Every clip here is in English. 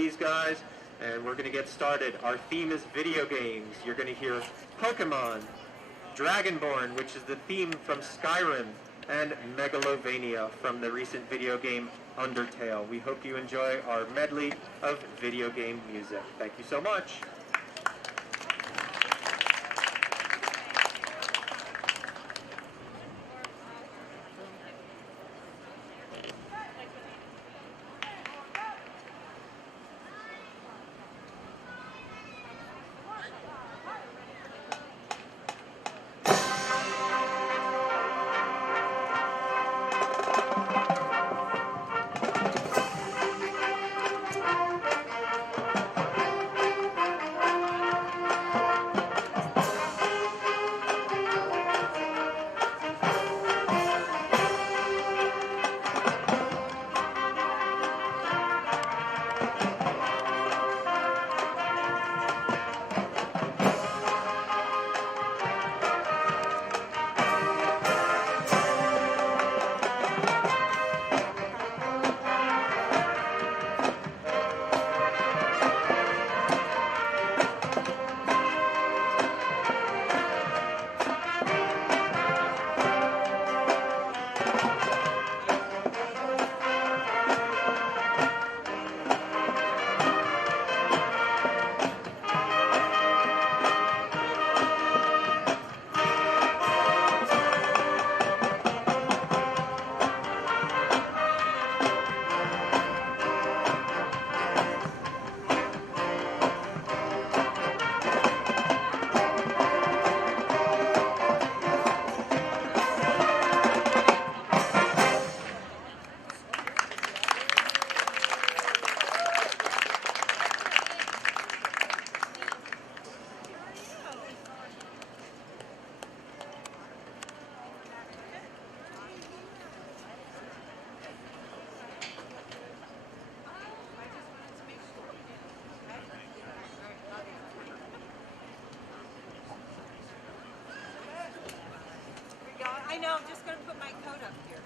these guys, and we're going to get started. Our theme is video games. You're going to hear Pokemon, Dragonborn, which is the theme from Skyrim, and Megalovania from the recent video game Undertale. We hope you enjoy our medley of video game music. Thank you so much. I know, I'm just going to put my coat up here.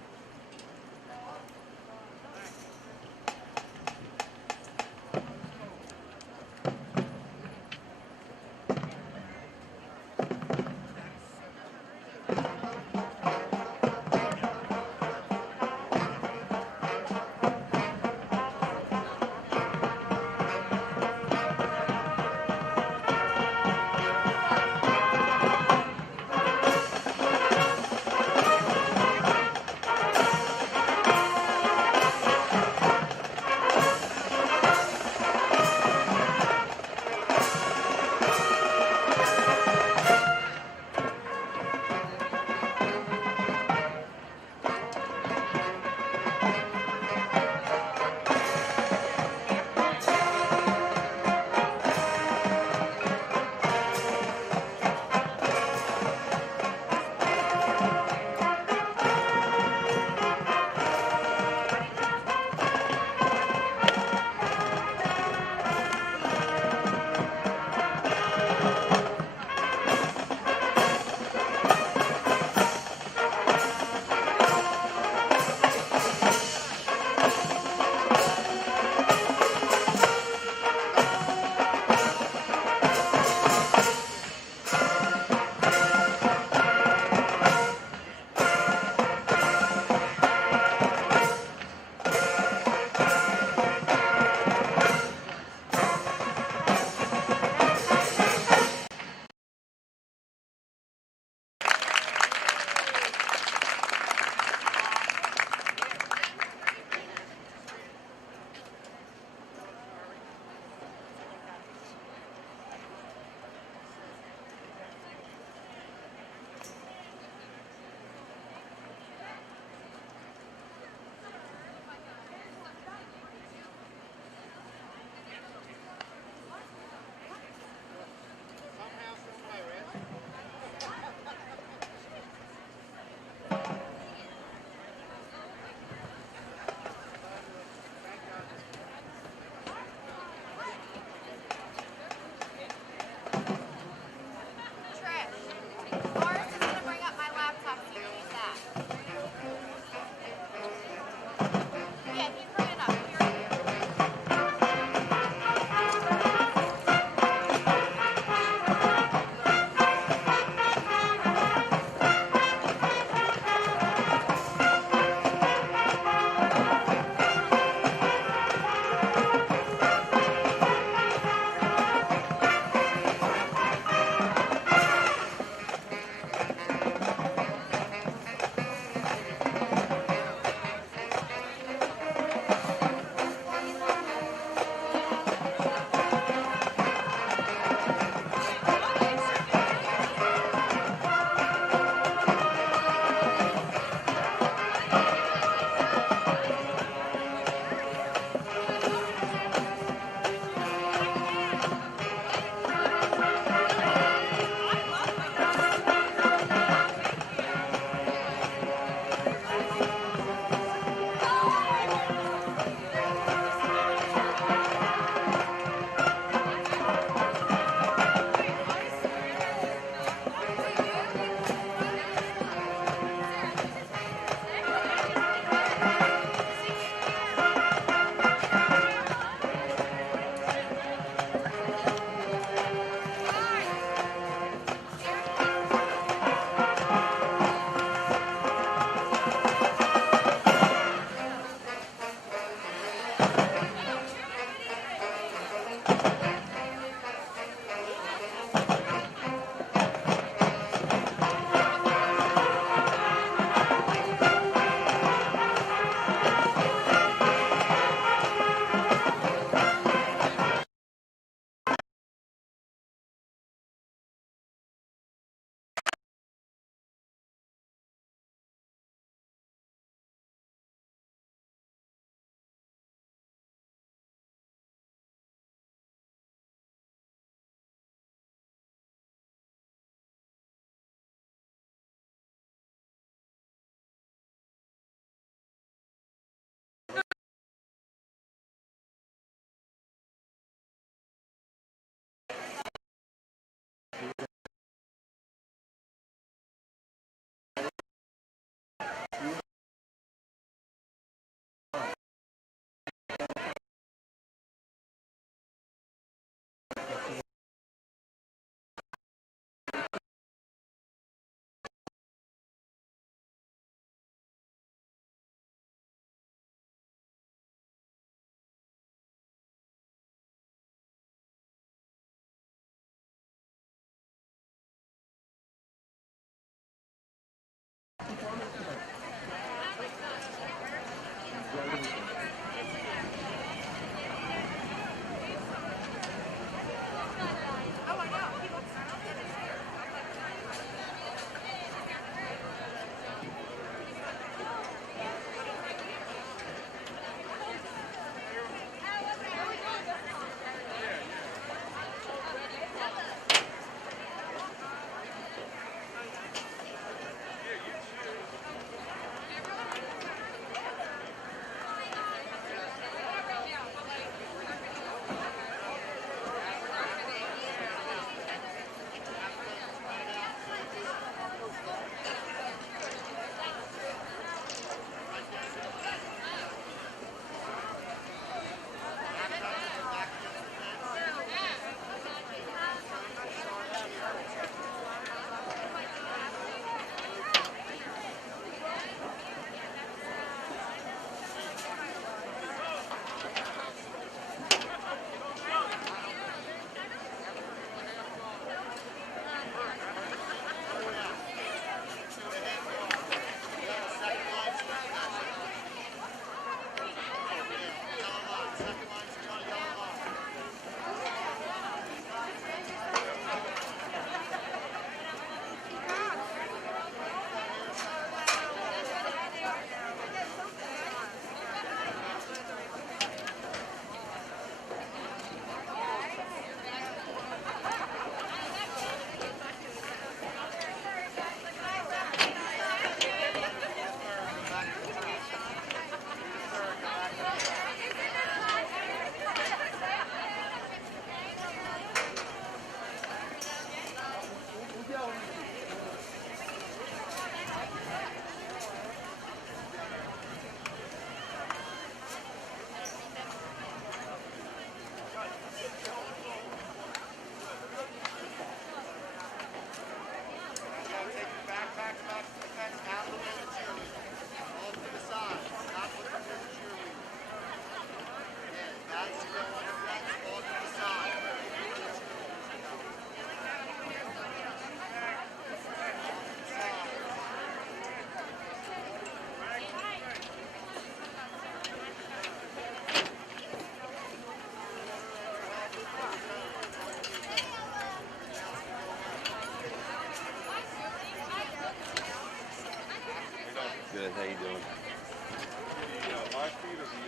Good, how you doing? The live feed or the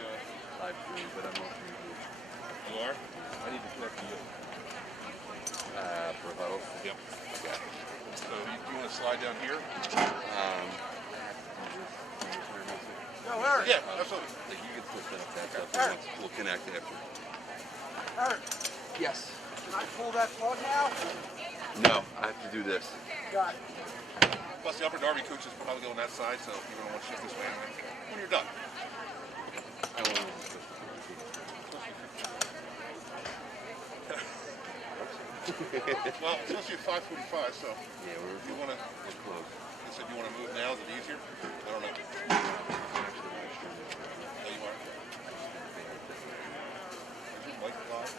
Live stream, but I'm on YouTube. you are? I need to connect to you. For huddle? Yep. Okay. So you want to slide down here? Yo, Eric. Yeah, absolutely. Like you can still set up that stuff. Eric. We'll connect after. Eric, Yes. can I pull that plug now? No, I have to do this. Got it. Plus the upper Derby coach is probably going that side, so you're going to want to shift this way anyway. When you're done. I don't know. Well, it's supposed to be 5:45, so Yeah, if you want to, we're close. you said you want to move now, is it easier? I don't know. Oh, you are? Is it Mike live?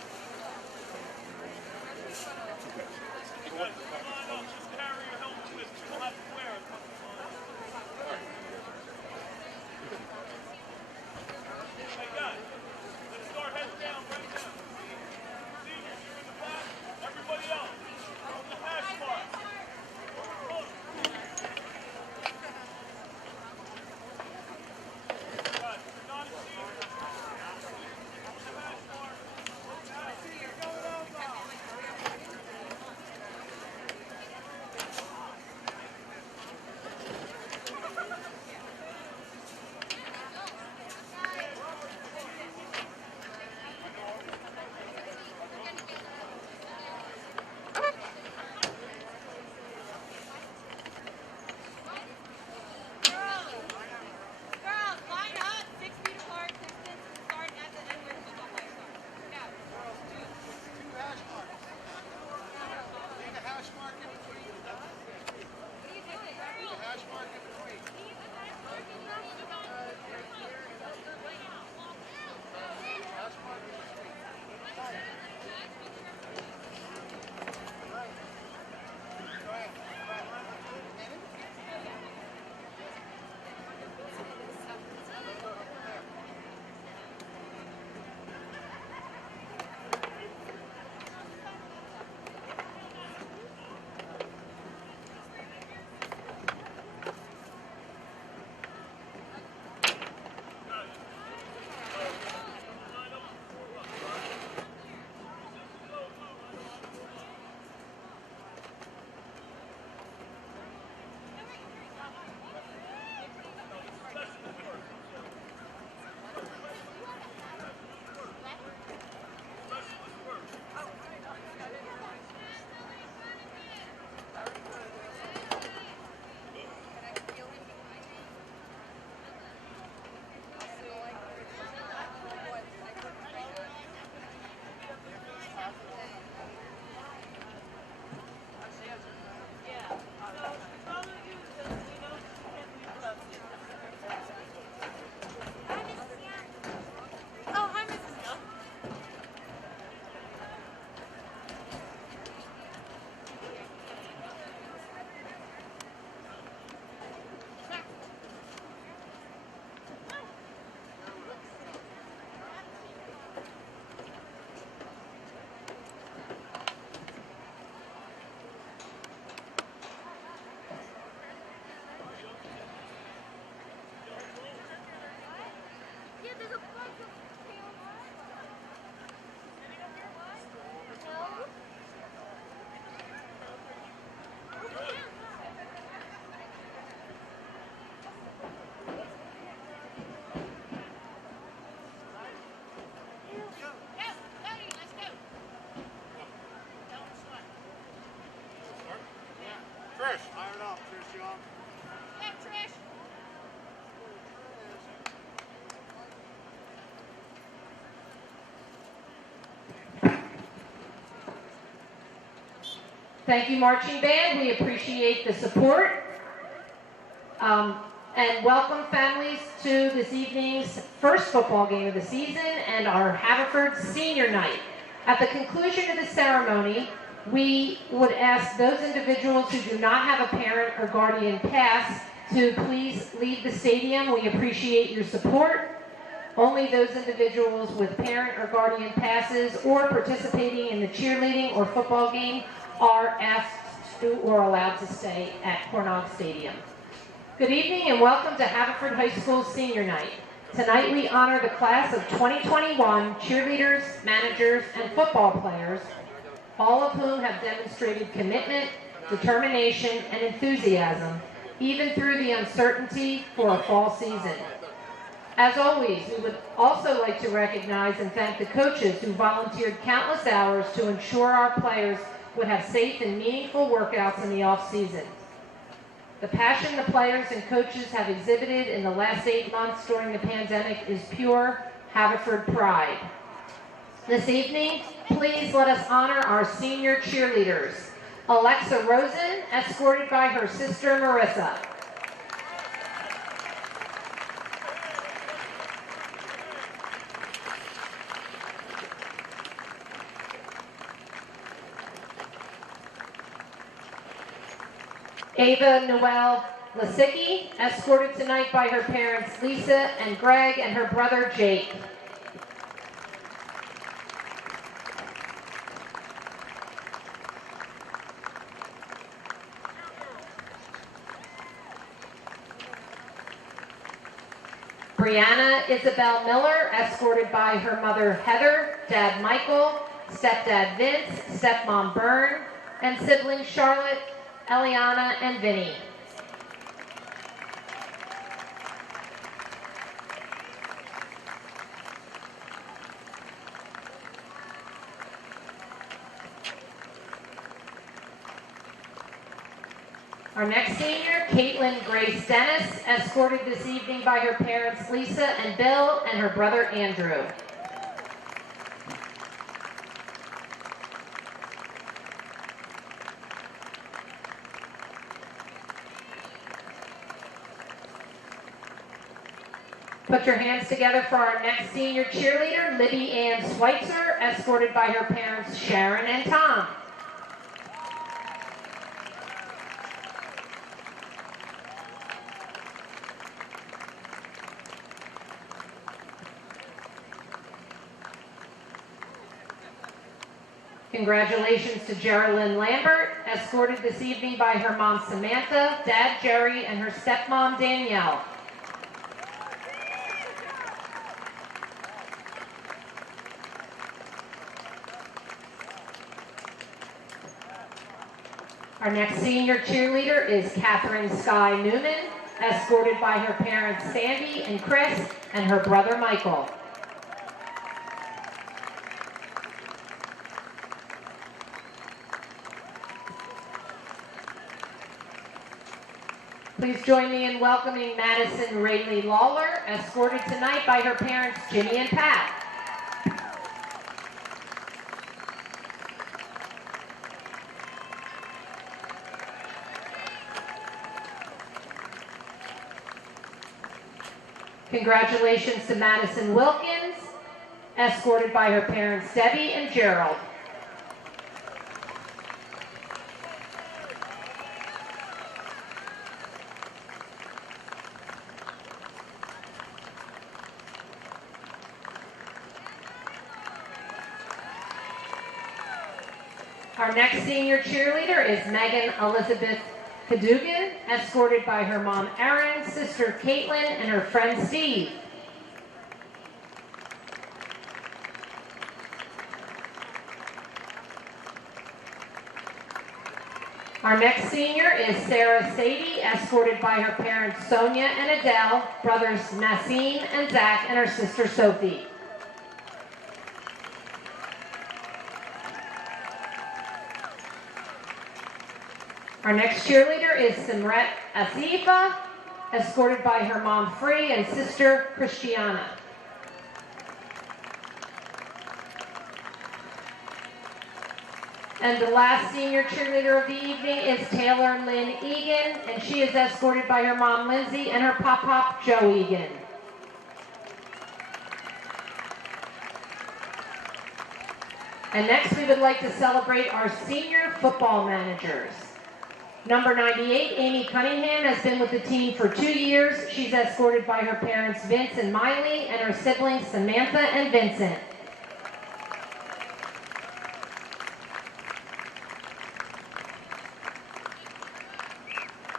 Thank you, marching band. We appreciate the support. And welcome families to this evening's first football game of the season and our Haverford Senior Night. At the conclusion of the ceremony, we would ask those individuals who do not have a parent or guardian pass to please leave the stadium. We appreciate your support. Only those individuals with parent or guardian passes or participating in the cheerleading or football game are asked to or allowed to stay at Cornog Stadium. Good evening and welcome to Haverford High School Senior Night. Tonight we honor the class of 2021 cheerleaders, managers, and football players, all of whom have demonstrated commitment, determination, and enthusiasm, even through the uncertainty for a fall season. As always, we would also like to recognize and thank the coaches who volunteered countless hours to ensure our players would have safe and meaningful workouts in the off-season. The passion the players and coaches have exhibited in the last 8 months during the pandemic is pure Haverford pride. This evening, please let us honor our senior cheerleaders. Alexa Rosen, escorted by her sister Marissa. Ava Noel Lasicki, escorted tonight by her parents Lisa and Greg and her brother Jake. Brianna Isabel Miller, escorted by her mother Heather, dad Michael, stepdad Vince, stepmom Bern, and siblings Charlotte, Eliana, and Vinny. Our next senior, Caitlin Grace Dennis, escorted this evening by her parents Lisa and Bill and her brother Andrew. Put your hands together for our next senior cheerleader, Libby Ann Schweitzer, escorted by her parents Sharon and Tom. Congratulations to Geraldine Lambert, escorted this evening by her mom Samantha, dad Jerry, and her stepmom Danielle. Our next senior cheerleader is Catherine Sky Newman, escorted by her parents Sandy and Chris and her brother Michael. Please join me in welcoming Madison Rayleigh Lawler, escorted tonight by her parents Jimmy and Pat. Congratulations to Madison Wilkins, escorted by her parents Debbie and Gerald. Our next senior cheerleader is Megan Elizabeth Cadogan, escorted by her mom Erin, sister Caitlin, and her friend Steve. Our next senior is Sarah Sadie, escorted by her parents Sonia and Adele, brothers Nassim and Zach, and her sister Sophie. Our next cheerleader is Simret Asifa, escorted by her mom Free and sister Christiana. And the last senior cheerleader of the evening is Taylor Lynn Egan, and she is escorted by her mom Lindsay and her pop-pop Joe Egan. And next we would like to celebrate our senior football managers. Number 98, Amy Cunningham, has been with the team for 2 years. She's escorted by her parents Vince and Miley and her siblings Samantha and Vincent.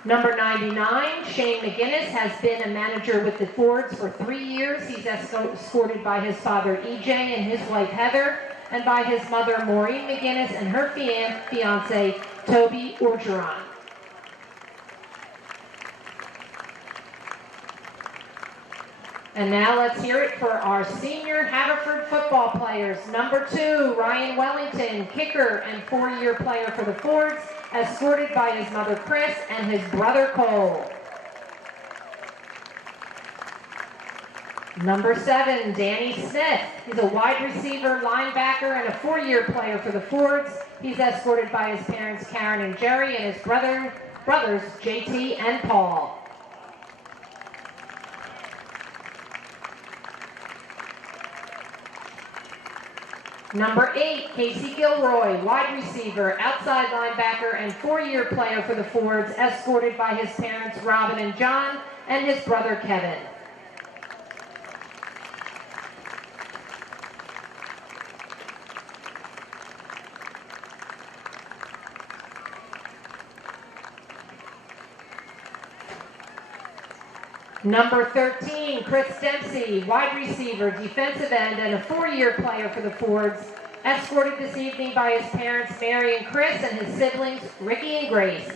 Number 99, Shane McGinnis, has been a manager with the Fords for 3 years. He's escorted by his father EJ and his wife Heather, and by his mother Maureen McGinnis and her fiance Toby Orgeron. And now let's hear it for our senior Haverford football players. Number 2, Ryan Wellington, kicker and 4-year player for the Fords, escorted by his mother Chris and his brother Cole. Number 7, Danny Smith. He's a wide receiver, linebacker, and a 4-year player for the Fords. He's escorted by his parents Karen and Jerry and his brothers JT and Paul. Number 8, Casey Gilroy, wide receiver, outside linebacker, and 4-year player for the Fords, escorted by his parents Robin and John and his brother Kevin. Number 13, Chris Dempsey, wide receiver, defensive end, and a 4-year player for the Fords, escorted this evening by his parents Mary and Chris and his siblings Ricky and Grace.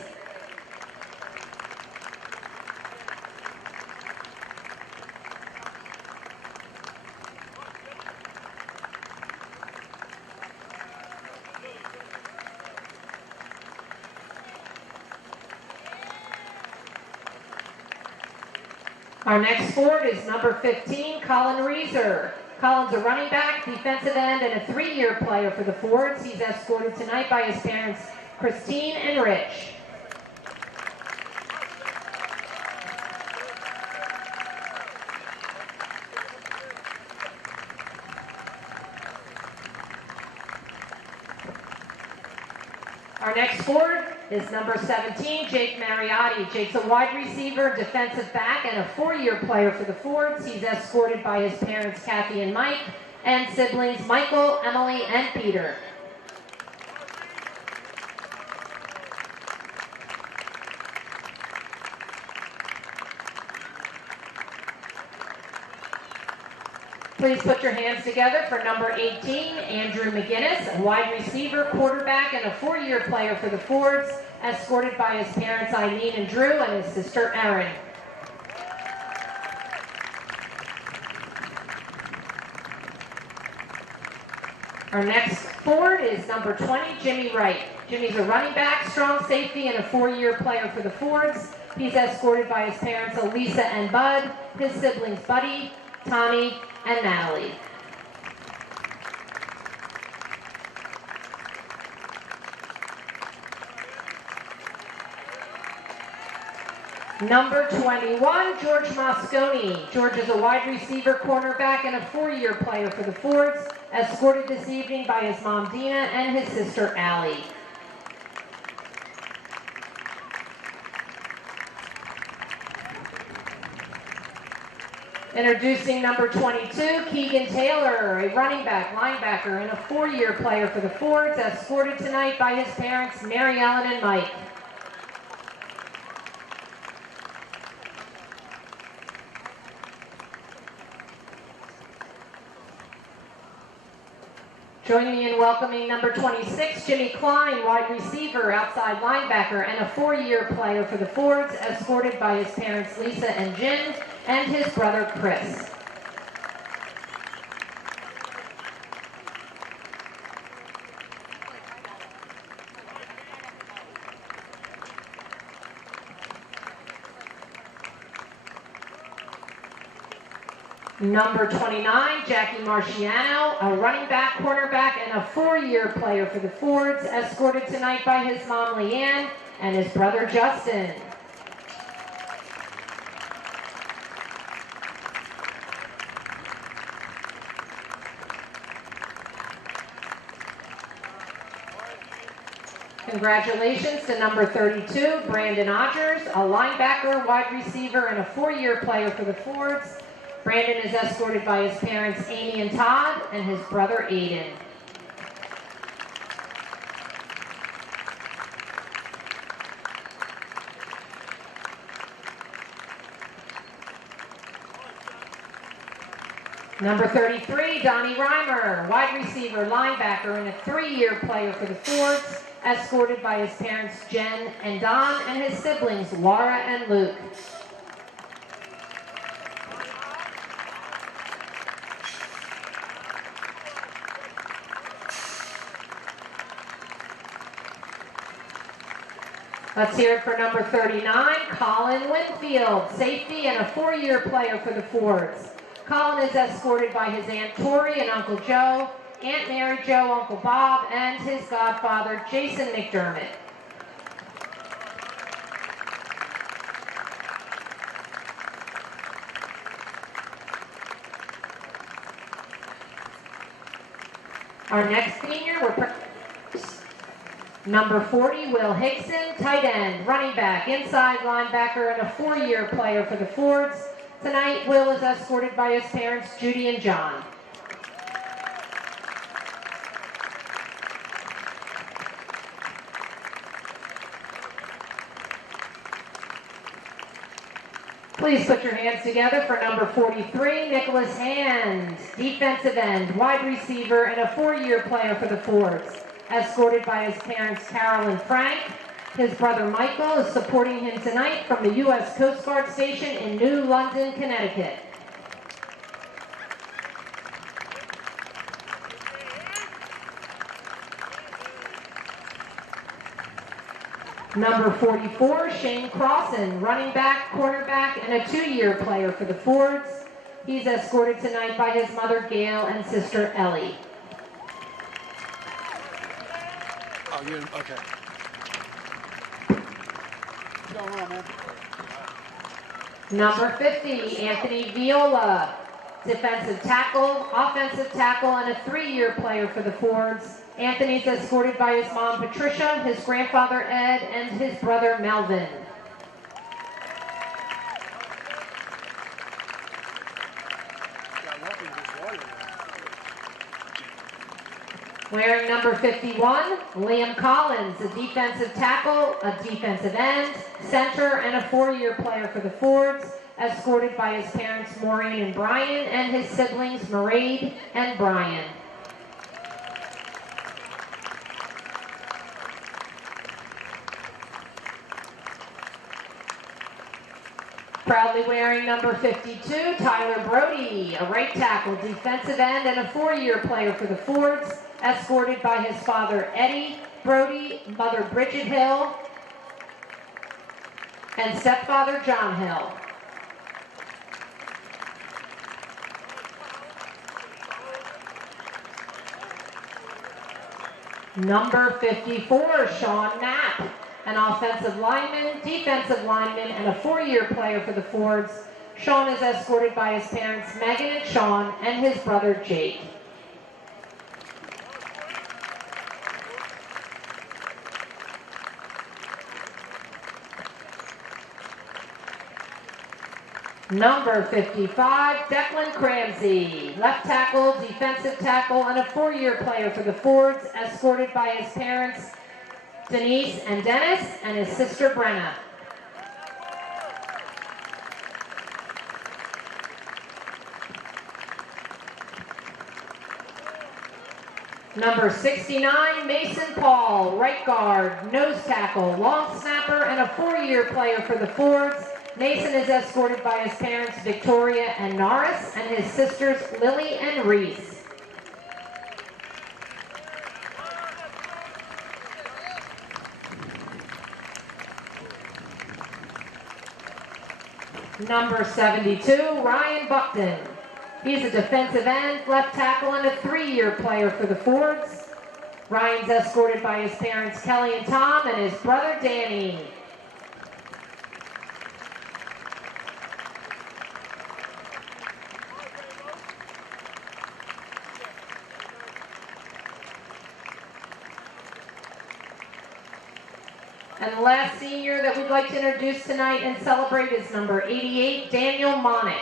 Our next forward is number 15, Colin Reeser. Colin's a running back, defensive end, and a 3-year player for the Fords. He's escorted tonight by his parents, Christine and Rich. Our next forward is number 17, Jake Mariotti. Jake's a wide receiver, defensive back, and a 4-year player for the Fords. He's escorted by his parents, Kathy and Mike, and siblings Michael, Emily, and Peter. Please put your hands together for number 18, Andrew McGinnis, a wide receiver, quarterback, and a 4-year player for the Fords, escorted by his parents Eileen and Drew and his sister Erin. Our next forward is number 20, Jimmy Wright. Jimmy's a running back, strong safety, and a 4-year player for the Fords. He's escorted by his parents Elisa and Bud, his siblings Buddy, Tommy, and Natalie. Number 21, George Mosconi. George is a wide receiver, cornerback, and a 4-year player for the Fords, escorted this evening by his mom Dina and his sister Allie. Introducing number 22, Keegan Taylor, a running back, linebacker, and a 4-year player for the Fords, escorted tonight by his parents, Mary Ellen and Mike. Joining me in welcoming number 26, Jimmy Klein, wide receiver, outside linebacker, and a 4-year player for the Fords, escorted by his parents Lisa and Jim, and his brother Chris. Number 29, Jackie Marciano, a running back, cornerback, and a 4-year player for the Fords, escorted tonight by his mom, Leanne, and his brother, Justin. Congratulations to number 32, Brandon Odgers, a linebacker, wide receiver, and a 4-year player for the Fords. Brandon is escorted by his parents, Amy and Todd, and his brother, Aiden. Number 33, Donnie Reimer, wide receiver, linebacker, and a 3-year player for the Fords, escorted by his parents, Jen and Don, and his siblings, Laura and Luke. Let's hear it for number 39, Colin Winfield, safety and a 4-year player for the Fords. Colin is escorted by his Aunt Tori and Uncle Joe, Aunt Mary Jo, Uncle Bob, and his godfather, Jason McDermott. Our next senior, number 40, Will Hickson, tight end, running back, inside linebacker, and a 4-year player for the Fords. Tonight, Will is escorted by his parents, Judy and John. Please put your hands together for number 43, Nicholas Hand, defensive end, wide receiver, and a 4-year player for the Fords. Escorted by his parents, Carol and Frank. His brother, Michael, is supporting him tonight from the U.S. Coast Guard Station in New London, Connecticut. Number 44, Shane Crossan, running back, cornerback, and a 2-year player for the Fords. He's escorted tonight by his mother, Gail, and sister, Ellie. Oh, you okay. What's going on, man? Number 50, Anthony Viola, defensive tackle, offensive tackle, and a 3-year player for the Fords. Anthony's escorted by his mom, Patricia, his grandfather, Ed, and his brother, Melvin. Wearing number 51, Liam Collins, a defensive tackle, a defensive end, center, and a 4-year player for the Fords, escorted by his parents, Maureen and Brian, and his siblings, Mairead and Brian. Proudly wearing number 52, Tyler Brody, a right tackle, defensive end, and a 4-year player for the Fords, escorted by his father, Eddie Brody, mother, Bridget Hill, and stepfather, John Hill. Number 54, Sean Knapp, an offensive lineman, defensive lineman, and a 4-year player for the Fords. Sean is escorted by his parents, Megan and Sean, and his brother, Jake. Number 55, Declan Cramsey, left tackle, defensive tackle, and a 4-year player for the Fords, escorted by his parents, Denise and Dennis, and his sister, Brenna. Number 69, Mason Paul, right guard, nose tackle, long snapper, and a 4-year player for the Fords. Mason is escorted by his parents, Victoria and Norris, and his sisters, Lily and Reese. Number 72, Ryan Buckton, He's a defensive end, left tackle, and a 3-year player for the Fords. Ryan's escorted by his parents Kelly and Tom and his brother Danny. And the last senior that we'd like to introduce tonight and celebrate is number 88, Daniel Monick.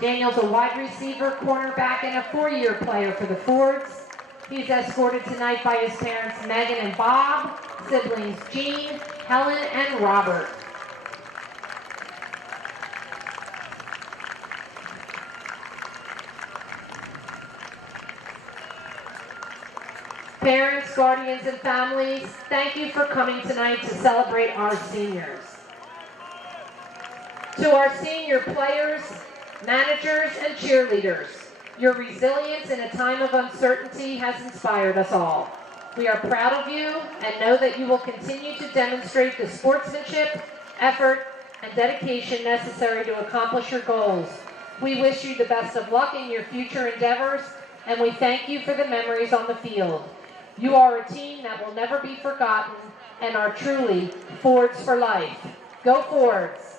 Daniel's a wide receiver, cornerback, and a 4-year player for the Fords. He's escorted tonight by his parents Megan and Bob, siblings Jean, Helen, and Robert. Parents, guardians, and families, thank you for coming tonight to celebrate our seniors. To our senior players, managers, and cheerleaders, your resilience in a time of uncertainty has inspired us all. We are proud of you and know that you will continue to demonstrate the sportsmanship, effort, and dedication necessary to accomplish your goals. We wish you the best of luck in your future endeavors, and we thank you for the memories on the field. You are a team that will never be forgotten and are truly Fords for life. Go Fords!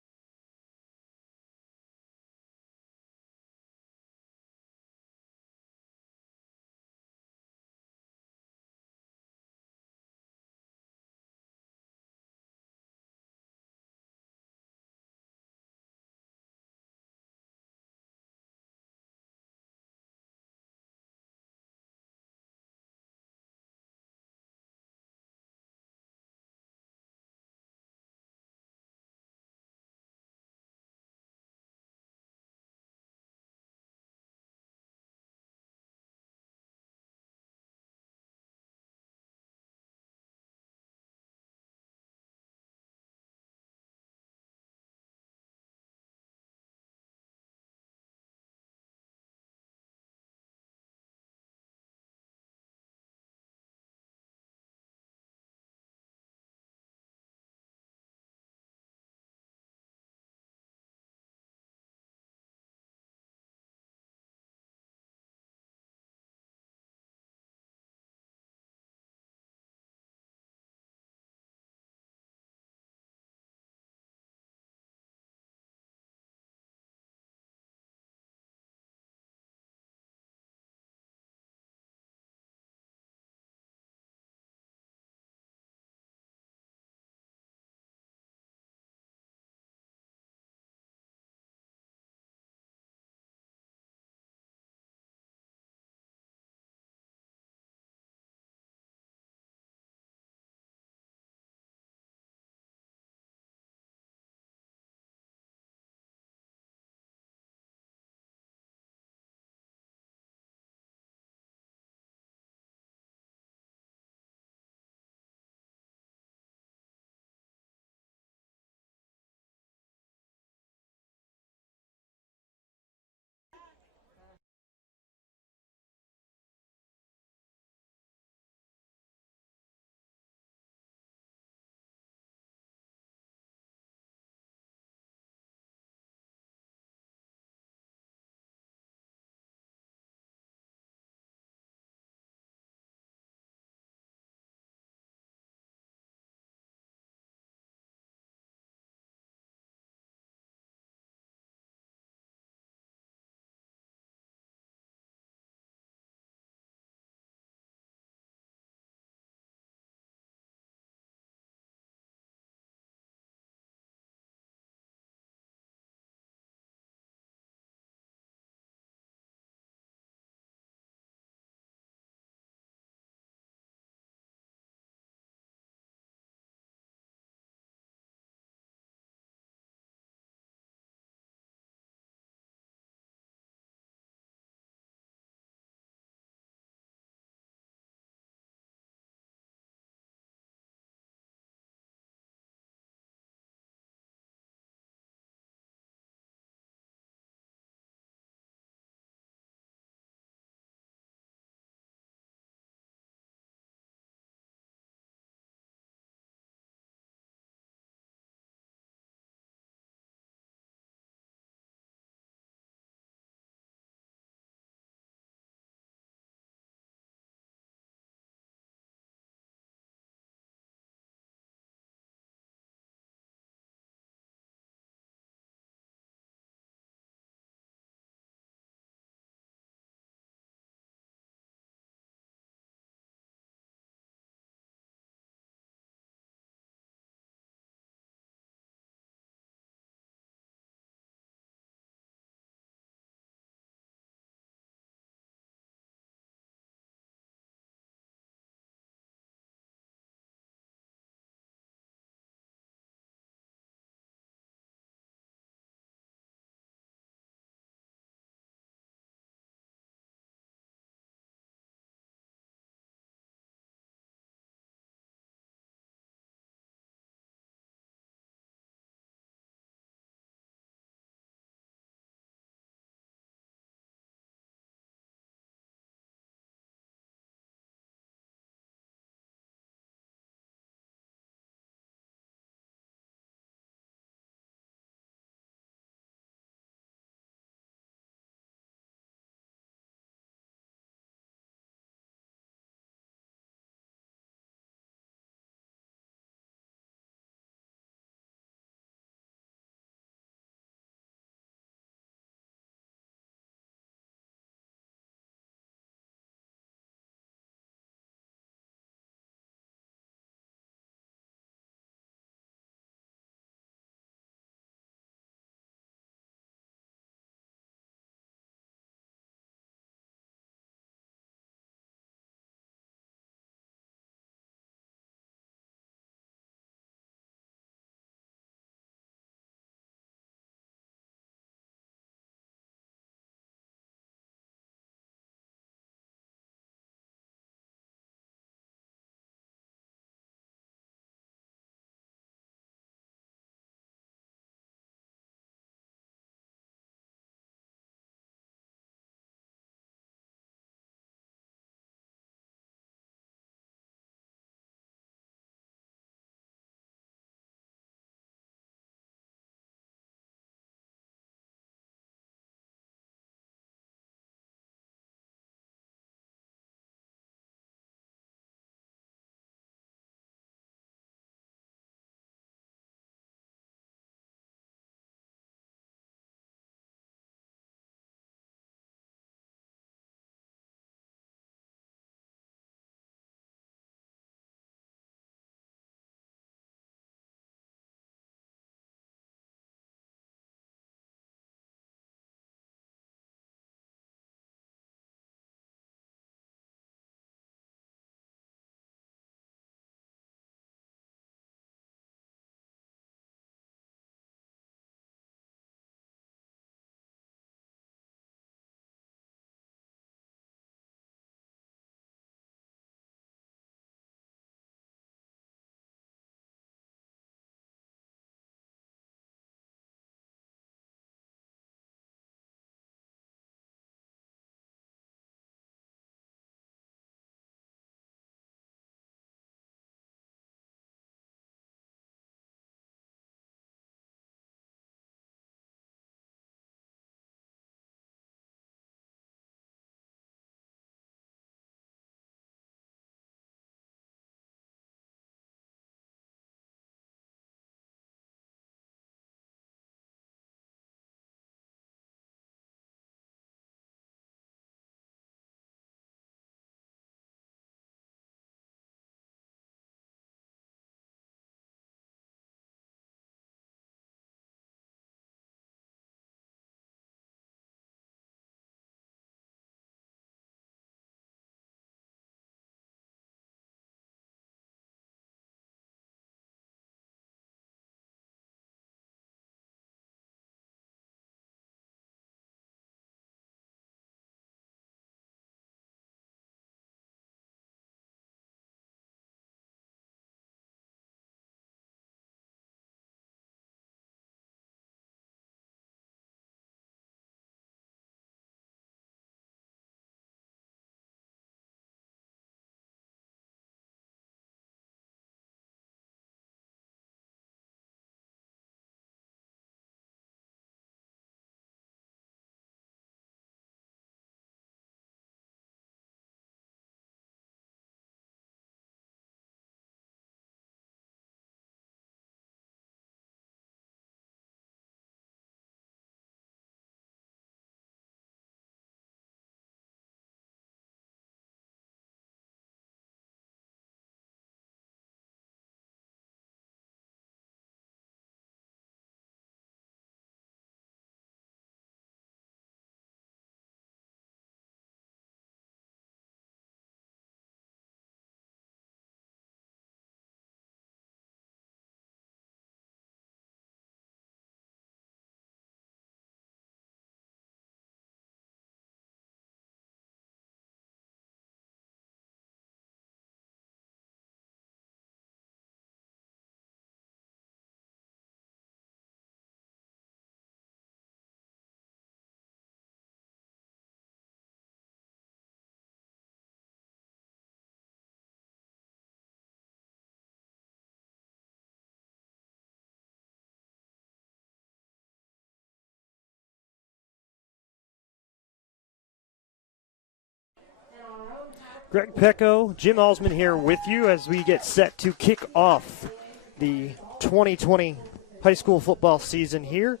Greg Pecco, Jim Alsman here with you as we get set to kick off the 2020 high school football season here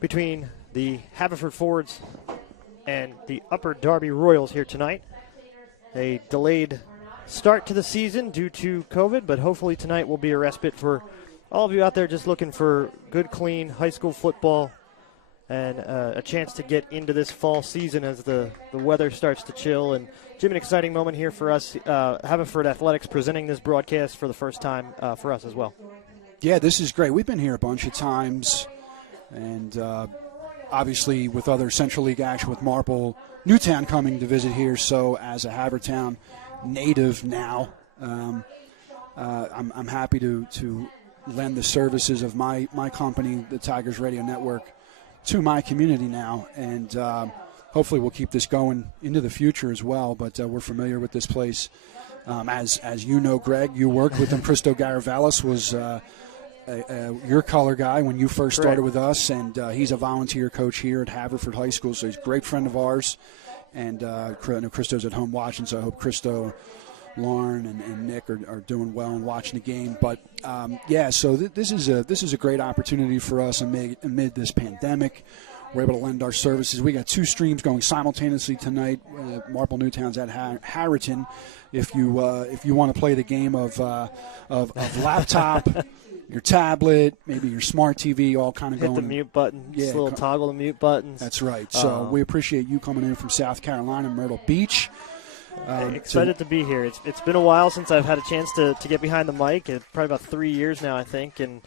between the Haverford Fords and the Upper Darby Royals here tonight. A delayed start to the season due to COVID, but hopefully tonight will be a respite for all of you out there just looking for good, clean high school football and a chance to get into this fall season as the weather starts to chill. And Jim, an exciting moment here for us. Haverford Athletics presenting this broadcast for the first time for us as well. Yeah, this is great. We've been here a bunch of times, and obviously with other Central League action with Marple, Newtown coming to visit here. So as a Havertown native now, I'm happy to lend the services of my company, the Tigers Radio Network, to my community now, and hopefully we'll keep this going into the future as well. But we're familiar with this place. As you know, Greg, you worked with him. Christo Garavalis was your color guy when you first started with us, and he's a volunteer coach here at Haverford High School, so he's a great friend of ours. And I know Christo's at home watching, so I hope Christo, Lauren, and Nick are doing well and watching the game. But so this is a great opportunity for us amid this pandemic. We're able to lend our services. We got 2 streams going simultaneously tonight. Marple Newtown's at Harriton. If you want to play the game of laptop, your tablet, maybe your smart TV, all kind of hit going. The mute button. Yeah, just a little toggle the mute buttons. That's right. So we appreciate you coming in from South Carolina, Myrtle Beach. Excited to be here. It's been a while since I've had a chance to get behind the mic. It's probably about 3 years now, I think, and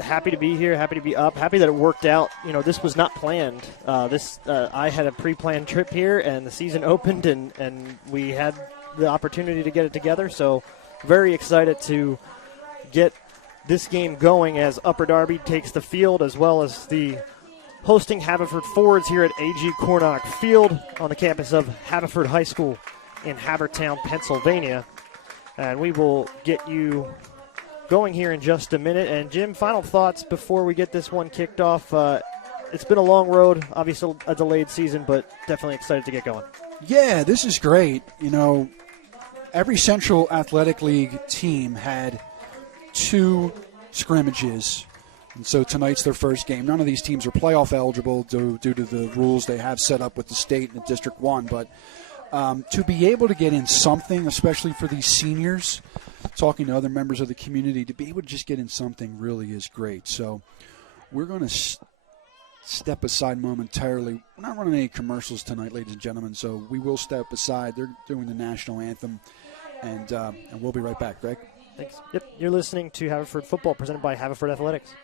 happy to be here, happy to be up, happy that it worked out. You know, this was not planned. I had a pre-planned trip here, and the season opened, and we had the opportunity to get it together. So very excited to get this game going as Upper Darby takes the field, as well as the hosting Haverford Fords here at A.G. Cornock Field on the campus of Haverford High School in Havertown, Pennsylvania. And we will get you going here in just a minute. And Jim, final thoughts before we get this one kicked off. It's been a long road, obviously a delayed season, but definitely excited to get going. Yeah, this is great. You know, every Central Athletic League team had 2 scrimmages. And so tonight's their first game. None of these teams are playoff eligible due to the rules they have set up with the state and the District 1. But to be able to get in something, especially for these seniors, talking to other members of the community, to be able to just get in something really is great. So we're going to step aside momentarily. We're not running any commercials tonight, ladies and gentlemen, so we will step aside. They're doing the national anthem, and we'll be right back. Greg? Thanks. Yep, you're listening to Haverford Football, presented by Haverford Athletics.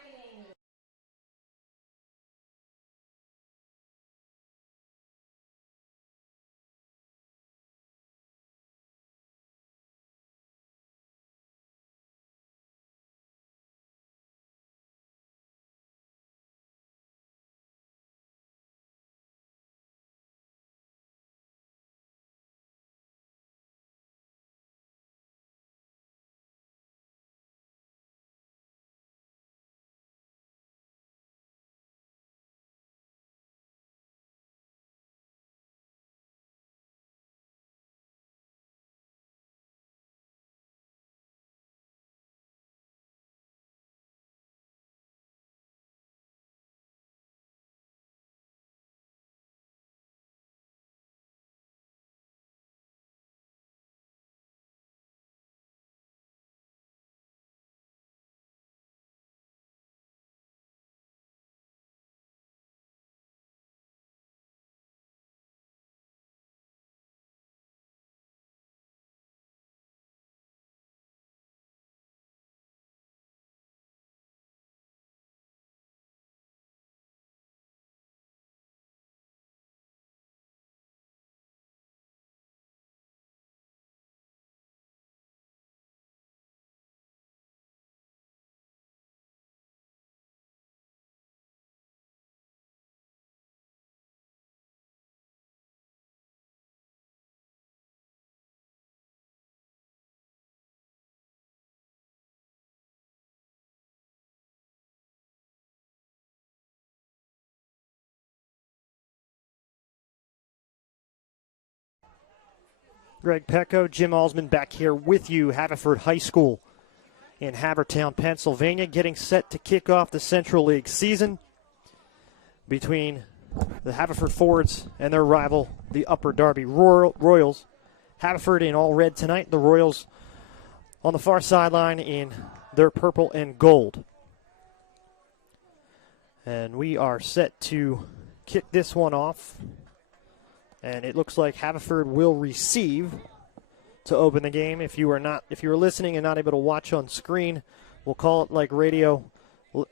Greg Pecco, Jim Alsman back here with you. Haverford High School in Havertown, Pennsylvania, getting set to kick off the Central League season between the Haverford Forwards and their rival, the Upper Darby Royals. Haverford in all red tonight. The Royals on the far sideline in their purple and gold. And we are set to kick this one off. And it looks like Haverford will receive to open the game. If you are listening and not able to watch on screen, we'll call it like radio.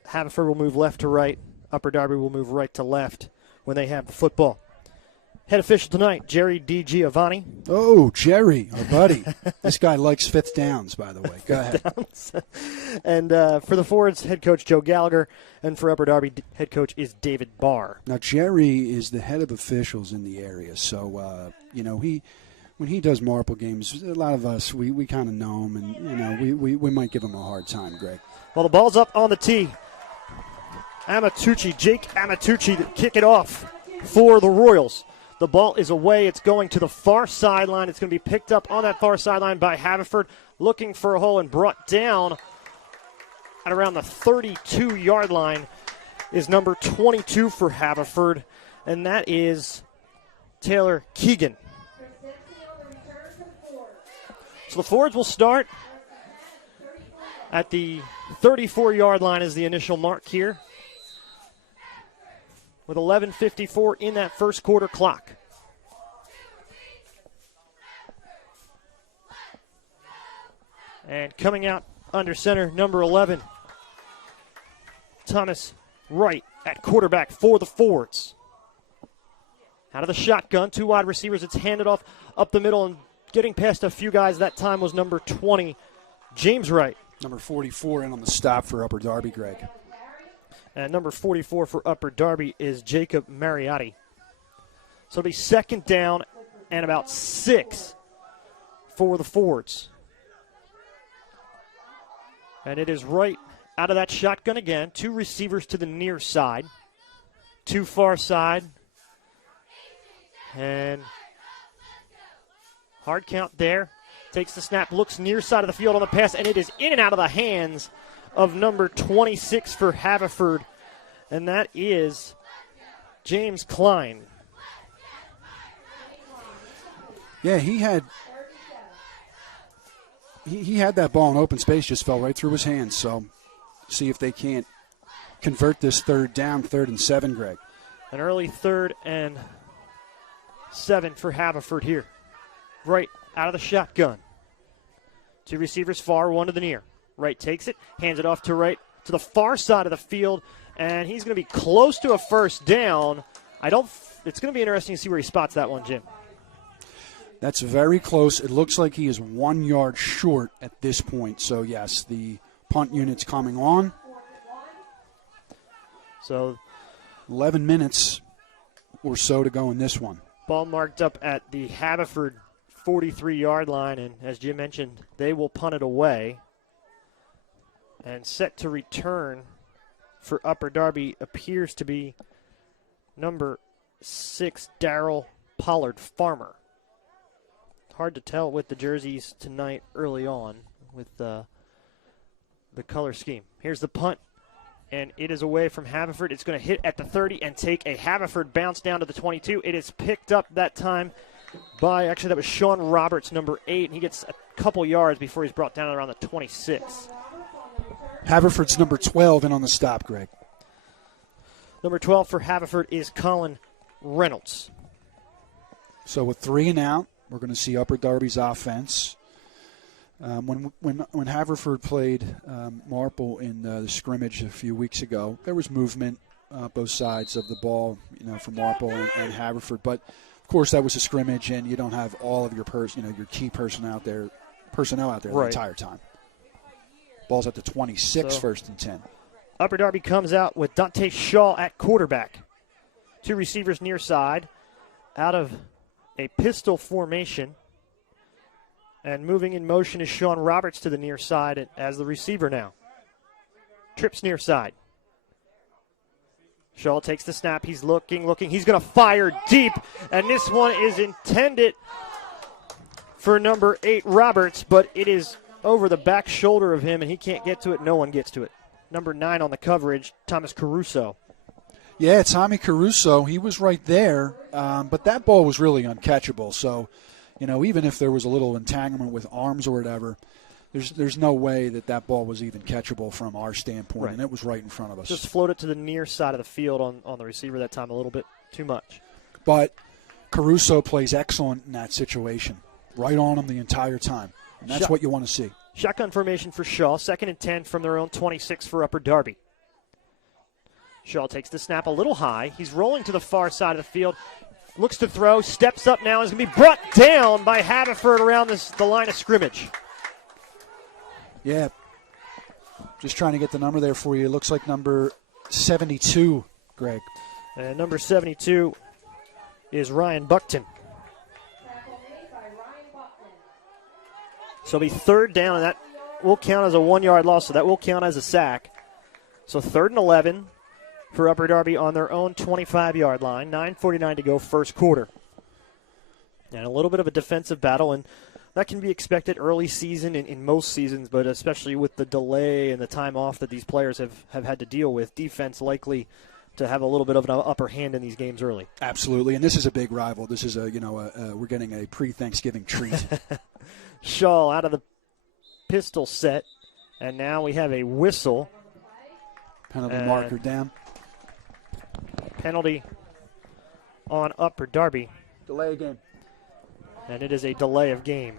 Haverford will move left to right. Upper Darby will move right to left when they have the football. Head official tonight, Jerry D. Giovanni. Oh, Jerry, our buddy. This guy likes fifth downs, by the way. Go ahead. And for the Forwards, head coach Joe Gallagher. And for Upper Darby, head coach is David Barr. Now, Jerry is the head of officials in the area. So, when he does Marple games, a lot of us, we kind of know him. And, we might give him a hard time, Greg. Well, the ball's up on the tee. Jake Amatucci to kick it off for the Royals. The ball is away. It's going to the far sideline. It's going to be picked up on that far sideline by Haverford, looking for a hole and brought down at around the 32-yard line is number 22 for Haverford, and that is Taylor Keegan. So the Forwards will start at the 34-yard line as the initial mark here, with 11:54 in that first quarter clock. And coming out under center, number 11, Thomas Wright at quarterback for the Forwards. Out of the shotgun, two wide receivers. It's handed off up the middle, and getting past a few guys that time was number 20, James Wright. Number 44 in on the stop for Upper Darby, Greg. And number 44 for Upper Darby is Jacob Mariotti. So it'll be second down and about 6 for the Forwards. And it is right out of that shotgun again. Two receivers to the near side. Two far side. And hard count there. Takes the snap, looks near side of the field on the pass, and it is in and out of the hands of number 26 for Haverford, and that is James Klein. Yeah, he had that ball in open space, just fell right through his hands. So see if they can't convert this third down, 3rd and 7, Greg. An early 3rd and 7 for Haverford here. Right out of the shotgun. Two receivers far, one to the near. Wright takes it, hands it off to Wright to the far side of the field, and he's going to be close to a first down. It's going to be interesting to see where he spots that one, Jim. That's very close. It looks like he is 1 yard short at this point. So, yes, the punt unit's coming on. So 11 minutes or so to go in this one. Ball marked up at the Haverford 43-yard line, and as Jim mentioned, they will punt it away. And set to return for Upper Darby appears to be number 6, Darrell Pollard Farmer. Hard to tell with the jerseys tonight early on with the color scheme. Here's the punt, and it is away from Haverford. It's going to hit at the 30 and take a Haverford bounce down to the 22. It is picked up that time by, actually that was Sean Roberts, number 8, and he gets a couple yards before he's brought down around the 26. Haverford's number 12 in on the stop, Greg. Number 12 for Haverford is Colin Reynolds. So with 3 and out, we're going to see Upper Darby's offense. When Haverford played Marple in the scrimmage a few weeks ago, there was movement both sides of the ball, for Marple and Haverford. But of course, that was a scrimmage, and you don't have all of your your key personnel out there right. The entire time. Ball's at the 26, 1st and 10. Upper Darby comes out with Dante Shaw at quarterback. Two receivers near side out of a pistol formation. And moving in motion is Sean Roberts to the near side as the receiver now. Trips near side. Shaw takes the snap. He's looking. He's going to fire deep. And this one is intended for number 8, Roberts, but it is over the back shoulder of him, and he can't get to it. No one gets to it. Number 9 on the coverage, Thomas Caruso. Yeah, Tommy Caruso, he was right there, but that ball was really uncatchable. So, even if there was a little entanglement with arms or whatever, there's no way that ball was even catchable from our standpoint, right. And it was right in front of us. Just floated to the near side of the field on the receiver that time a little bit too much. But Caruso plays excellent in that situation, right on him the entire time, and that's what you want to see. Shotgun formation for Shaw, 2nd and 10 from their own 26 for Upper Darby. Shaw takes the snap a little high. He's rolling to the far side of the field. Looks to throw, steps up now, is going to be brought down by Haverford around the line of scrimmage. Yeah, just trying to get the number there for you. It looks like number 72, Greg. And number 72 is Ryan Buckton. So it'll be 3rd down, and that will count as a 1-yard loss, so that will count as a sack. So 3rd and 11 for Upper Darby on their own 25-yard line. 9:49 to go, first quarter. And a little bit of a defensive battle, and that can be expected early season in most seasons, but especially with the delay and the time off that these players have had to deal with, defense likely to have a little bit of an upper hand in these games early. Absolutely, and this is a big rival. This is we're getting a pre-Thanksgiving treat. Shaw out of the pistol set, and now we have a whistle. Penalty marker down. Penalty on Upper Darby. Delay game. And it is a delay of game.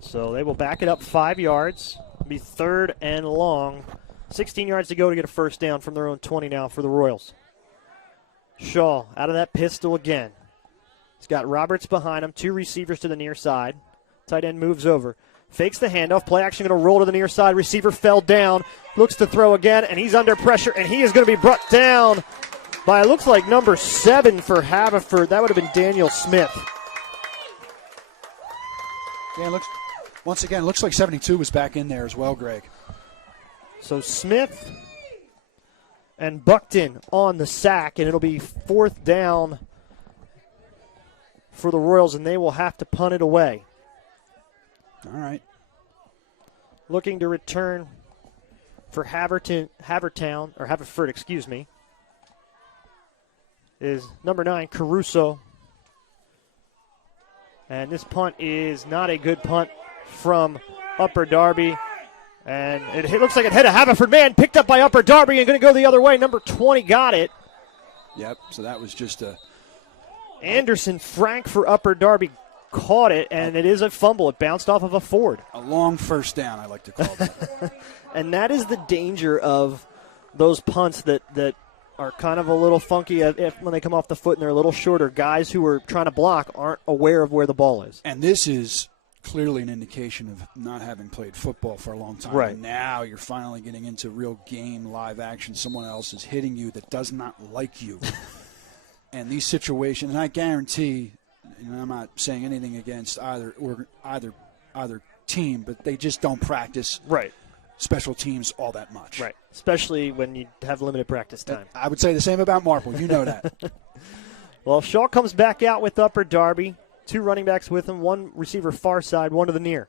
So they will back it up 5 yards. Be 3rd and long. 16 yards to go to get a first down from their own 20 now for the Royals. Shaw out of that pistol again. He's got Roberts behind him, 2 receivers to the near side. Tight end moves over. Fakes the handoff. Play action going to roll to the near side. Receiver fell down. Looks to throw again, and he's under pressure, and he is going to be brought down by, it looks like, number 7 for Haverford. That would have been Daniel Smith. Yeah, once again, looks like 72 was back in there as well, Greg. So Smith and Buckton on the sack, and it'll be 4th down for the Royals, and they will have to punt it away. All right. Looking to return for Haverford, is number 9, Caruso. And this punt is not a good punt from Upper Darby. And it looks like it hit a Haverford man, picked up by Upper Darby and going to go the other way. Number 20 got it. Yep, so that was just a... Anderson Frank for Upper Darby caught it, and it is a fumble. It bounced off of a Ford. A long first down, I like to call that. And that is the danger of those punts that are kind of a little funky when they come off the foot and they're a little shorter. Guys who are trying to block aren't aware of where the ball is. And this is clearly an indication of not having played football for a long time. Right. And now you're finally getting into real game, live action. Someone else is hitting you that does not like you. And these situations, and I guarantee, I'm not saying anything against either team, but they just don't practice special teams all that much. Right, especially when you have limited practice time. I would say the same about Marple. You know that. Well, Shaw comes back out with Upper Darby. 2 running backs with him, 1 receiver far side, 1 to the near.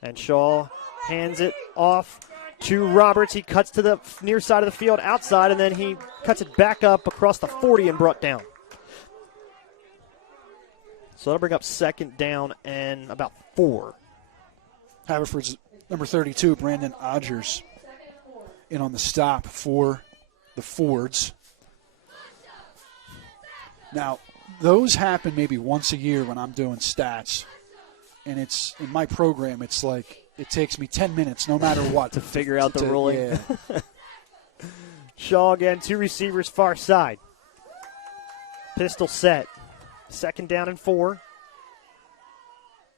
And Shaw hands it off to Roberts. He cuts to the near side of the field outside, and then he cuts it back up across the 40 and brought down. So that'll bring up 2nd down and about 4. Haverford's number 32, Brandon Odgers, in on the stop for the Fords. Now, those happen maybe once a year when I'm doing stats, and it's in my program. It's like it takes me 10 minutes, no matter what, to figure out the ruling. Yeah. Shaw again, 2 receivers far side. Pistol set. 2nd down and 4.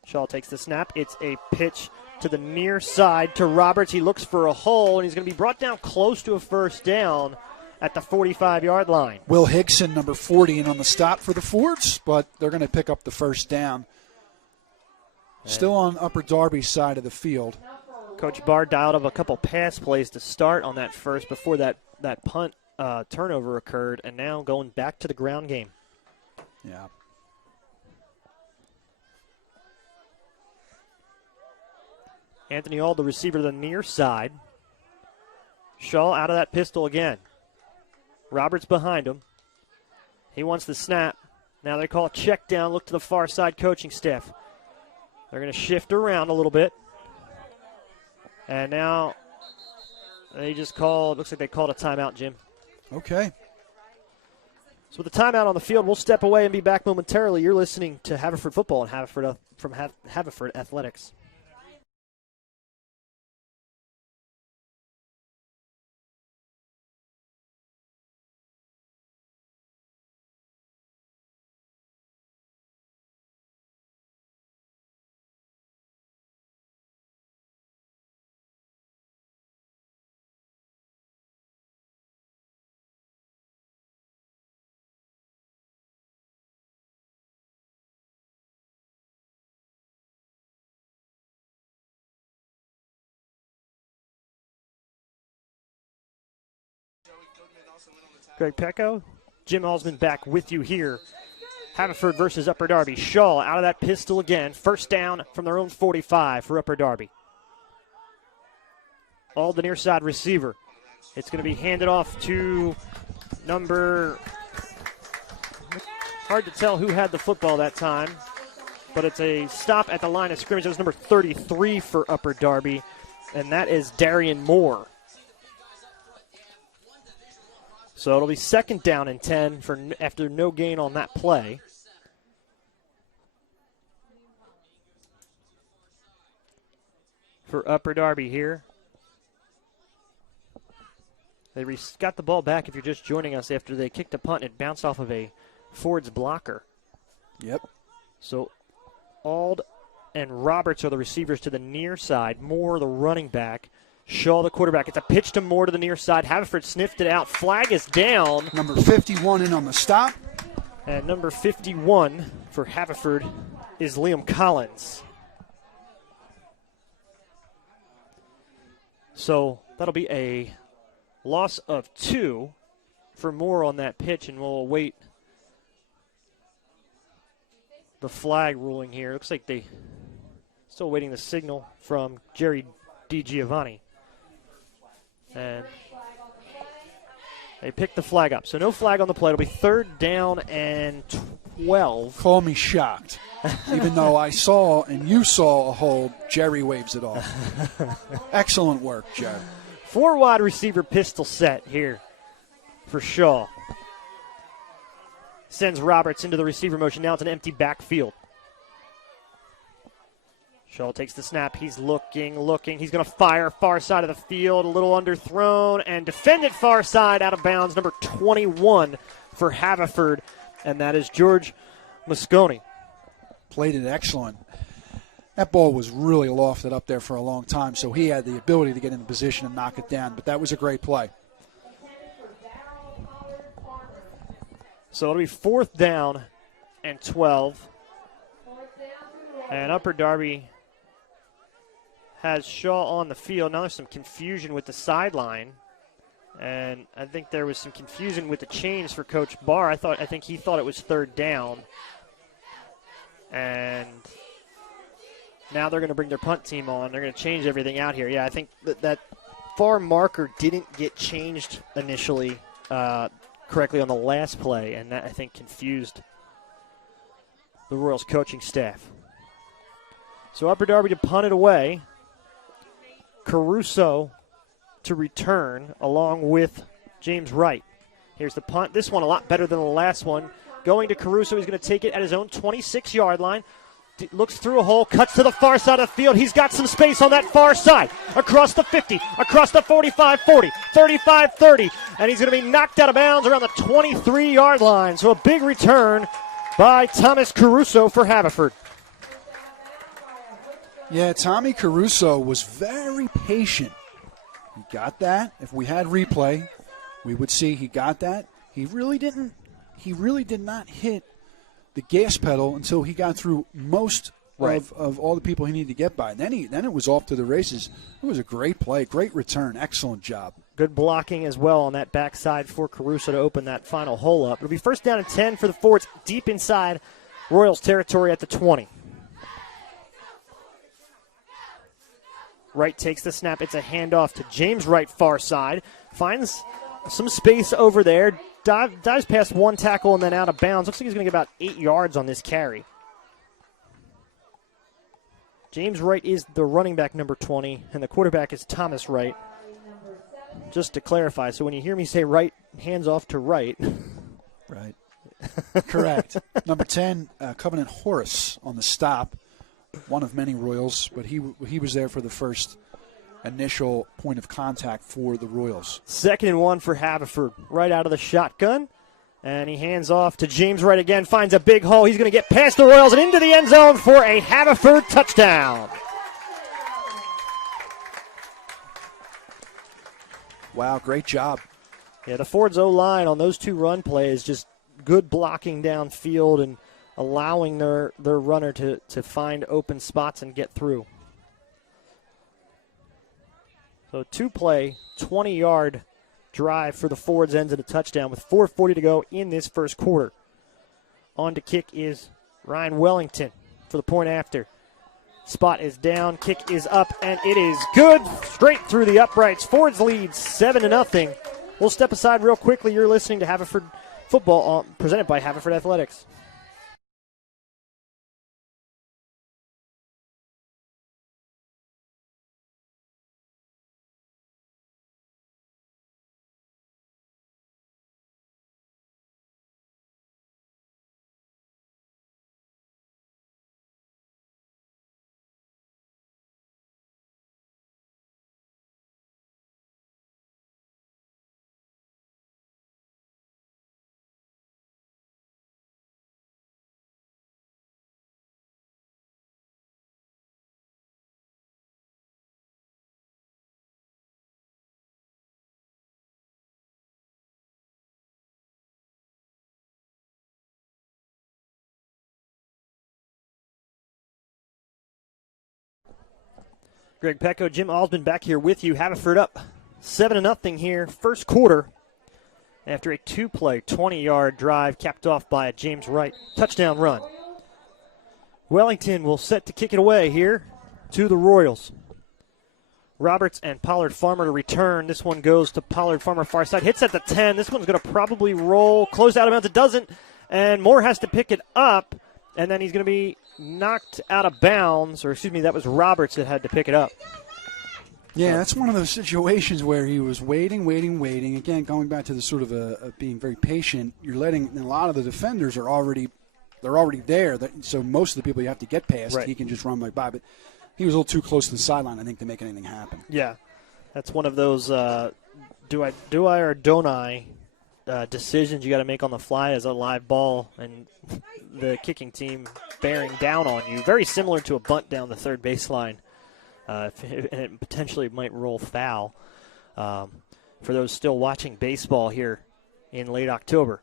Shaw takes the snap. It's a pitch to the near side to Roberts. He looks for a hole, and he's going to be brought down close to a first down at the 45-yard line. Will Hickson, number 40, in on the stop for the Fords, but they're going to pick up the first down. Still on Upper Darby's side of the field. Coach Barr dialed up a couple pass plays to start on that first before that punt turnover occurred, and now going back to the ground game. Yeah. Anthony Auld, the receiver to the near side. Shaw out of that pistol again. Roberts behind him. He wants the snap. Now they call a check down. Look to the far side coaching staff. They're going to shift around a little bit. And now they just called, looks like they called a timeout, Jim. Okay. So with the timeout on the field, we'll step away and be back momentarily. You're listening to Haverford Football and Haverford from Haverford Athletics. Greg Pecco, Jim Halsman back with you here. Haverford versus Upper Darby. Shaw out of that pistol again. First down from their own 45 for Upper Darby. All the near side receiver. It's going to be handed off to number, hard to tell who had the football that time, but it's a stop at the line of scrimmage. It was number 33 for Upper Darby, and that is Darian Moore. So it'll be second down and 10 after no gain on that play. For Upper Darby here. They got the ball back if you're just joining us after they kicked a punt. It bounced off of a Ford's blocker. Yep. So Auld and Roberts are the receivers to the near side. Moore, the running back. Shaw, the quarterback. It's a pitch to Moore to the near side. Haverford sniffed it out. Flag is down. Number 51 in on the stop. And number 51 for Haverford is Liam Collins. So that'll be a loss of 2 for Moore on that pitch, and we'll await the flag ruling here. Looks like they still waiting the signal from Jerry DiGiovanni. And they picked the flag up. So no flag on the play. It'll be third down and 12. Call me shocked. Even though I saw and you saw a hold, Jerry waves it off. Excellent work, Jerry. 4 wide receiver pistol set here for Shaw. Sends Roberts into the receiver motion. Now it's an empty backfield. Shaw takes the snap. He's looking. He's going to fire far side of the field. A little underthrown and defended far side out of bounds. Number 21 for Haverford, and that is George Mosconi. Played it excellent. That ball was really lofted up there for a long time, so he had the ability to get in position and knock it down, but that was a great play. So it'll be fourth down and 12. And Upper Darby has Shaw on the field. Now there's some confusion with the sideline. And I think there was some confusion with the chains for Coach Barr. I think he thought it was third down. And now they're going to bring their punt team on. They're going to change everything out here. Yeah, I think that far marker didn't get changed initially correctly on the last play, and that, I think, confused the Royals coaching staff. So Upper Darby to punt it away. Caruso to return along with James Wright. Here's the punt. This one a lot better than the last one. Going to Caruso. He's going to take it at his own 26-yard line. Looks through a hole, cuts to the far side of the field. He's got some space on that far side. Across the 50, across the 45-40, 35-30. And he's going to be knocked out of bounds around the 23-yard line. So a big return by Thomas Caruso for Haverford. Yeah, Tommy Caruso was very patient. He got that. If we had replay, we would see he got that. He really did not hit the gas pedal until he got through most of all the people he needed to get by. Then it was off to the races. It was a great play, great return, excellent job. Good blocking as well on that backside for Caruso to open that final hole up. It'll be first down and 10 for the Fords deep inside Royals territory at the 20. Wright takes the snap. It's a handoff to James Wright, far side. Finds some space over there. Dives past one tackle and then out of bounds. Looks like he's going to get about 8 yards on this carry. James Wright is the running back, number 20, and the quarterback is Thomas Wright. Just to clarify, so when you hear me say Wright, hands off to Wright. Right. Correct. Number 10, Covenant Horace on the stop. One of many Royals, but he was there for the first initial point of contact for the Royals. 2nd and 1 for Haverford, right out of the shotgun. And he hands off to James Wright again, finds a big hole. He's going to get past the Royals and into the end zone for a Haverford touchdown. Wow, great job. Yeah, the Ford's O-line on those 2 run plays, just good blocking downfield and allowing their runner to find open spots and get through. So 2-play, 20-yard drive for the Fords ends in a touchdown with 4:40 to go in this first quarter. On to kick is Ryan Wellington for the point after. Spot is down, kick is up, and it is good. Straight through the uprights. Fords leads 7-0. We'll step aside real quickly. You're listening to Haverford Football presented by Haverford Athletics. Greg Pecco, Jim Alsman back here with you. Haverford up 7-0 here, first quarter, after a 2-play, 20-yard drive capped off by a James Wright touchdown run. Wellington will set to kick it away here to the Royals. Roberts and Pollard Farmer to return. This one goes to Pollard Farmer far side. Hits at the 10. This one's going to probably roll. Close out of bounds. It doesn't. And Moore has to pick it up. And then he's going to be knocked out of bounds. Or, excuse me, that was Roberts that had to pick it up. Yeah, that's one of those situations where he was waiting. Again, going back to the sort of being very patient, you're letting – a lot of the defenders are already – they're already there. So most of the people you have to get past, right, he can just run right by. But he was a little too close to the sideline, I think, to make anything happen. Yeah, that's one of those do I or don't I decisions you got to make on the fly as a live ball and the kicking team bearing down on you. Very similar to a bunt down the third baseline. And it potentially might roll foul for those still watching baseball here in late October.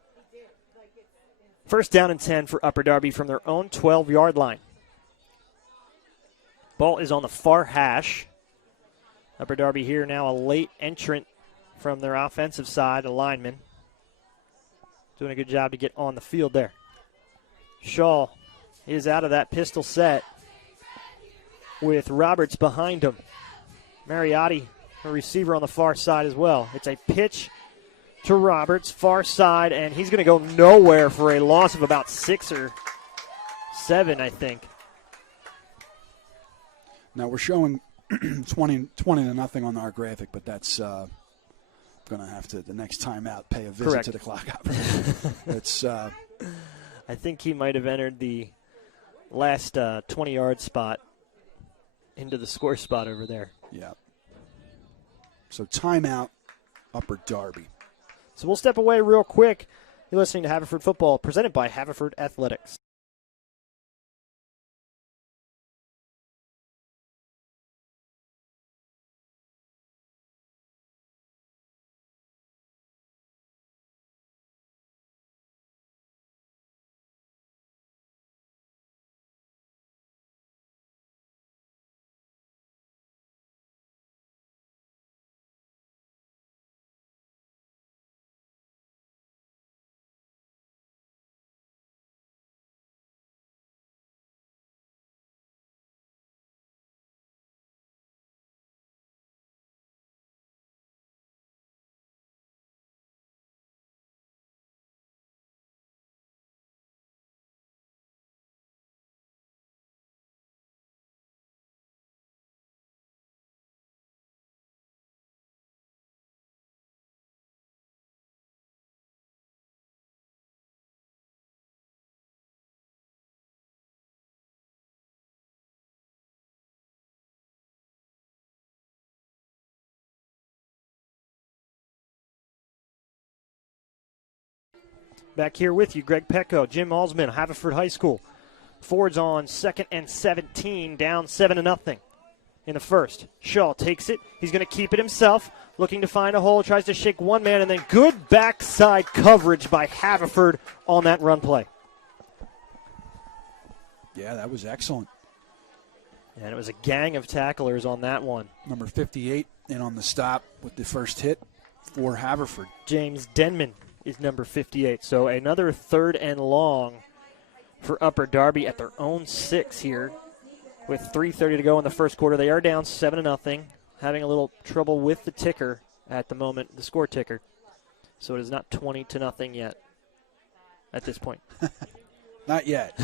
First down and 10 for Upper Darby from their own 12-yard line. Ball is on the far hash. Upper Darby here now a late entrant from their offensive side, a lineman. Doing a good job to get on the field there. Shaw is out of that pistol set with Roberts behind him. Mariotti, a receiver on the far side as well. It's a pitch to Roberts, far side, and he's going to go nowhere for a loss of about 6 or 7, I think. Now we're showing 20-0 on our graphic, but that's going to have to, the next time out, pay a visit Correct to the clock operator. It's I think he might have entered the last 20-yard spot into the score spot over there. Yeah. So timeout, Upper Darby. So we'll step away real quick. You're listening to Haverford Football, presented by Haverford Athletics. back here with you. Greg Petco, Jim Alsman, Haverford High School. Fords on 2nd and 17, down 7-0 in the first. Shaw takes it. He's going to keep it himself, looking to find a hole, tries to shake one man, and then good backside coverage by Haverford on that run play. Yeah, that was excellent. And it was a gang of tacklers on that one. Number 58 in on the stop with the first hit for Haverford. James Denman is number 58. So another 3rd and long for Upper Darby at their own 6 here with 3:30 to go in the first quarter. They are down 7-0, having a little trouble with the ticker at the moment, the score ticker. So it is not 20-0 yet at this point. Not yet.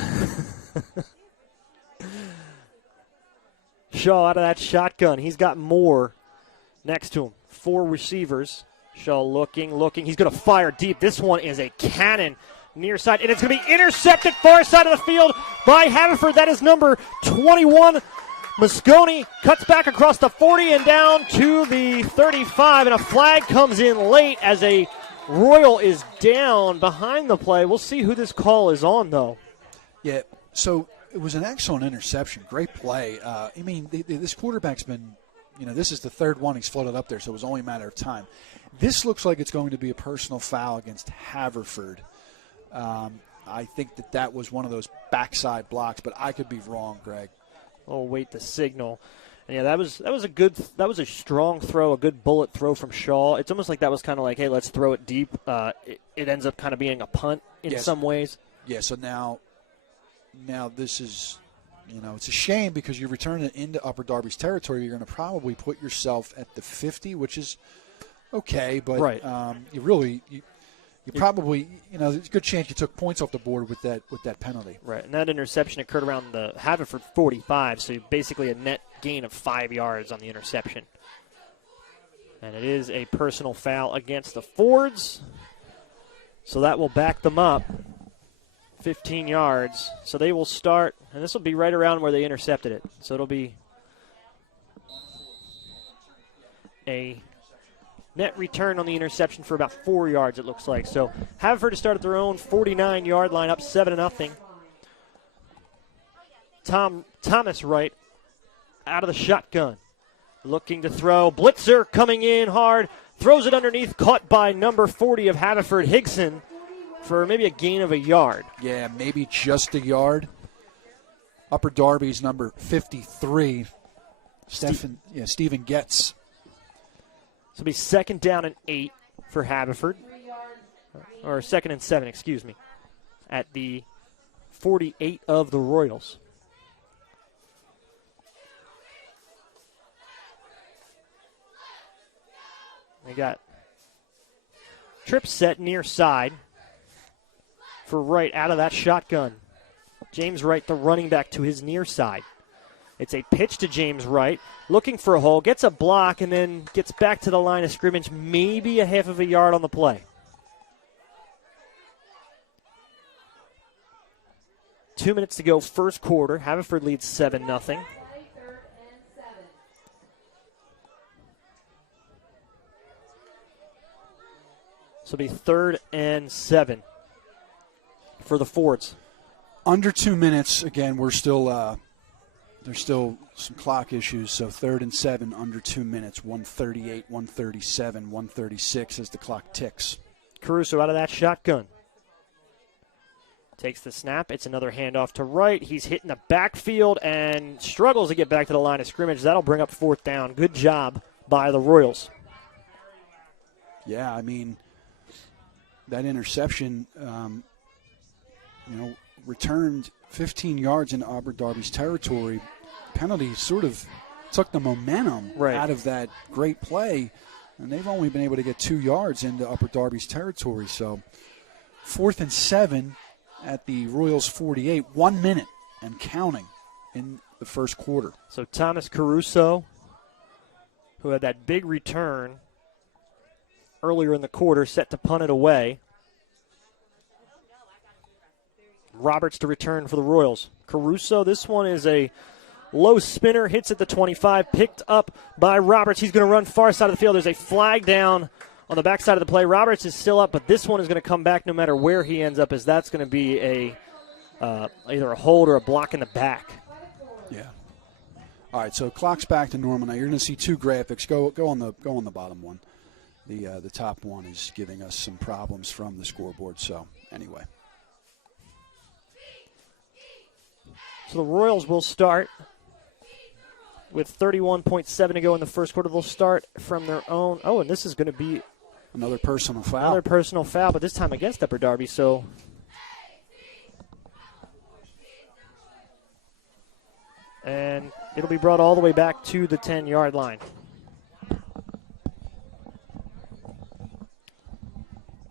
Shaw out of that shotgun. He's got more next to him. 4 receivers. Shaw looking. He's going to fire deep. This one is a cannon near side, and it's going to be intercepted far side of the field by Haverford. That is number 21. Mosconi cuts back across the 40 and down to the 35, and a flag comes in late as a Royal is down behind the play. We'll see who this call is on, though. Yeah, so it was an excellent interception. Great play. This quarterback's been, this is the 3rd one he's floated up there, so it was only a matter of time. This looks like it's going to be a personal foul against Haverford. I think that was one of those backside blocks, but I could be wrong, Greg. Oh, wait, the signal. And yeah, that was a strong throw, a good bullet throw from Shaw. It's almost like that was kind of like, hey, let's throw it deep. It ends up kind of being a punt in some ways. Yeah, so now this is, it's a shame because you return it into Upper Darby's territory. You're going to probably put yourself at the 50, which is okay, but right. You probably, there's a good chance you took points off the board with that penalty. Right, and that interception occurred around the Haverford 45, so basically a net gain of 5 yards on the interception. And it is a personal foul against the Fords, so that will back them up 15 yards. So they will start, and this will be right around where they intercepted it. So it'll be a net return on the interception for about 4 yards, it looks like. So Haverford to start at their own 49-yard line, up 7-0. Thomas Wright out of the shotgun, looking to throw. Blitzer coming in hard, throws it underneath, caught by number 40 of Haverford, Higson, for maybe a gain of a yard. Yeah, maybe just a yard. Upper Darby's number 53, Stephen Getz. So it'll be 2nd down and 8 for Haverford. Or 2nd and 7, excuse me, at the 48 of the Royals. They got trip set near side for Wright out of that shotgun. James Wright, the running back, to his near side. It's a pitch to James Wright, looking for a hole, gets a block, and then gets back to the line of scrimmage, maybe a half of a yard on the play. 2 minutes to go, first quarter. Haverford leads 7-0. So it'll be 3rd and 7 for the Fords. Under 2 minutes, again, we're still there's still some clock issues, so 3rd and 7, under 2 minutes, 1:38, 1:37, 1:36 as the clock ticks. Caruso out of that shotgun. Takes the snap. It's another handoff to Wright. He's hitting the backfield and struggles to get back to the line of scrimmage. That'll bring up 4th down. Good job by the Royals. Yeah, that interception, returned 15 yards into Upper Darby's territory. Penalty sort of took the momentum out of that great play, and they've only been able to get 2 yards into Upper Darby's territory. So 4th and 7 at the Royals 48, 1 minute and counting in the first quarter. So Thomas Caruso, who had that big return earlier in the quarter, set to punt it away. Roberts to return for the Royals. Caruso, this one is a low spinner, hits at the 25, picked up by Roberts. He's going to run far side of the field. There's a flag down on the backside of the play. Roberts is still up, but this one is going to come back no matter where he ends up, as that's going to be either a hold or a block in the back. Yeah. All right, so clock's back to normal now. You're going to see two graphics. Go on the bottom one. The top one is giving us some problems from the scoreboard. So anyway. So the Royals will start with 31.7 to go in the first quarter. They'll start from their own. Oh, and this is going to be another personal foul. Another personal foul, but this time against Upper Darby. So and it'll be brought all the way back to the 10-yard line.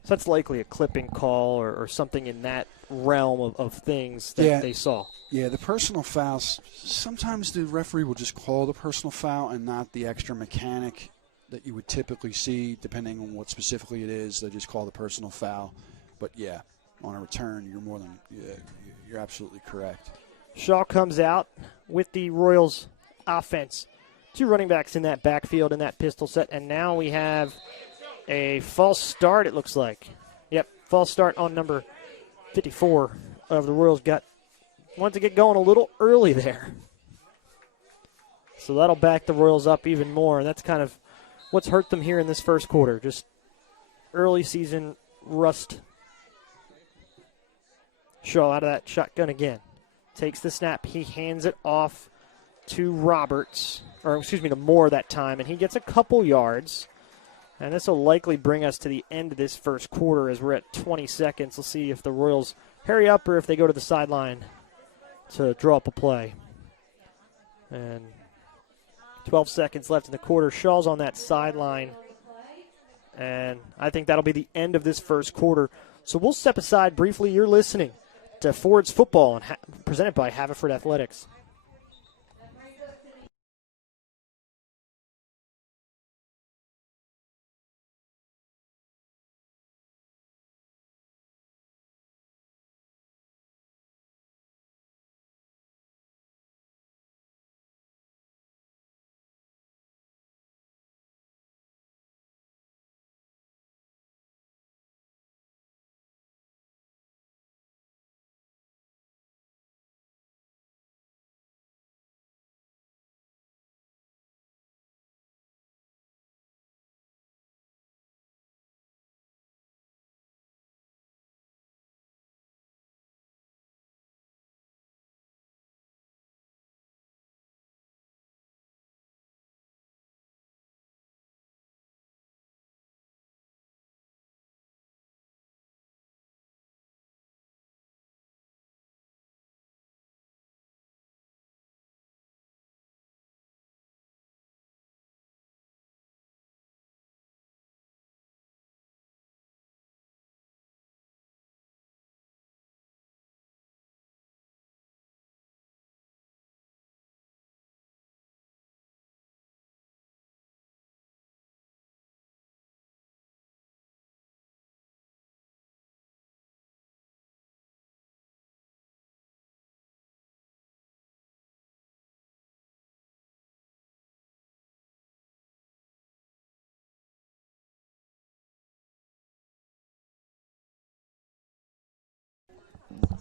So that's likely a clipping call or something in that realm of things that they saw. Yeah, the personal fouls, sometimes the referee will just call the personal foul and not the extra mechanic that you would typically see, depending on what specifically it is. They just call the personal foul. But, yeah, on a return, you're absolutely correct. Shaw comes out with the Royals offense. Two running backs in that backfield in that pistol set, and now we have a false start, it looks like. Yep, false start on number 54 of the Royals. Wanted to get going a little early there. So that'll back the Royals up even more. And that's kind of what's hurt them here in this first quarter. Just early season rust. Shaw out of that shotgun again. Takes the snap. He hands it off to Roberts. To Moore that time. And he gets a couple yards. And this will likely bring us to the end of this first quarter as we're at 20 seconds. We'll see if the Royals hurry up or if they go to the sideline to draw up a play. And 12 seconds left in the quarter. Shaw's on that sideline. And I think that'll be the end of this first quarter. So we'll step aside briefly. You're listening to Ford's Football presented by Haverford Athletics.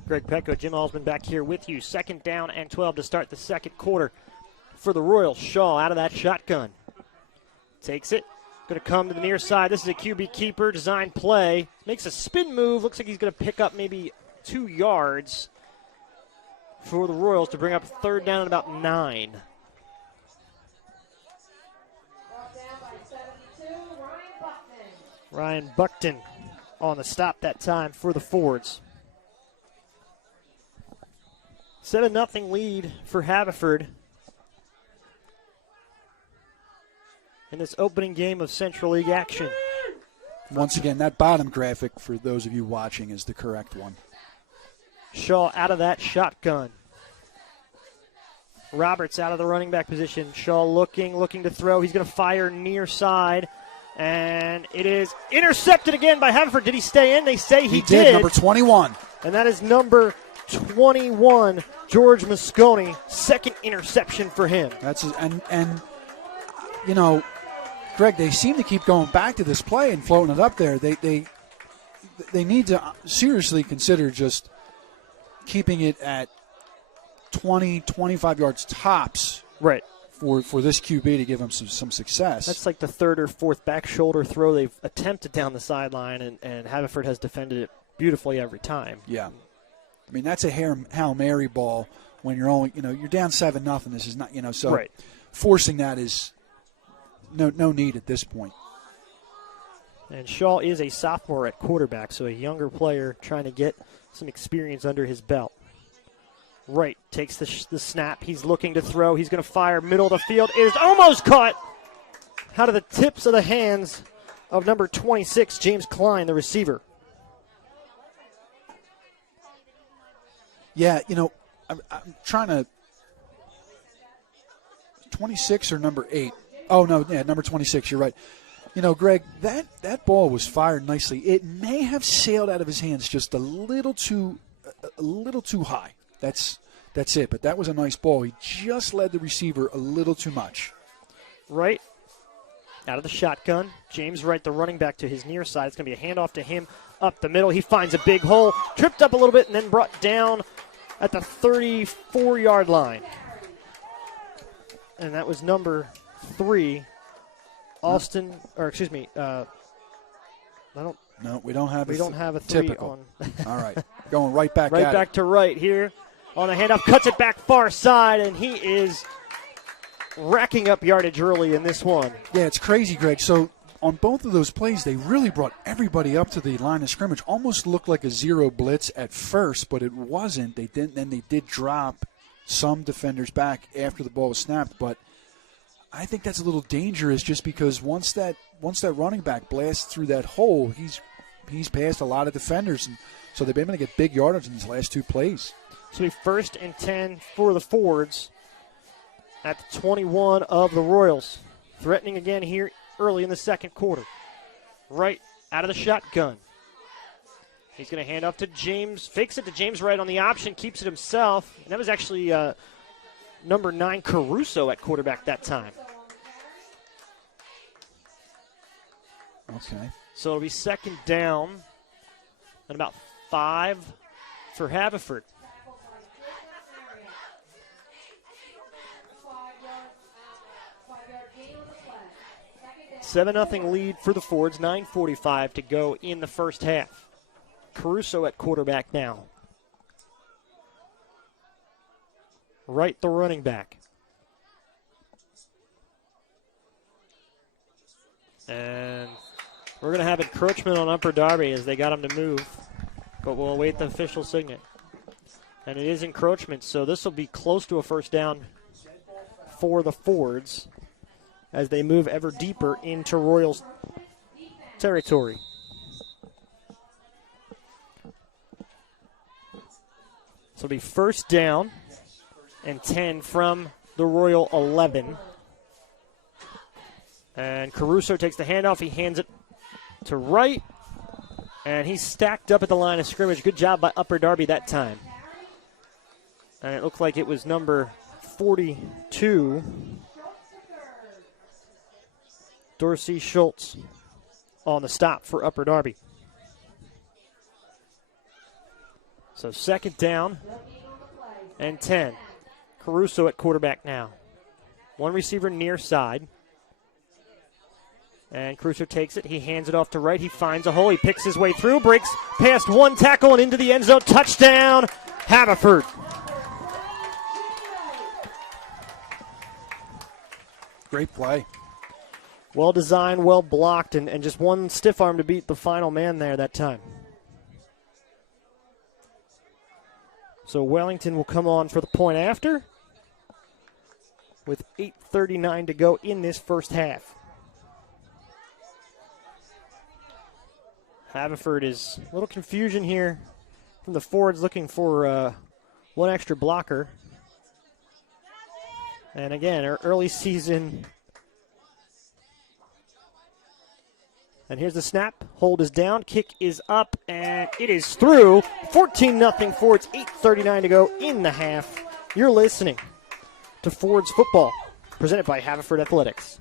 Greg Petco, Jim Alsman back here with you. 2nd down and 12 to start the second quarter for the Royals. Shaw out of that shotgun. Takes it. Going to come to the near side. This is a QB keeper design play. Makes a spin move. Looks like he's going to pick up maybe 2 yards for the Royals to bring up 3rd down and about 9. Ryan Buckton on the stop that time for the Fords. 7-0 lead for Haverford in this opening game of Central League action. Once again, that bottom graphic, for those of you watching, is the correct one. Shaw out of that shotgun. Roberts out of the running back position. Shaw looking to throw. He's going to fire near side. And it is intercepted again by Haverford. Did he stay in? They say he did. Number 21. And that is number 21, George Mosconi. 2nd interception for him. That's and you know, Greg, they seem to keep going back to this play and floating it up there. They need to seriously consider just keeping it at 20, 25 yards tops. Right. For this QB to give him some success. That's like the third or fourth back shoulder throw they've attempted down the sideline, and Haverford has defended it beautifully every time. Yeah. I mean, that's a Hail Mary ball when you're only, you're down 7-0. This is not, so right. Forcing that is no need at this point. And Shaw is a sophomore at quarterback, so a younger player trying to get some experience under his belt. Right, takes the snap. He's looking to throw. He's going to fire middle of the field. It is almost caught out of the tips of the hands of number 26, James Klein, the receiver. Yeah, I'm trying to. 26 or number 8? Oh, no, yeah, number 26, you're right. Greg, that ball was fired nicely. It may have sailed out of his hands just a little too high. That's it. But that was a nice ball. He just led the receiver a little too much. Right. Out of the shotgun. James Wright, the running back, to his near side. It's going to be a handoff to him up the middle. He finds a big hole. Tripped up a little bit and then brought down at the 34-yard line. And that was number 3, Austin, or excuse me, I don't. No, we don't have. We don't have a 3 typical. on. All right, going right back. Right back to right here on a handoff, cuts it back far side, and he is racking up yardage early in this one. Yeah, it's crazy, Greg. So on both of those plays, they really brought everybody up to the line of scrimmage. Almost looked like a zero blitz at first, but it wasn't. They didn't. Then they did drop some defenders back after the ball was snapped, but I think that's a little dangerous just because once that running back blasts through that hole, he's passed a lot of defenders, and so they've been able to get big yardage in these last 2 plays. So 1st and 10 for the Fords at the 21 of the Royals. Threatening again here early in the second quarter. Right out of the shotgun. He's going to hand off to James, fakes it to James Wright on the option, keeps it himself. And that was actually number 9, Caruso, at quarterback that time. Okay. So it'll be 2nd down and about 5 for Haverford. $7-0 lead for the Fords, 9:45 to go in the first half. Caruso at quarterback now. Wright, the running back. And we're going to have encroachment on Upper Darby as they got him to move, but we'll await the official signet. And it is encroachment, so this will be close to a first down for the Fords as they move ever deeper into Royals territory. So it'll be 1st down and 10 from the Royal 11. And Caruso takes the handoff. He hands it to Wright. And he's stacked up at the line of scrimmage. Good job by Upper Darby that time. And it looked like it was number 42, Dorsey Schultz, on the stop for Upper Darby. So 2nd down and 10. Caruso at quarterback now. One receiver near side. And Caruso takes it. He hands it off to Wright. He finds a hole. He picks his way through, breaks past one tackle and into the end zone. Touchdown, Haverford. Great play. Well designed, well blocked, and just one stiff arm to beat the final man there that time. So Wellington will come on for the point after with 8:39 to go in this first half. Haverford is a little confusion here from the Fords, looking for one extra blocker. And again, our early season. And here's the snap. Hold is down. Kick is up. And it is through. 14-0 Fords. 8:39 to go in the half. You're listening to Fords Football, presented by Haverford Athletics.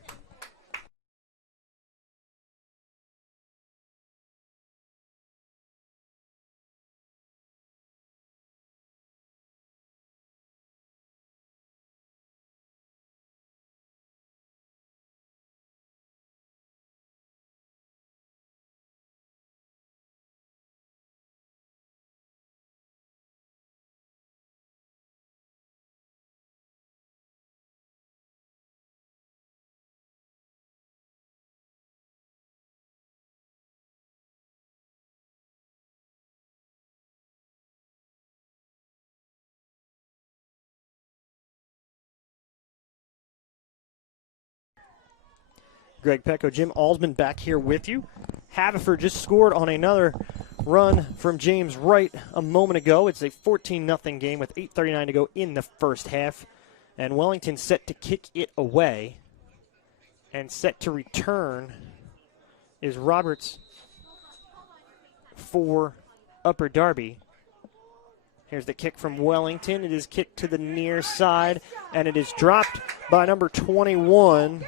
Greg Pecco, Jim Alsman back here with you. Haverford just scored on another run from James Wright a moment ago. It's a 14-0 game with 8:39 to go in the first half. And Wellington set to kick it away. And set to return is Roberts for Upper Darby. Here's the kick from Wellington. It is kicked to the near side, and it is dropped by number 21,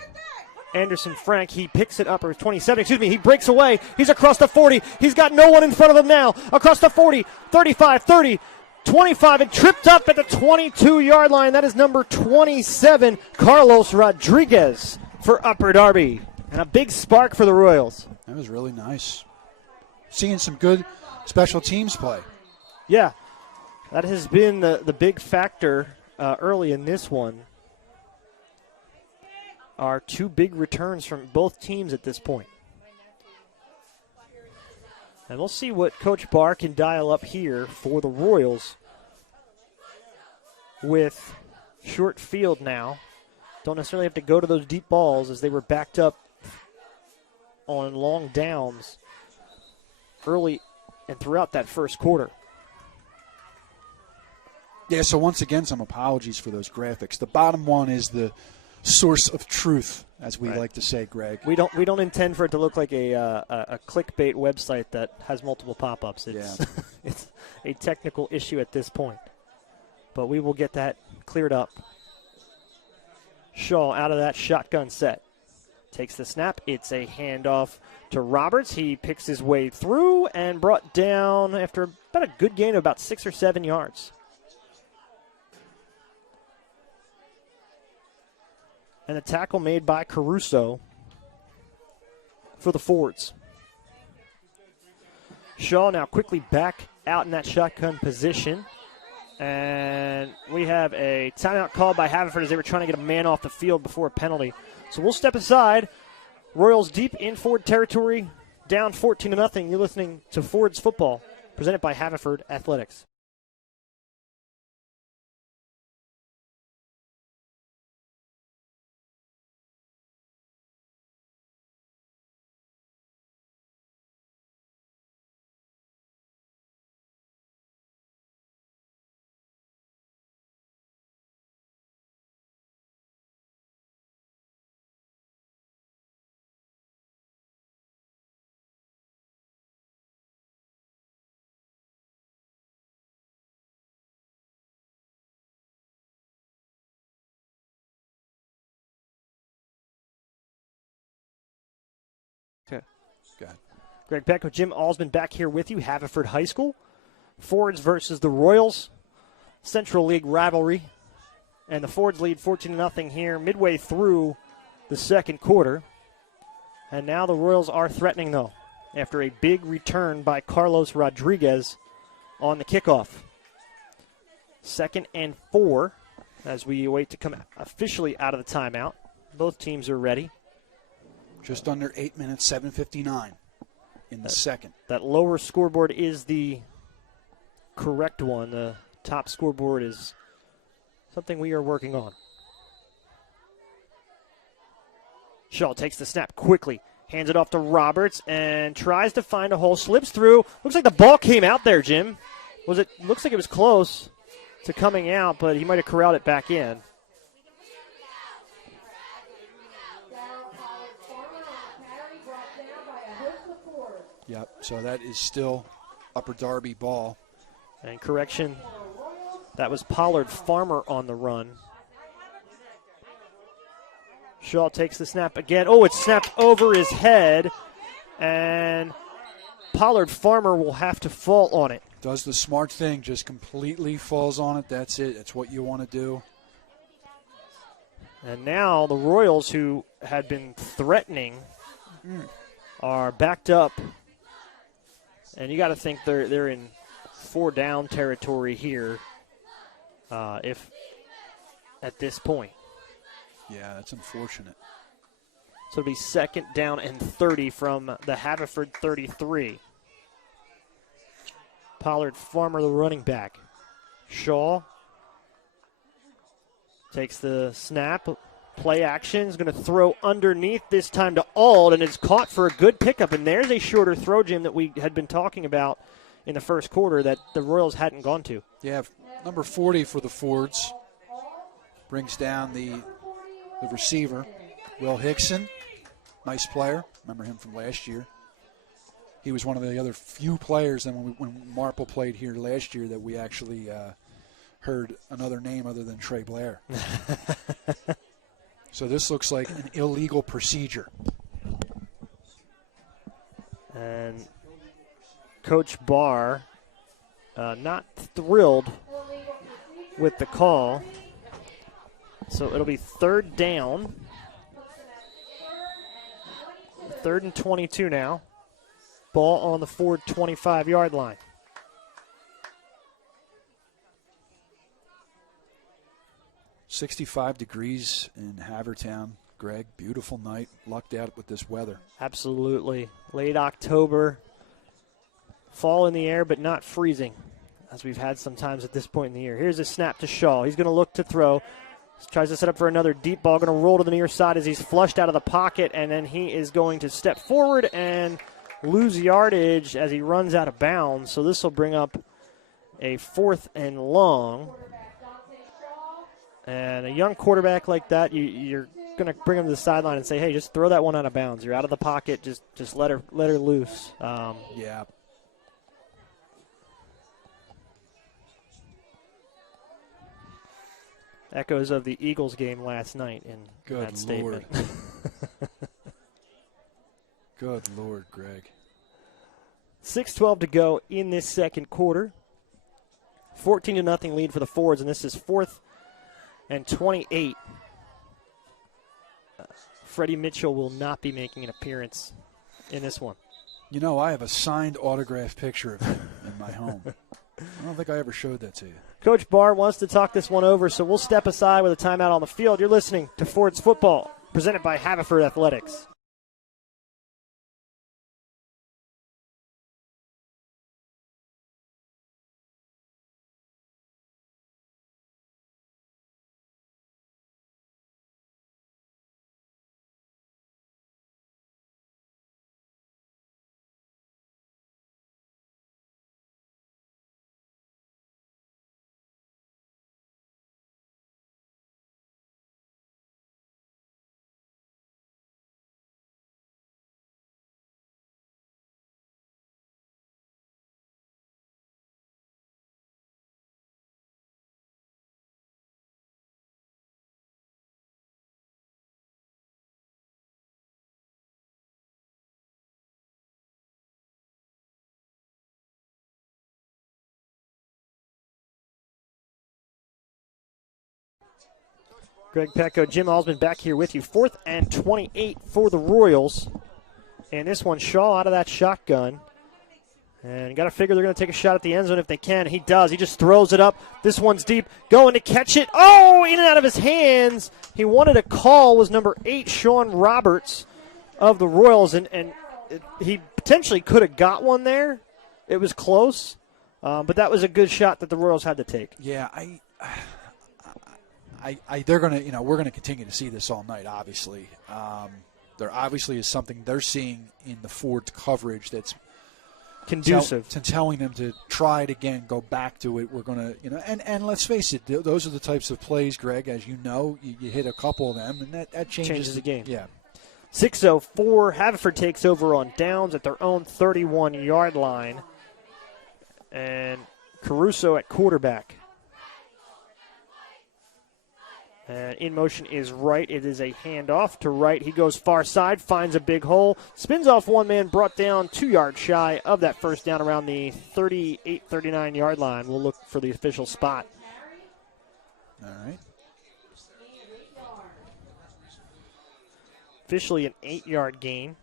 Anderson Frank. He picks it up, or 27, excuse me. He breaks away. He's across the 40. He's got no one in front of him now. Across the 40, 35, 30, 25, and tripped up at the 22-yard line. That is number 27, Carlos Rodriguez for Upper Darby. And a big spark for the Royals. That was really nice. Seeing some good special teams play. Yeah. That has been the big factor early in this one. Are two big returns from both teams at this point. And we'll see what Coach Barr can dial up here for the Royals with short field now. Don't necessarily have to go to those deep balls as they were backed up on long downs early and throughout that first quarter. Yeah, so once again, some apologies for those graphics. The bottom one is the source of truth, as we like to say, Greg. We don't intend for it to look like a clickbait website that has multiple pop-ups. It's, it's a technical issue at this point. But we will get that cleared up. Shaw out of that shotgun set. Takes the snap. It's a handoff to Roberts. He picks his way through and brought down after about a good gain of about 6 or 7 yards. And a tackle made by Caruso for the Fords. Shaw now quickly back out in that shotgun position. And we have a timeout called by Haverford as they were trying to get a man off the field before a penalty. So we'll step aside. Royals deep in Ford territory, down 14-0. You're listening to Ford's Football, presented by Haverford Athletics. Greg Pecco, Jim Alsman back here with you. Haverford High School. Fords versus the Royals. Central League rivalry. And the Fords lead 14-0 here midway through the second quarter. And now the Royals are threatening, though, after a big return by Carlos Rodriguez on the kickoff. 2nd and 4 as we wait to come officially out of the timeout. Both teams are ready. Just under 8 minutes, 7:59 in the second. That lower scoreboard is the correct one. The top scoreboard is something we are working on. Shaw takes the snap quickly, hands it off to Roberts, and tries to find a hole, slips through. Looks like the ball came out there, Jim. Looks like it was close to coming out, but he might have corralled it back in. Yep, so that is still Upper Darby ball. And correction, that was Pollard Farmer on the run. Shaw takes the snap again. Oh, it's snapped over his head, and Pollard Farmer will have to fall on it. Does the smart thing, just completely falls on it. That's it. That's what you want to do. And now the Royals, who had been threatening, are backed up. And you got to think they're in 4-down territory here, if at this point. Yeah, that's unfortunate. So it'll be 2nd down and 30 from the Haverford 33. Pollard Farmer, the running back. Shaw takes the snap, Play action is going to throw underneath this time to Ald, and it's caught for a good pickup. And there's a shorter throw, Jim, that we had been talking about in the first quarter that the Royals hadn't gone to. Yeah, number 40 for the Fords brings down the receiver, Will Hickson. Nice player. Remember him from last year. He was one of the other few players when Marple played here last year that we actually heard another name other than Trey Blair. So this looks like an illegal procedure. And Coach Barr not thrilled with the call. So it'll be third down. 3rd and 22 now. Ball on the Ford 25-yard line. .65 degrees in Havertown, Greg. Beautiful night. Lucked out with this weather. Absolutely. Late October. Fall in the air, but not freezing, as we've had sometimes at this point in the year. Here's a snap to Shaw. He's going to look to throw. Tries to set up for another deep ball. Going to roll to the near side as he's flushed out of the pocket, and then he is going to step forward and lose yardage as he runs out of bounds. So this will bring up a 4th and long. And a young quarterback like that, you're going to bring him to the sideline and say, hey, just throw that one out of bounds. You're out of the pocket. Just let her loose. Yeah. Echoes of the Eagles game last night in Good that statement. Lord. Good Lord, Greg. 6:12 to go in this second quarter. 14-0 lead for the Fords, and this is 4th and 28. Freddie Mitchell will not be making an appearance in this one. You know, I have a signed autographed picture of him in my home. I don't think I ever showed that to you. Coach Barr wants to talk this one over, so we'll step aside with a timeout on the field. You're listening to Ford's Football, presented by Haverford Athletics. Greg Pecco, Jim Alsman back here with you. 4th and 28 for the Royals. And this one, Shaw out of that shotgun. And you got to figure they're going to take a shot at the end zone if they can. He does. He just throws it up. This one's deep. Going to catch it. Oh, in and out of his hands. He wanted a call. Was number 8, Sean Roberts of the Royals. And he potentially could have got one there. It was close. But that was a good shot that the Royals had to take. Yeah, they're going to, we're going to continue to see this all night, obviously. There obviously is something they're seeing in the Ford's coverage that's conducive to telling them to try it again, go back to it. We're going to, and let's face it, those are the types of plays, Greg, as you know, you hit a couple of them, and that changes the game. Yeah. 6:04, Haverford takes over on downs at their own 31-yard line. And Caruso at quarterback. And in motion is right. It is a handoff to right. He goes far side, finds a big hole, spins off one man, brought down 2 yards shy of that first down around the 38, 39-yard line. We'll look for the official spot. All right. Officially an 8-yard gain.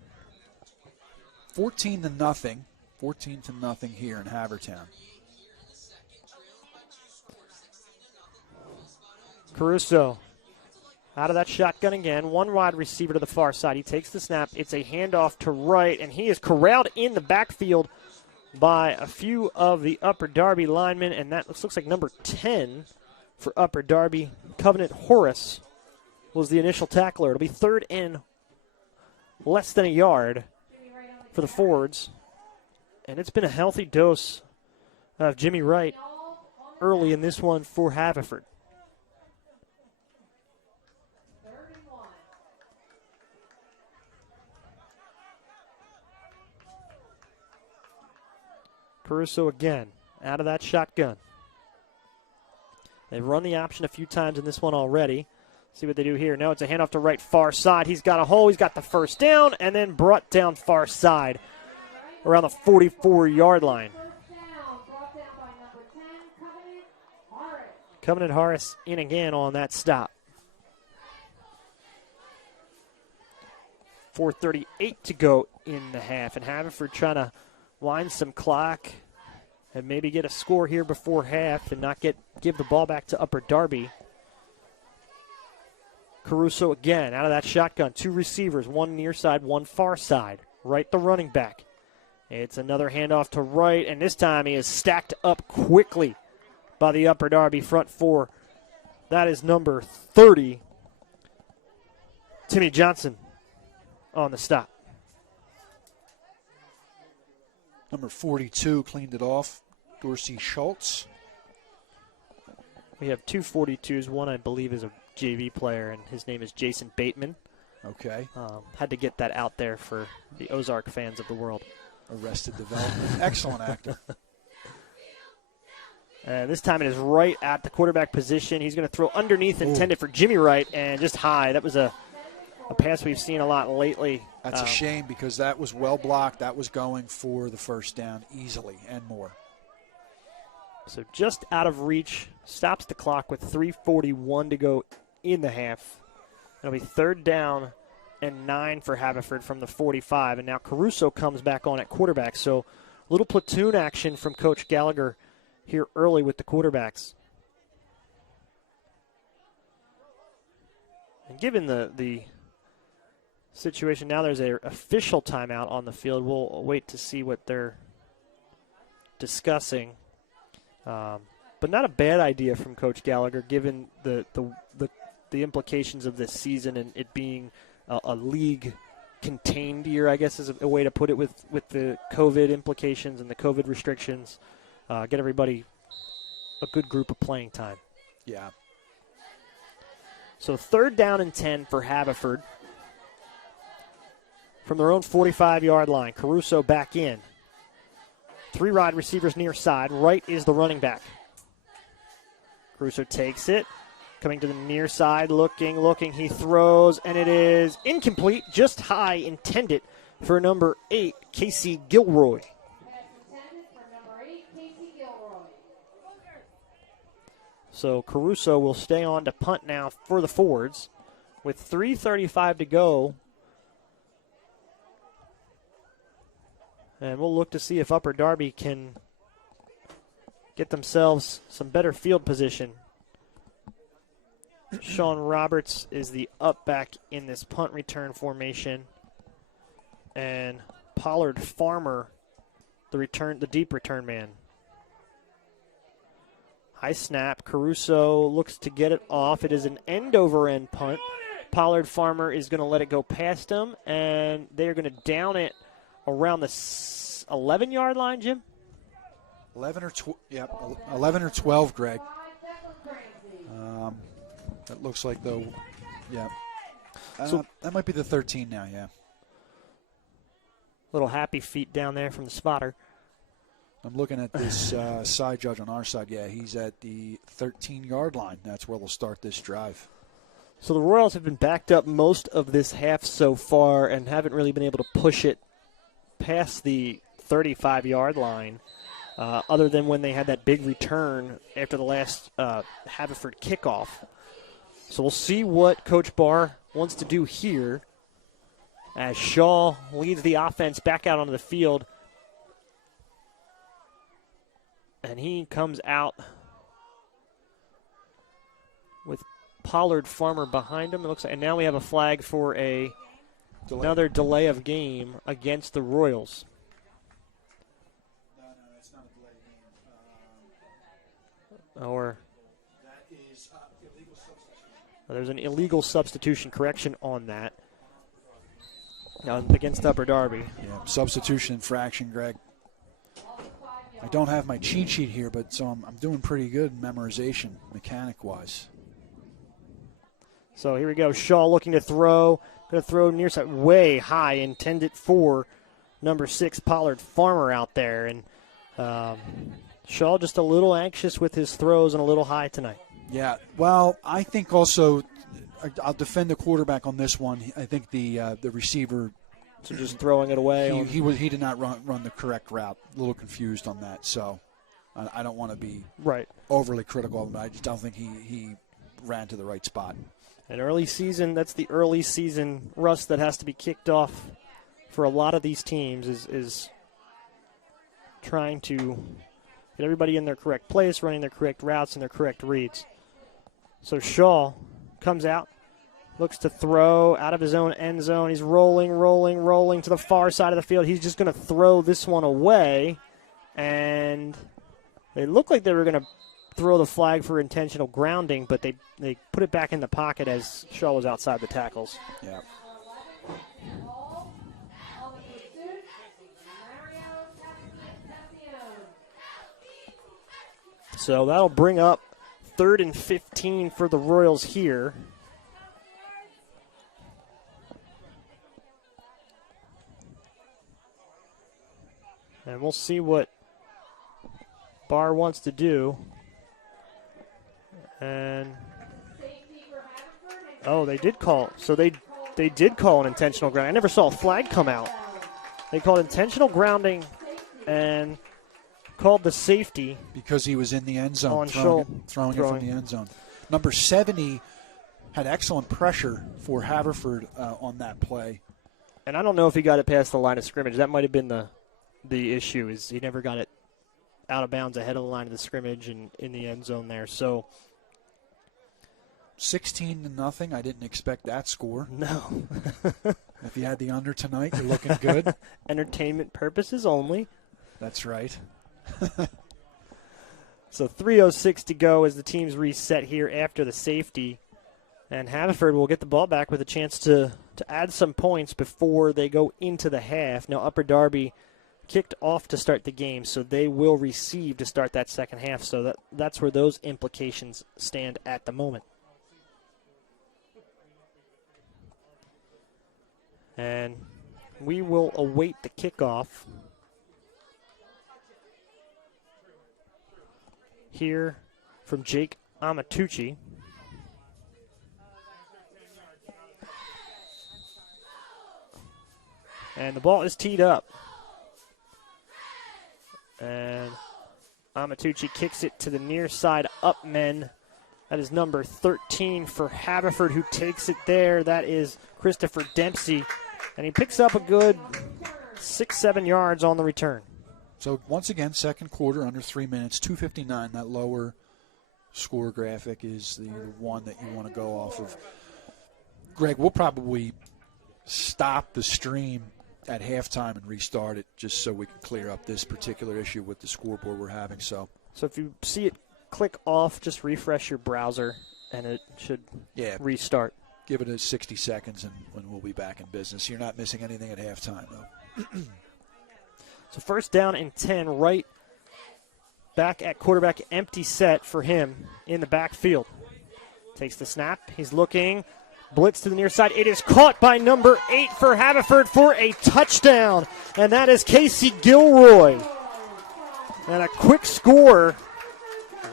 14-0. 14-0 here in Havertown. Caruso out of that shotgun again. One wide receiver to the far side. He takes the snap. It's a handoff to right, and he is corralled in the backfield by a few of the Upper Darby linemen, and that looks like number 10 for Upper Darby, Covenant Horace. was the initial tackler. It'll be 3rd and less than a yard for the Fords. And it's been a healthy dose of Jimmy Wright early in this one for Haverford. Caruso again, out of that shotgun. They've run the option a few times in this one already. See what they do here. Now it's a handoff to right far side. He's got a hole. He's got the first down, and then brought down far side around the 44-yard line. Covenant Harris in again on that stop. 4:38 to go in the half, and Haverford trying to wind some clock and maybe get a score here before half and not give the ball back to Upper Darby. Caruso again out of that shotgun. 2 receivers, 1 near side, 1 far side. Right the running back. It's another handoff to right, and this time he is stacked up quickly by the Upper Darby front 4. That is number 30, Timmy Johnson, on the stop. Number 42 cleaned it off, Dorsey Schultz. We have 2 42s. One, I believe, is a JV player, and his name is Jason Bateman. Okay. Had to get that out there for the Ozark fans of the world. Arrested Development. Excellent actor. And this time it is right at the quarterback position. He's going to throw underneath, intended for Jimmy Wright, and just high. That was a pass we've seen a lot lately. That's a shame because that was well blocked. That was going for the first down easily and more. So just out of reach, stops the clock with 3:41 to go in the half. It'll be 3rd down and 9 for Haverford from the 45. And now Caruso comes back on at quarterback. So a little platoon action from Coach Gallagher here early with the quarterbacks. And given the situation now, there's an official timeout on the field. We'll wait to see what they're discussing. But not a bad idea from Coach Gallagher, given the implications of this season and it being a league-contained year, I guess is a way to put it, with the COVID implications and the COVID restrictions. Get everybody a good group of playing time. Yeah. So 3rd down and 10 for Haverford. From their own 45-yard line, Caruso back in. 3 wide receivers near side. Right is the running back. Caruso takes it. Coming to the near side, looking. He throws, and it is incomplete, just high, intended for number 8, Casey Gilroy. So Caruso will stay on to punt now for the Fords with 3:35 to go. And we'll look to see if Upper Darby can get themselves some better field position. Sean Roberts is the up back in this punt return formation. And Pollard Farmer, the deep return man. High snap. Caruso looks to get it off. It is an end-over-end punt. Pollard Farmer is going to let it go past him, and they're going to down it around the 11-yard line, Jim? 11 or 12, Greg. That looks like so that might be the 13 now, yeah. Little happy feet down there from the spotter. I'm looking at this side judge on our side. Yeah, he's at the 13-yard line. That's where they'll start this drive. So the Royals have been backed up most of this half so far and haven't really been able to push it past the 35-yard line, other than when they had that big return after the last Haverford kickoff. So we'll see what Coach Barr wants to do here as Shaw leads the offense back out onto the field. And he comes out with Pollard Farmer behind him, it looks like. And now we have a flag for another delay of game against the Royals. No, it's not a delay of game. Or that is illegal substitution. There's an illegal substitution correction on that against Upper Darby. Yeah, substitution infraction, Greg. I don't have my cheat sheet here, but so I'm doing pretty good memorization, mechanic-wise. So here we go. Shaw looking to throw. Going to throw near side way high, intended for number 6, Pollard Farmer out there. And Shaw just a little anxious with his throws and a little high tonight. Yeah, well, I think also I'll defend the quarterback on this one. I think the receiver, so just throwing it away. He did not run the correct route. A little confused on that, so I don't want to be overly critical of him. I just don't think he ran to the right spot. An early season, that's the early season rust that has to be kicked off for a lot of these teams is trying to get everybody in their correct place, running their correct routes and their correct reads. So Shaw comes out, looks to throw out of his own end zone. He's rolling to the far side of the field. He's just going to throw this one away, and they look like they were going to throw the flag for intentional grounding, but they put it back in the pocket as Shaw was outside the tackles. Yeah. So that'll bring up 3rd and 15 for the Royals here. And we'll see what Barr wants to do. And they did call. So they did call an intentional grounding. I never saw a flag come out. They called intentional grounding and called the safety because he was in the end zone throwing it from the end zone. Number 70 had excellent pressure for Haverford on that play. And I don't know if he got it past the line of scrimmage. That might have been the issue, is he never got it out of bounds ahead of the line of the scrimmage and in the end zone there. So 16-0. I didn't expect that score. No. If you had the under tonight, you're looking good. Entertainment purposes only. That's right. So 3:06 to go as the teams reset here after the safety. And Haverford will get the ball back with a chance to add some points before they go into the half. Now Upper Darby kicked off to start the game, so they will receive to start that second half. So that's where those implications stand at the moment. And we will await the kickoff here from Jake Amatucci. And the ball is teed up. And Amatucci kicks it to the near side up men. That is number 13 for Haverford, who takes it there. That is Christopher Dempsey. And he picks up a good 6-7 yards on the return. So once again, second quarter, under 3 minutes, 2:59. That lower score graphic is the one that you want to go off of. Greg, we'll probably stop the stream at halftime and restart it just so we can clear up this particular issue with the scoreboard we're having. So if you see it click off, just refresh your browser, and it should restart. Give it a 60 seconds, and we'll be back in business. You're not missing anything at halftime, though. So first down and 10, right back at quarterback, empty set for him in the backfield. Takes the snap. He's looking. Blitz to the near side. It is caught by number 8 for Haverford for a touchdown, and that is Casey Gilroy. And a quick score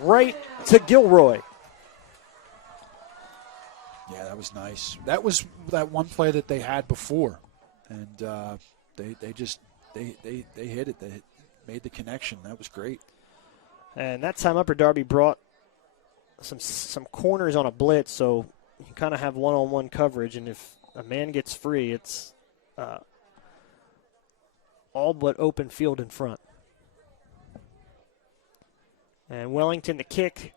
right to Gilroy. Yeah, that was nice. That was that one play that they had before, and they hit it. They made the connection. That was great. And that time Upper Darby brought some corners on a blitz, so you kind of have one-on-one coverage, and if a man gets free, it's all but open field in front. And Wellington, the kick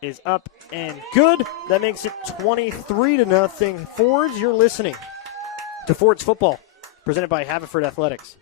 is up and good. That makes it 23-0. Fords, you're listening to Fords Football, presented by Haverford Athletics.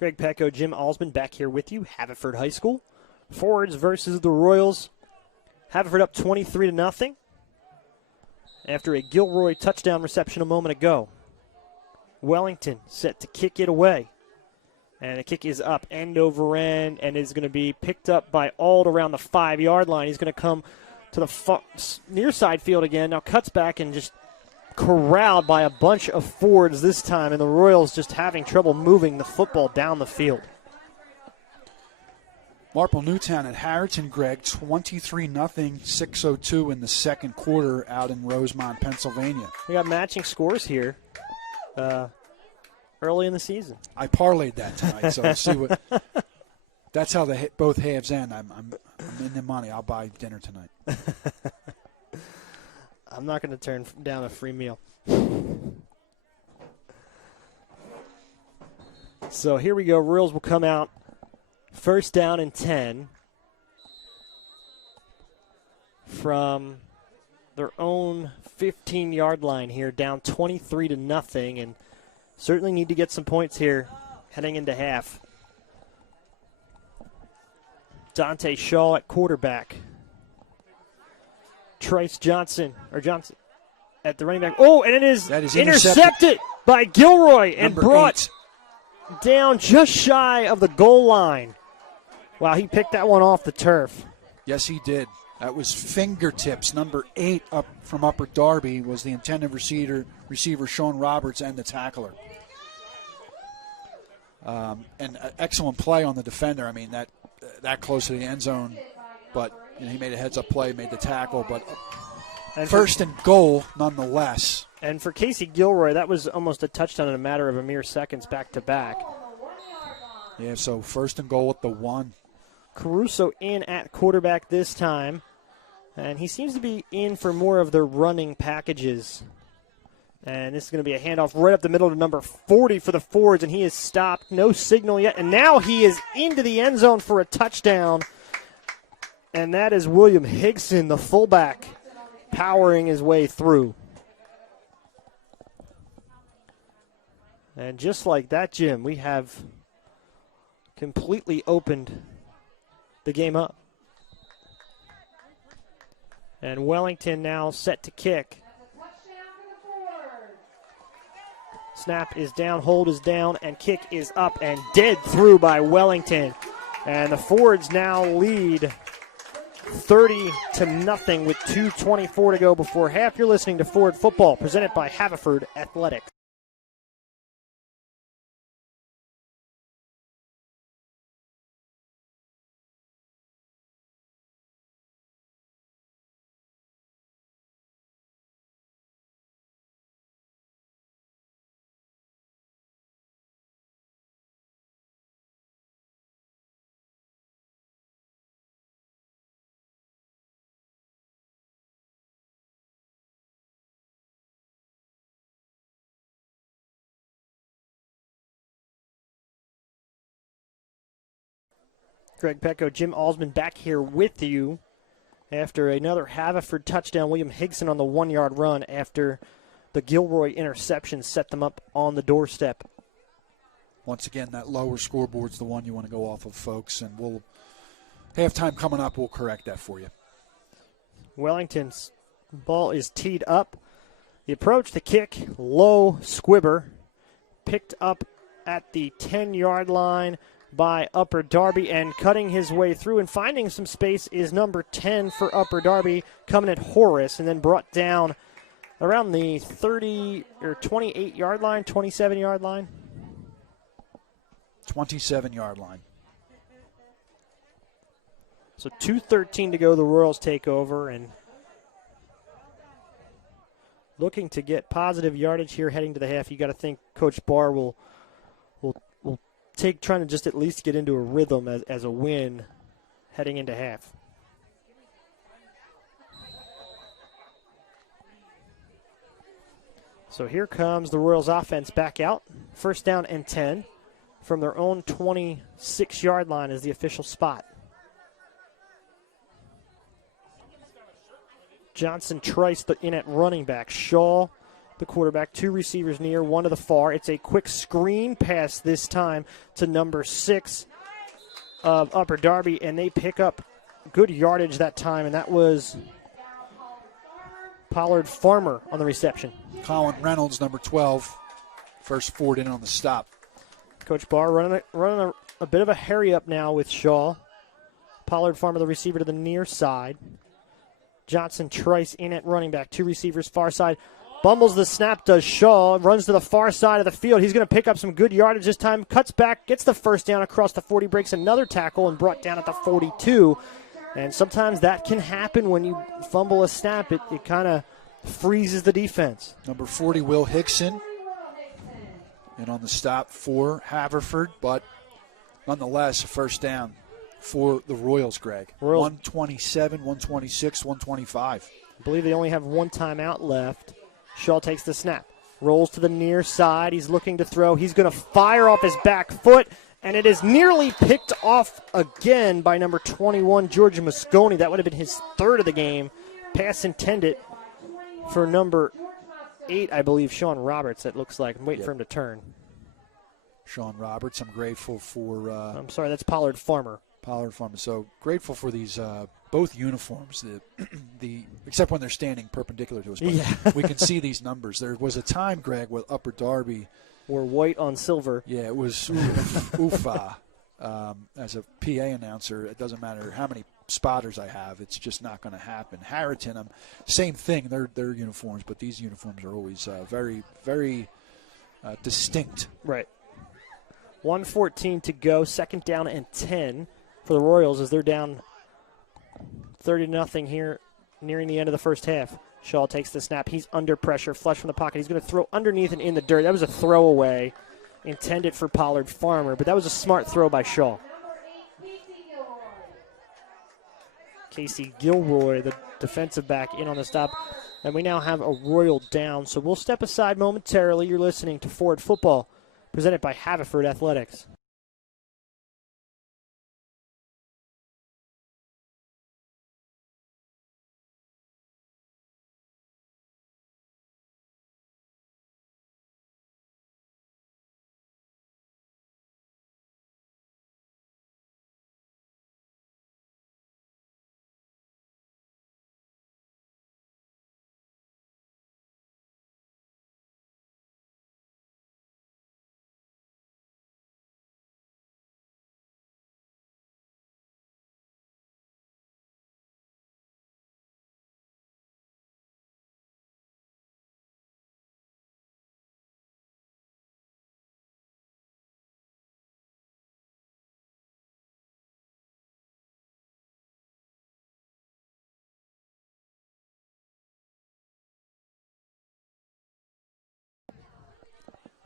Greg Pecco, Jim Alsman back here with you. Haverford High School. Forwards versus the Royals. Haverford up 23-0 after a Gilroy touchdown reception a moment ago. Wellington set to kick it away. And the kick is up end over end and is going to be picked up by Auld around the 5-yard line. He's going to come to the near side field again. Now cuts back and just corralled by a bunch of forwards this time, and the Royals just having trouble moving the football down the field. Marple Newtown at Harrington, Greg, 23-0, 6:02 in the second quarter out in Rosemont, Pennsylvania. We got matching scores here early in the season. I parlayed that tonight, so we'll see what. That's how both halves end. I'm in the money. I'll buy dinner tonight. I'm not going to turn down a free meal. So here we go. Royals will come out. First down and 10 from their own 15-yard line here, down 23-0, and certainly need to get some points here heading into half. Dante Shaw at quarterback. Trice Johnson at the running back. Oh, and it is intercepted by Gilroy and brought down just shy of the goal line. Wow, he picked that one off the turf. Yes, he did. That was fingertips. Number 8 up from Upper Darby was the intended receiver Sean Roberts, and the tackler. And excellent play on the defender. I mean, that close to the end zone, but he made a heads-up play, made the tackle, but first and goal nonetheless. And for Casey Gilroy, that was almost a touchdown in a matter of a mere seconds back-to-back. Yeah, so first and goal at the 1. Caruso in at quarterback this time, and he seems to be in for more of the running packages. And this is going to be a handoff right up the middle to number 40 for the Fords, and he is stopped. No signal yet, and now he is into the end zone for a touchdown. And that is William Higson, the fullback, powering his way through. And just like that, Jim, we have completely opened the game up. And Wellington now set to kick. Snap is down, hold is down, and kick is up and dead through by Wellington. And the Fords now lead 30-0 with 2:24 to go before half. You're listening to Ford Football, presented by Haverford Athletics. Greg Pecco, Jim Alsman back here with you after another Haverford touchdown. William Higson on the 1-yard run after the Gilroy interception set them up on the doorstep. Once again, that lower scoreboard's the one you want to go off of, folks, and we'll halftime coming up, we'll correct that for you. Wellington's ball is teed up. The approach, the kick, low squibber, picked up at the 10-yard line by Upper Darby, and cutting his way through and finding some space is number 10 for Upper Darby, coming at Horace, and then brought down around the 30 or 28-yard line, 27-yard line. 27-yard line. So 2:13 to go. The Royals take over and looking to get positive yardage here heading to the half. You got to think Coach Barr will trying to just at least get into a rhythm as a win heading into half. So here comes the Royals offense back out. First down and 10 from their own 26-yard line is the official spot. Johnson Trice in at running back. Shaw the quarterback. 2 receivers near, 1 to the far. It's a quick screen pass this time to number 6 of Upper Darby, and they pick up good yardage that time, and that was Pollard Farmer on the reception. Colin Reynolds, number 12, first Ford in on the stop. Coach Barr running a bit of a hurry up now with Shaw. Pollard Farmer, the receiver, to the near side. Johnson Trice in at running back. 2 receivers far side. Bumbles the snap, does Shaw. Runs to the far side of the field. He's going to pick up some good yardage this time. Cuts back, gets the first down across the 40, breaks another tackle, and brought down at the 42. And sometimes that can happen when you fumble a snap. It kind of freezes the defense. Number 40, Will Hickson. And on the stop for Haverford, but nonetheless, a first down for the Royals, Greg. 127, 126, 125. I believe they only have 1 timeout left. Shaw takes the snap. Rolls to the near side. He's looking to throw. He's going to fire off his back foot, and it is nearly picked off again by number 21, George Mosconi. That would have been his 3rd of the game. Pass intended for number 8, I believe, Sean Roberts, it looks like. I'm waiting for him to turn. Sean Roberts, I'm grateful for. I'm sorry, that's Pollard Farmer. Pollard Farmer. So grateful for these both uniforms, the except when they're standing perpendicular to us. But yeah. We can see these numbers. There was a time, Greg, with Upper Darby. Wore white on silver. Yeah, it was oofa. As a PA announcer, it doesn't matter how many spotters I have, it's just not going to happen. Harriton, same thing. They're uniforms, but these uniforms are always very, very distinct. Right. 1:14 to go. 2nd down and 10 for the Royals as they're down 30-0 here nearing the end of the first half. Shaw takes the snap. He's under pressure, flush from the pocket. He's going to throw underneath and in the dirt. That was a throwaway intended for Pollard Farmer, but that was a smart throw by Shaw. Casey Gilroy, the defensive back, in on the stop. And we now have a Royal down, so we'll step aside momentarily. You're listening to Ford Football, presented by Haverford Athletics.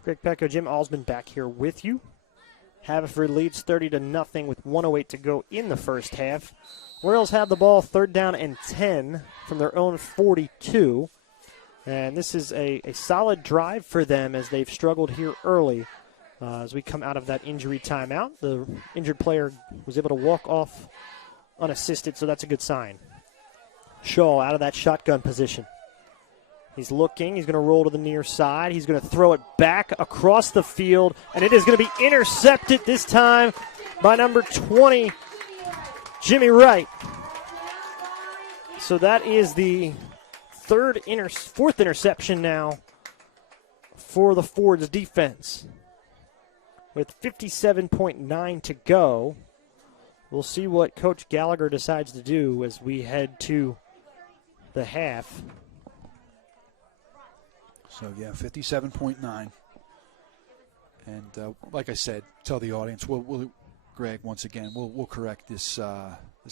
Greg Pecco, Jim Alsman back here with you. Haverford leads 30-0 with 1:08 to go in the first half. Royals have the ball 3rd down and 10 from their own 42. And this is a solid drive for them as they've struggled here early. As we come out of that injury timeout, the injured player was able to walk off unassisted, so that's a good sign. Shaw out of that shotgun position. He's looking. He's going to roll to the near side. He's going to throw it back across the field, and it is going to be intercepted this time by number 20, Jimmy Wright. So that is the 4th interception now for the Ford's defense. With 57.9 to go, we'll see what Coach Gallagher decides to do as we head to the half. So, yeah, 57.9. And like I said, tell the audience, we'll Greg, once again, we'll correct this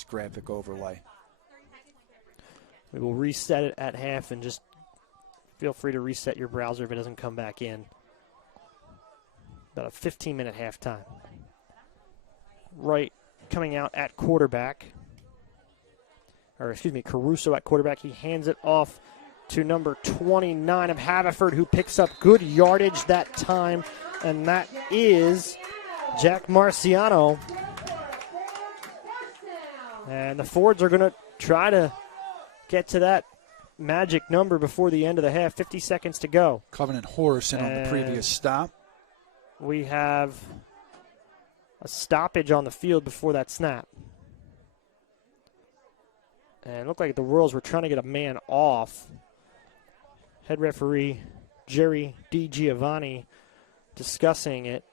graphic overlay. We will reset it at half, and just feel free to reset your browser if it doesn't come back in. About a 15-minute halftime. Wright coming out at quarterback. Caruso at quarterback. He hands it off to number 29 of Haverford, who picks up good yardage that time, and that is Jack Marciano. And the Fords are going to try to get to that magic number before the end of the half. 50 seconds to go. Covenant Horse in on the previous stop. We have a stoppage on the field before that snap. And it looked like the Royals were trying to get a man off. Head referee Jerry D. Giovanni discussing it.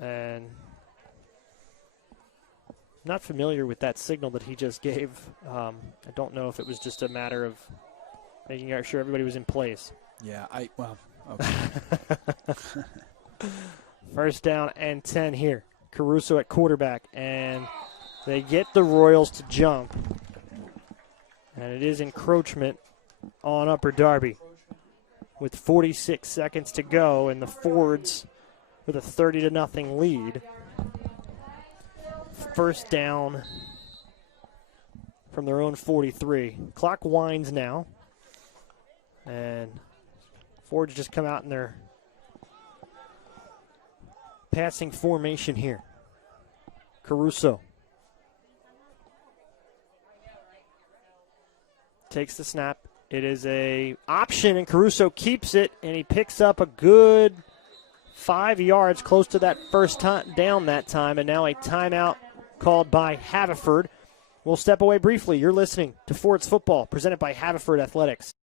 And not familiar with that signal that he just gave. I don't know if it was just a matter of making sure everybody was in place. Yeah, okay. First down and 10 here. Caruso at quarterback, and they get the Royals to jump. And it is encroachment on Upper Darby with 46 seconds to go, and the Fords with a 30-0 lead. First down from their own 43. Clock winds now, and Fords just come out in their passing formation here. Caruso takes the snap. It is a option, and Caruso keeps it, and he picks up a good 5 yards, close to that first down that time, and now a timeout called by Haverford. We'll step away briefly. You're listening to Fords Football, presented by Haverford Athletics.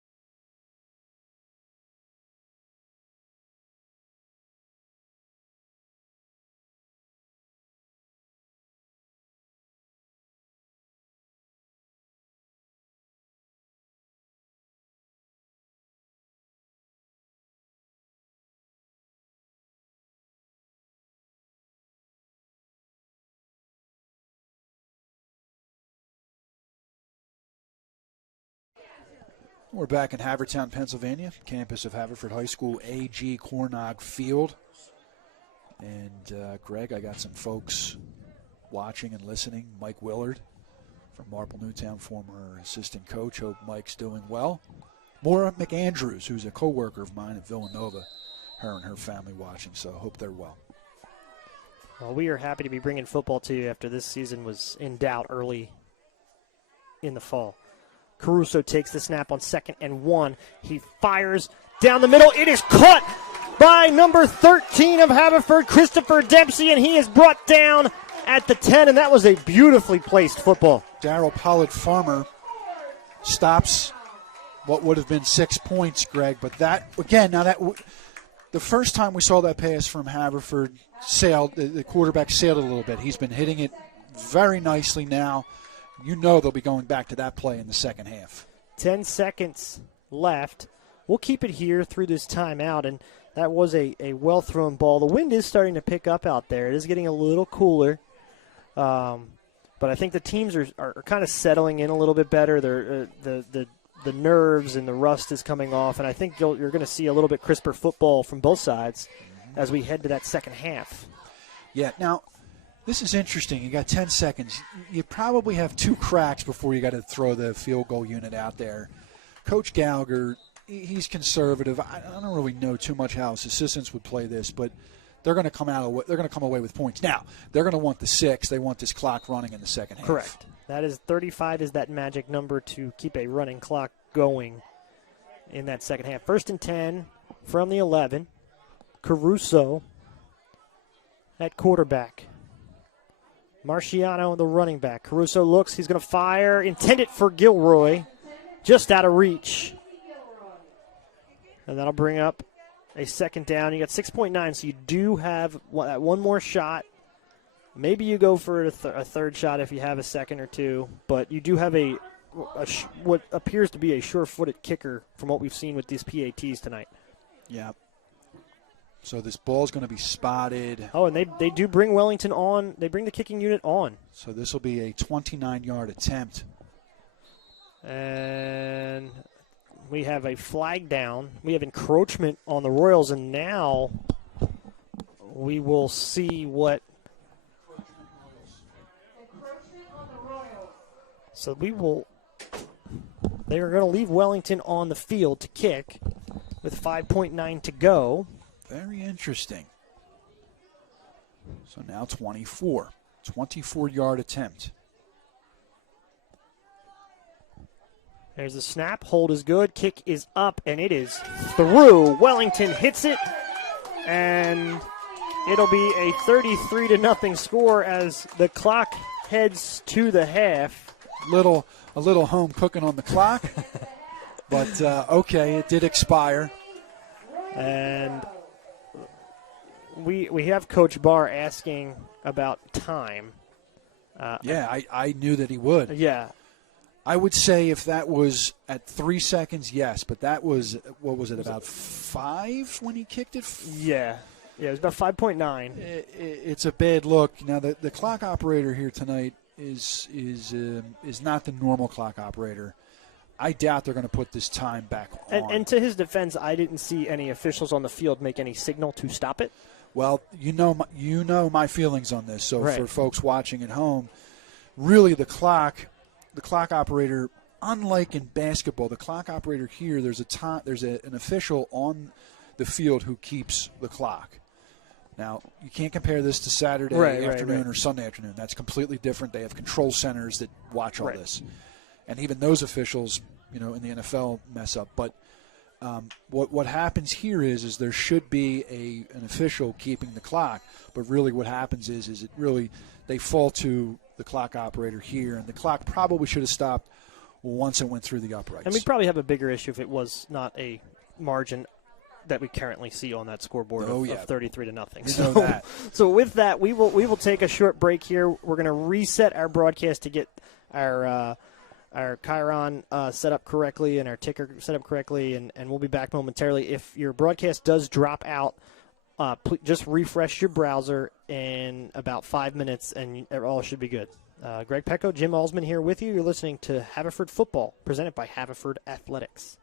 We're back in Havertown, Pennsylvania, campus of Haverford High School, A.G. Cornog Field. And, Greg, I got some folks watching and listening. Mike Willard from Marple Newtown, former assistant coach. Hope Mike's doing well. Maura McAndrews, who's a co-worker of mine at Villanova, her and her family watching, so I hope they're well. Well, we are happy to be bringing football to you after this season was in doubt early in the fall. Caruso takes the snap on 2nd and 1. He fires down the middle. It is caught by number 13 of Haverford, Christopher Dempsey, and he is brought down at the 10, and that was a beautifully placed football. Darryl Pollard Farmer stops what would have been 6 points, Greg, but that, again, the first time we saw that pass from Haverford sailed, the quarterback sailed a little bit. He's been hitting it very nicely now. You know they'll be going back to that play in the second half. 10 seconds left. We'll keep it here through this timeout, and that was a well-thrown ball. The wind is starting to pick up out there. It is getting a little cooler, but I think the teams are kind of settling in a little bit better. The nerves and the rust is coming off, and I think you're going to see a little bit crisper football from both sides as we head to that second half. Yeah, now, this is interesting. You got 10 seconds. You probably have 2 cracks before you got to throw the field goal unit out there. Coach Gallagher, he's conservative. I don't really know too much how his assistants would play this, but they're going to come away with points. Now, they're going to want the 6. They want this clock running in the second half. Correct. That is 35 is that magic number to keep a running clock going in that second half. 1st and 10 from the 11. Caruso at quarterback. Marciano, the running back. Caruso looks. He's going to fire. Intended for Gilroy. Just out of reach. And that'll bring up a second down. You got 6.9, so you do have one more shot. Maybe you go for a third shot if you have a second or two. But you do have what appears to be a sure-footed kicker from what we've seen with these PATs tonight. Yeah. So this ball's going to be spotted. Oh, and they do bring Wellington on. They bring the kicking unit on. So this will be a 29-yard attempt. And we have a flag down. We have encroachment on the Royals, and now we will see what. So they are going to leave Wellington on the field to kick with 5.9 to go. Very interesting. So now 24. 24-yard attempt. There's a snap. Hold is good. Kick is up, and it is through. Wellington hits it, and it'll be a 33-0 score as the clock heads to the half. A little home cooking on the clock, but okay, it did expire. And we have Coach Barr asking about time. I knew that he would. Yeah. I would say if that was at 3 seconds, yes, but that was, what was it, about 5 when he kicked it? Yeah. Yeah, it was about 5.9. It's a bad look. Now, the clock operator here tonight is not the normal clock operator. I doubt they're going to put this time back on. And to his defense, I didn't see any officials on the field make any signal to stop it. Well, you know my feelings on this. So right. For folks watching at home, really the clock operator, unlike in basketball, the clock operator here, there's an official on the field who keeps the clock. Now, you can't compare this to Saturday afternoon or Sunday afternoon. That's completely different. They have control centers that watch all this. And even those officials, in the NFL mess up. But what happens here is there should be an official keeping the clock. But really what happens is they fall to the clock operator here. And the clock probably should have stopped once it went through the uprights. And we'd probably have a bigger issue if it was not a margin that we currently see on that scoreboard of 33-0. That. So with that, we will take a short break here. We're going to reset our broadcast to get our Chiron set up correctly and our ticker set up correctly, and we'll be back momentarily. If your broadcast does drop out, just refresh your browser in about 5 minutes, and it all should be good. Greg Pecco, Jim Alsman here with you. You're listening to Haverford Football, presented by Haverford Athletics.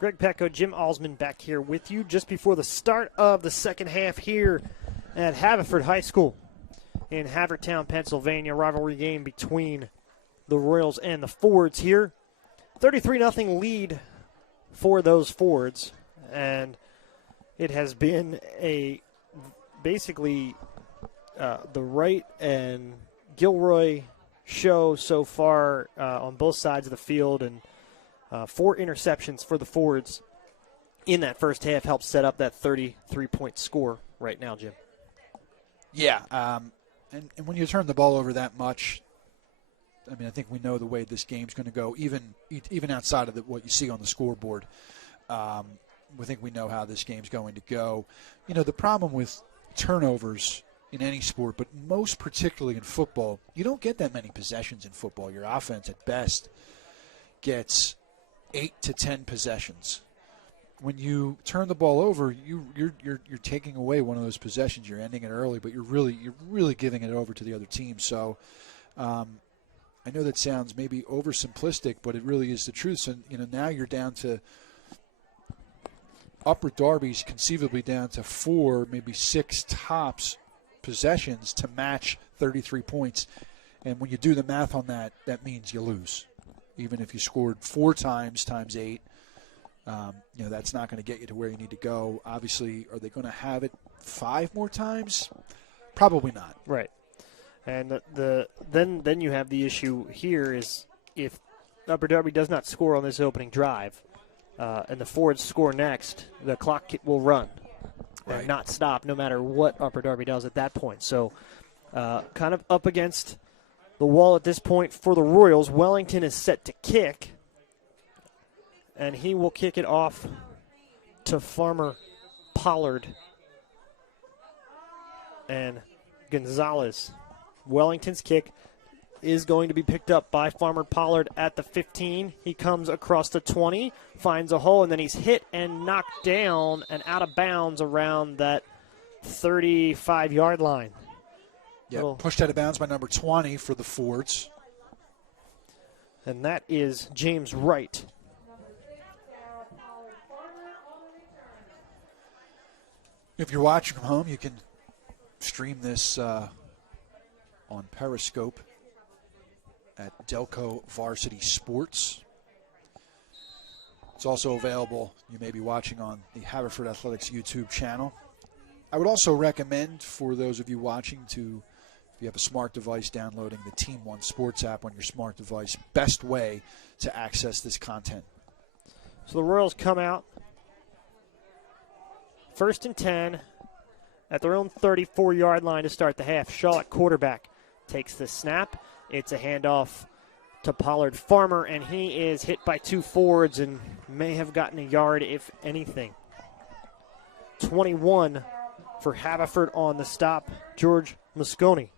Greg Pecco, Jim Alsman back here with you just before the start of the second half here at Haverford High School in Havertown, Pennsylvania. Rivalry game between the Royals and the Fords here. 33-0 lead for those Fords, and it has been basically the Wright and Gilroy show so far on both sides of the field, and 4 interceptions for the Fords in that first half helped set up that 33-point score right now, Jim. Yeah, and when you turn the ball over that much, I mean, I think we know the way this game's going to go, even outside of what you see on the scoreboard. We think we know how this game's going to go. You know, the problem with turnovers in any sport, but most particularly in football, you don't get that many possessions in football. Your offense at best gets 8 to 10 possessions. When you turn the ball over, you're taking away one of those possessions. You're ending it early, but you're really giving it over to the other team. So I know that sounds maybe oversimplistic, but it really is the truth. So, you know, now you're down to Upper Darby's conceivably down to 4, maybe 6 tops possessions to match 33 points. And when you do the math on that, that means you lose. Even if you scored 4 times 8, you know, that's not going to get you to where you need to go. Obviously, are they going to have it 5 more times? Probably not. Right. And then you have the issue here is if Upper Darby does not score on this opening drive and the Fords score next, the clock will run and not stop no matter what Upper Darby does at that point. So kind of up against the wall at this point for the Royals. Wellington is set to kick, and he will kick it off to Farmer Pollard and Gonzalez. Wellington's kick is going to be picked up by Farmer Pollard at the 15. He comes across the 20, finds a hole, and then he's hit and knocked down and out of bounds around that 35-yard line. Yeah, pushed out of bounds by number 20 for the Fords. And that is James Wright. If you're watching from home, you can stream this on Periscope at Delco Varsity Sports. It's also available, you may be watching on the Haverford Athletics YouTube channel. I would also recommend for those of you watching to, if you have a smart device, downloading the Team One Sports app on your smart device. Best way to access this content. So the Royals come out 1st and 10 at their own 34-yard line to start the half. Shaw at quarterback takes the snap. It's a handoff to Pollard Farmer, and he is hit by 2 Fords and may have gotten a yard, if anything. 21 for Haverford on the stop, George Mosconi.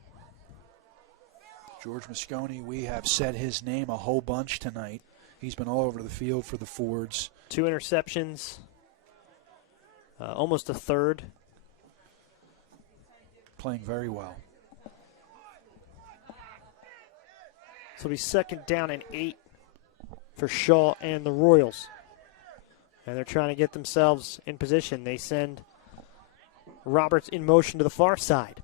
George Mosconi, we have said his name a whole bunch tonight. He's been all over the field for the Fords. 2 interceptions, almost a third. Playing very well. So it'll be 2nd down and 8 for Shaw and the Royals. And they're trying to get themselves in position. They send Roberts in motion to the far side.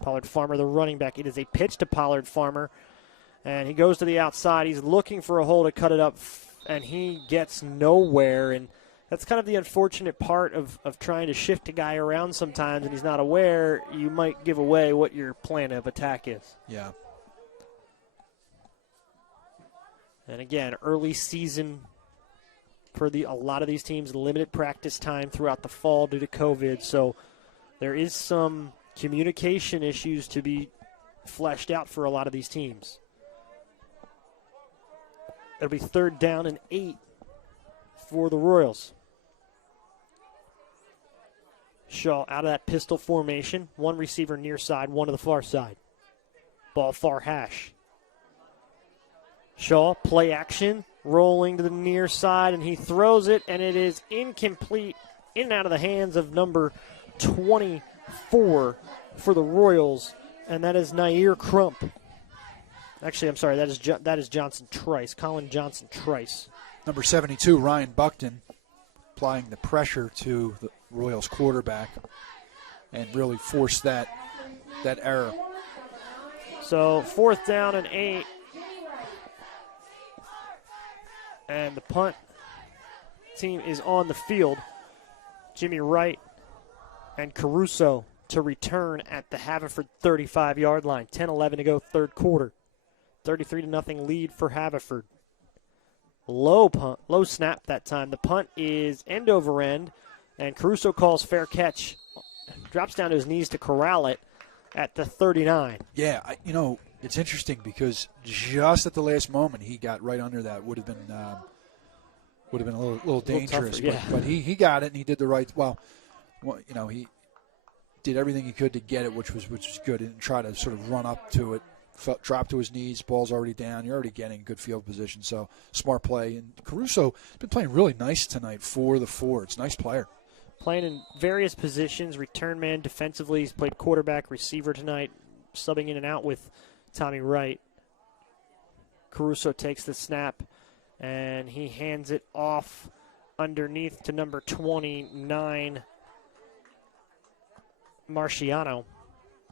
Pollard Farmer, the running back. It is a pitch to Pollard Farmer. And he goes to the outside. He's looking for a hole to cut it up, and he gets nowhere. And that's kind of the unfortunate part of trying to shift a guy around sometimes, and he's not aware. You might give away what your plan of attack is. Yeah. And again, early season for a lot of these teams, limited practice time throughout the fall due to COVID. So there is some communication issues to be fleshed out for a lot of these teams. It'll be 3rd down and 8 for the Royals. Shaw out of that pistol formation. 1 receiver near side, 1 to the far side. Ball far hash. Shaw, play action, rolling to the near side, and he throws it, and it is incomplete, in and out of the hands of number 24 for the Royals, and that is Nair Crump. Actually, I'm sorry, that is Johnson Trice, Colin Johnson Trice. Number 72, Ryan Buckton, applying the pressure to the Royals quarterback and really forced that error. So 4th down and 8. And the punt team is on the field. Jimmy Wright and Caruso to return at the Haverford 35-yard line. 10-11 to go, third quarter. 33-0 lead for Haverford. Low snap that time. The punt is end over end, and Caruso calls fair catch. Drops down to his knees to corral it at the 39. Yeah, it's interesting because just at the last moment he got right under that. Would have been a little dangerous. Tougher, yeah. But he got it and he did the right. Well, he did everything he could to get it, which was good. He didn't try to sort of run up to it. Drop to his knees. Ball's already down. You're already getting good field position. So smart play. And Caruso has been playing really nice tonight for the Fords. Nice player. Playing in various positions, return man defensively. He's played quarterback, receiver tonight, subbing in and out with Tommy Wright. Caruso takes the snap, and he hands it off underneath to number 29, Marciano,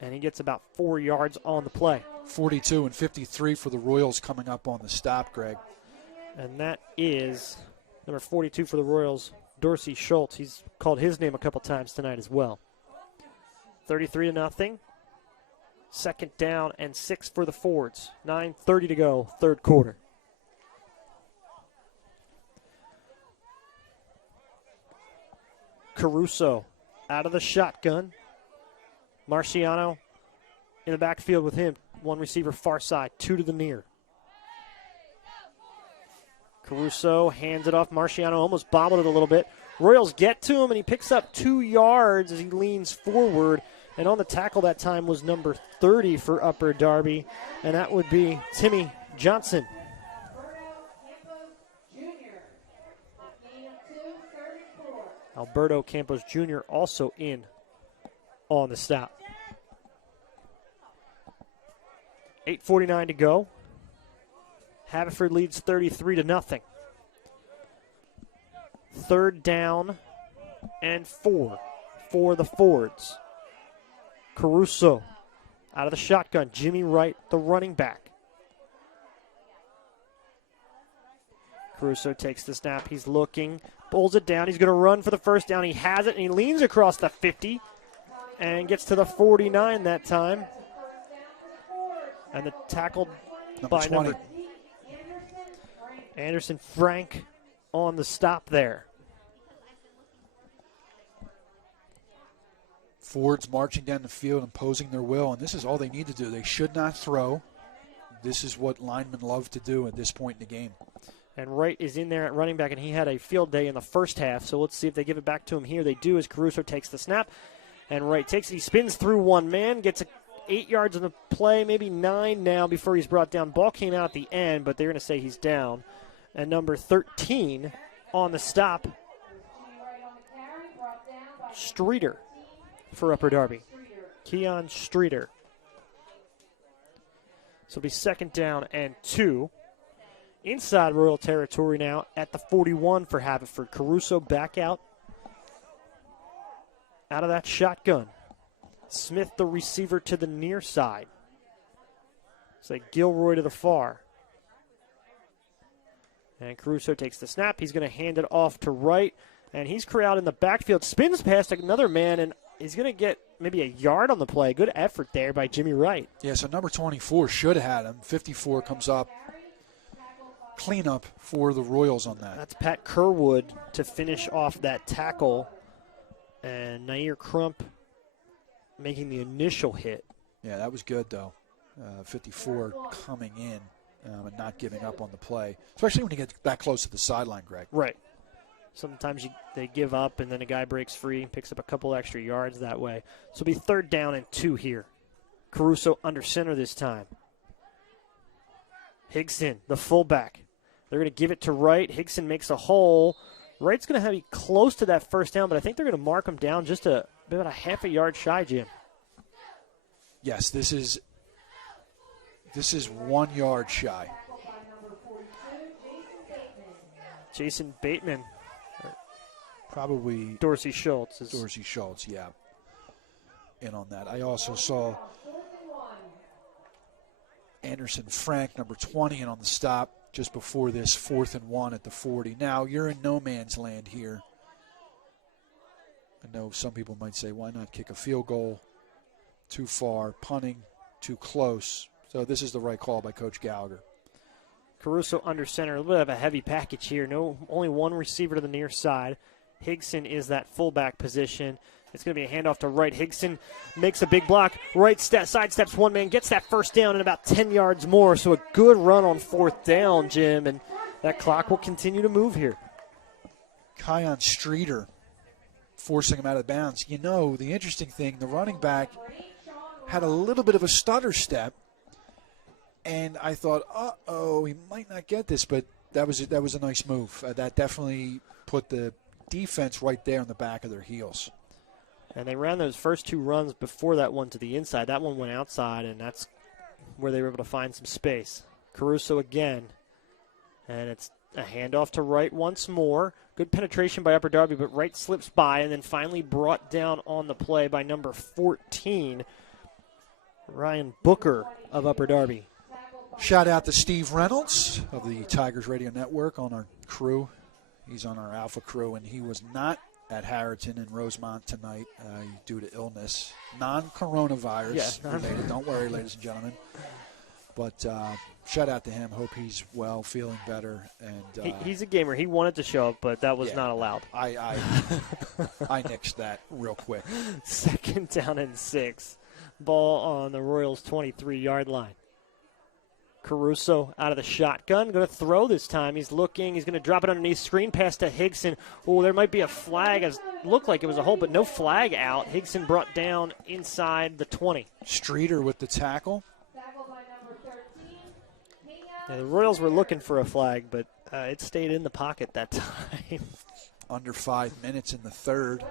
and he gets about 4 yards on the play. 42 and 53 for the Royals coming up on the stop, Greg. And that is number 42 for the Royals, Dorsey Schultz. He's called his name a couple times tonight as well. 33-0. 2nd down and 6 for the Fords. 9:30 to go, third quarter. Caruso out of the shotgun. Marciano in the backfield with him. One receiver far side, 2 to the near. Caruso hands it off. Marciano almost bobbled it a little bit. Royals get to him, and he picks up 2 yards as he leans forward. And on the tackle that time was number 30 for Upper Darby, and that would be Timmy Johnson. Alberto Campos Jr. also in on the stop. 8:49 to go. Haverford leads 33-0. 3rd down and 4 for the Fords. Caruso out of the shotgun. Jimmy Wright, the running back. Caruso takes the snap. He's looking, pulls it down. He's going to run for the first down. He has it, and he leans across the 50 and gets to the 49 that time. And the tackled by number Anderson Frank on the stop there. Fords marching down the field, imposing their will, and this is all they need to do. They should not throw. This is what linemen love to do at this point in the game. And Wright is in there at running back, and he had a field day in the first half, so let's see if they give it back to him here. They do as Caruso takes the snap, and Wright takes it. He spins through one man, gets 8 yards on the play, maybe 9 now before he's brought down. Ball came out at the end, but they're going to say he's down. And number 13 on the stop, Streeter for Upper Darby. Keon Streeter. So it'll be 2nd down and 2. Inside Royal territory now at the 41 for Haverford. Caruso back out of that shotgun. Smith, the receiver, to the near side. It's like Gilroy to the far. And Caruso takes the snap. He's going to hand it off to Wright. And he's corralled in the backfield. Spins past another man, and he's going to get maybe a yard on the play. Good effort there by Jimmy Wright. Yeah, so number 24 should have had him. 54 comes up. Cleanup for the Royals on that. That's Pat Kerwood to finish off that tackle. And Nair Crump making the initial hit. Yeah, that was good, though. 54 coming in and not giving up on the play, especially when you get that close to the sideline, Greg. Right. Sometimes they give up, and then a guy breaks free and picks up a couple extra yards that way. So it'll be 3rd down and 2 here. Caruso under center this time. Higson, the fullback. They're going to give it to Wright. Higson makes a hole. Wright's going to have you close to that first down, but I think they're going to mark him down just about a half a yard shy, Jim. Yes, this is 1 yard shy. Jason Bateman. Probably Dorsey Schultz. Dorsey Schultz, yeah. In on that. I also saw Anderson Frank, number 20, in on the stop just before this 4th and 1 at the 40. Now, you're in no man's land here. I know some people might say, why not kick a field goal? Too far, punting, too close. So this is the right call by Coach Gallagher. Caruso under center, a little bit of a heavy package here. Only one receiver to the near side. Higson is that fullback position. It's going to be a handoff to right. Higson makes a big block. Right sidesteps one man, gets that first down and about 10 yards more. So a good run on 4th down, Jim, and that clock will continue to move here. Kion Streeter forcing him out of bounds. You know, the interesting thing, the running back had a little bit of a stutter step, and I thought, uh-oh, he might not get this, but that was a nice move. That definitely put the defense right there on the back of their heels. And they ran those first 2 runs before that one to the inside. That one went outside, and that's where they were able to find some space. Caruso again, and it's a handoff to right once more. Good penetration by Upper Darby, but right slips by, and then finally brought down on the play by number 14, Ryan Booker of Upper Darby. Shout out to Steve Reynolds of the Tigers Radio Network on our crew. He's on our Alpha crew, and he was not at Harrington and Rosemont tonight due to illness. Non-coronavirus related. Don't worry, ladies and gentlemen. But shout out to him. Hope he's well, feeling better. And he's a gamer. He wanted to show up, but that was not allowed. I nixed that real quick. 2nd down and 6. Ball on the Royals' 23-yard line. Caruso out of the shotgun. Going to throw this time. He's looking. He's going to drop it underneath. Screen pass to Higson. Oh, there might be a flag. It looked like it was a hold, but no flag out. Higson brought down inside the 20. Streeter with the tackle. Yeah, the Royals were looking for a flag, but it stayed in the pocket that time. Under 5 minutes in the 3rd.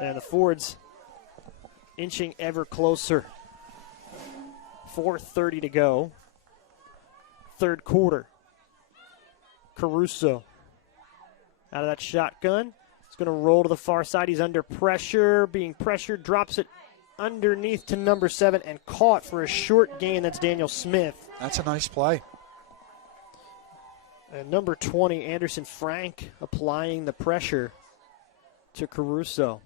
And the Fords inching ever closer. 4:30 to go. 3rd quarter. Caruso out of that shotgun. He's going to roll to the far side. He's under pressure. Being pressured, drops it underneath to number 7 and caught for a short gain. That's Daniel Smith. That's a nice play. And number 20, Anderson Frank, applying the pressure to Caruso.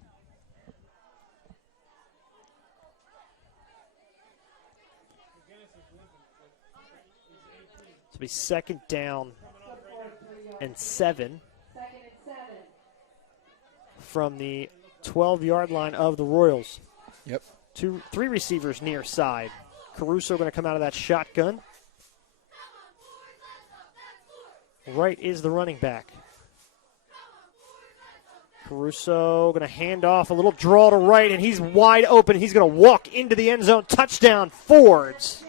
It'll be 2nd down and 7 from the 12-yard line of the Royals. Yep. 3 receivers near side. Caruso going to come out of that shotgun. Right is the running back. Caruso going to hand off, a little draw to right, and he's wide open. He's going to walk into the end zone. Touchdown, Fords.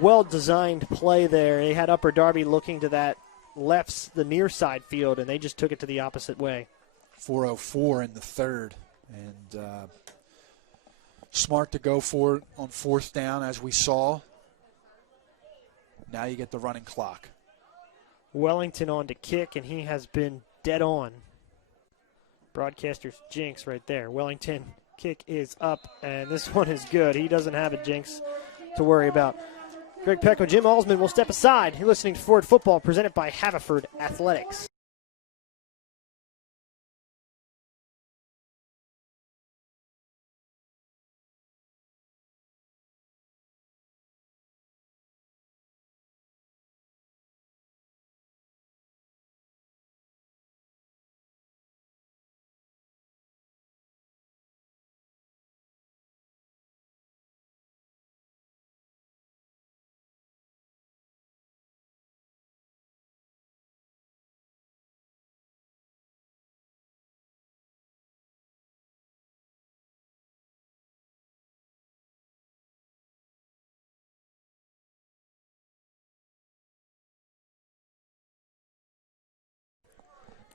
Well-designed play there. They had Upper Darby looking to that the near side field, and they just took it to the opposite way. 4:04 in the 3rd. And smart to go for it on 4th down, as we saw. Now you get the running clock. Wellington on to kick, and he has been dead on. Broadcaster's jinx right there. Wellington kick is up, and this one is good. He doesn't have a jinx to worry about. Greg Pecco, Jim Alsman will step aside. You're listening to Forward Football, presented by Haverford Athletics.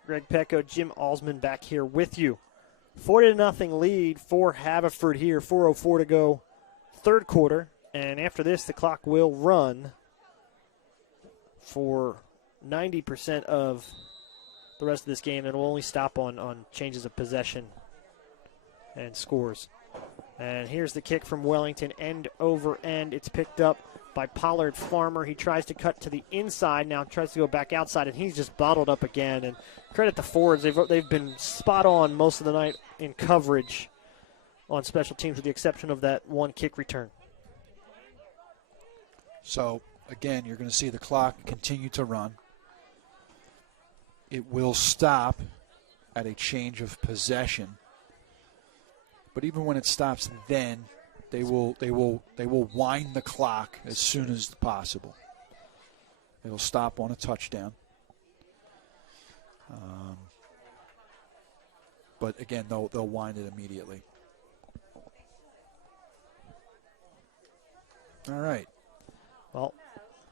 Greg Pecco, Jim Alsman back here with you. 4-0 lead for Haverford here. 4:04 to go, 3rd quarter. And after this, the clock will run for 90% of the rest of this game, and will only stop on changes of possession and scores. And here's the kick from Wellington, end over end. It's picked up by Pollard Farmer. He tries to cut to the inside now, tries to go back outside, and he's just bottled up again. And credit the forwards. They've been spot on most of the night in coverage on special teams, with the exception of that one kick return. So, again, you're going to see the clock continue to run. It will stop at a change of possession. But even when it stops, then they will wind the clock as soon as possible. It'll stop on a touchdown. But again, they'll wind it immediately. All right. Well,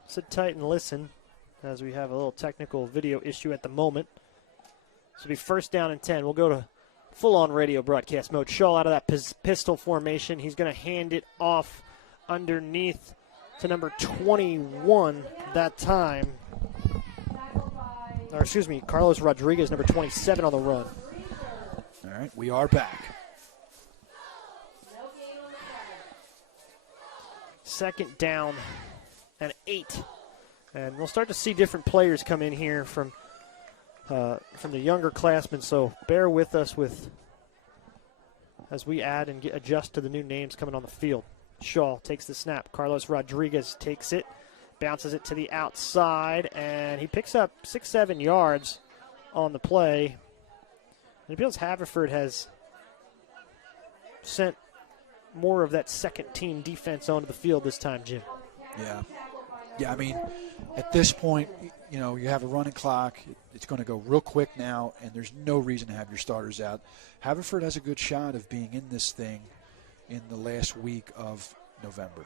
sit tight and listen, as we have a little technical video issue at the moment. This will be first down and 10. We'll go to full-on radio broadcast mode. Shaw out of that pistol formation. He's going to hand it off underneath to number 21 that time. Or excuse me, Carlos Rodriguez, number 27 on the run. All right, we are back. Second down and 8. And we'll start to see different players come in here from the younger classmen, so bear with us as we add and adjust to the new names coming on the field. Shaw takes the snap. Carlos Rodriguez takes it, bounces it to the outside, and he picks up 6-7 yards on the play. And it feels Haverford has sent more of that second-team defense onto the field this time, Jim. Yeah, I mean, at this point, you know, you have a running clock. It's going to go real quick now, and there's no reason to have your starters out. Haverford has a good shot of being in this thing in the last week of November.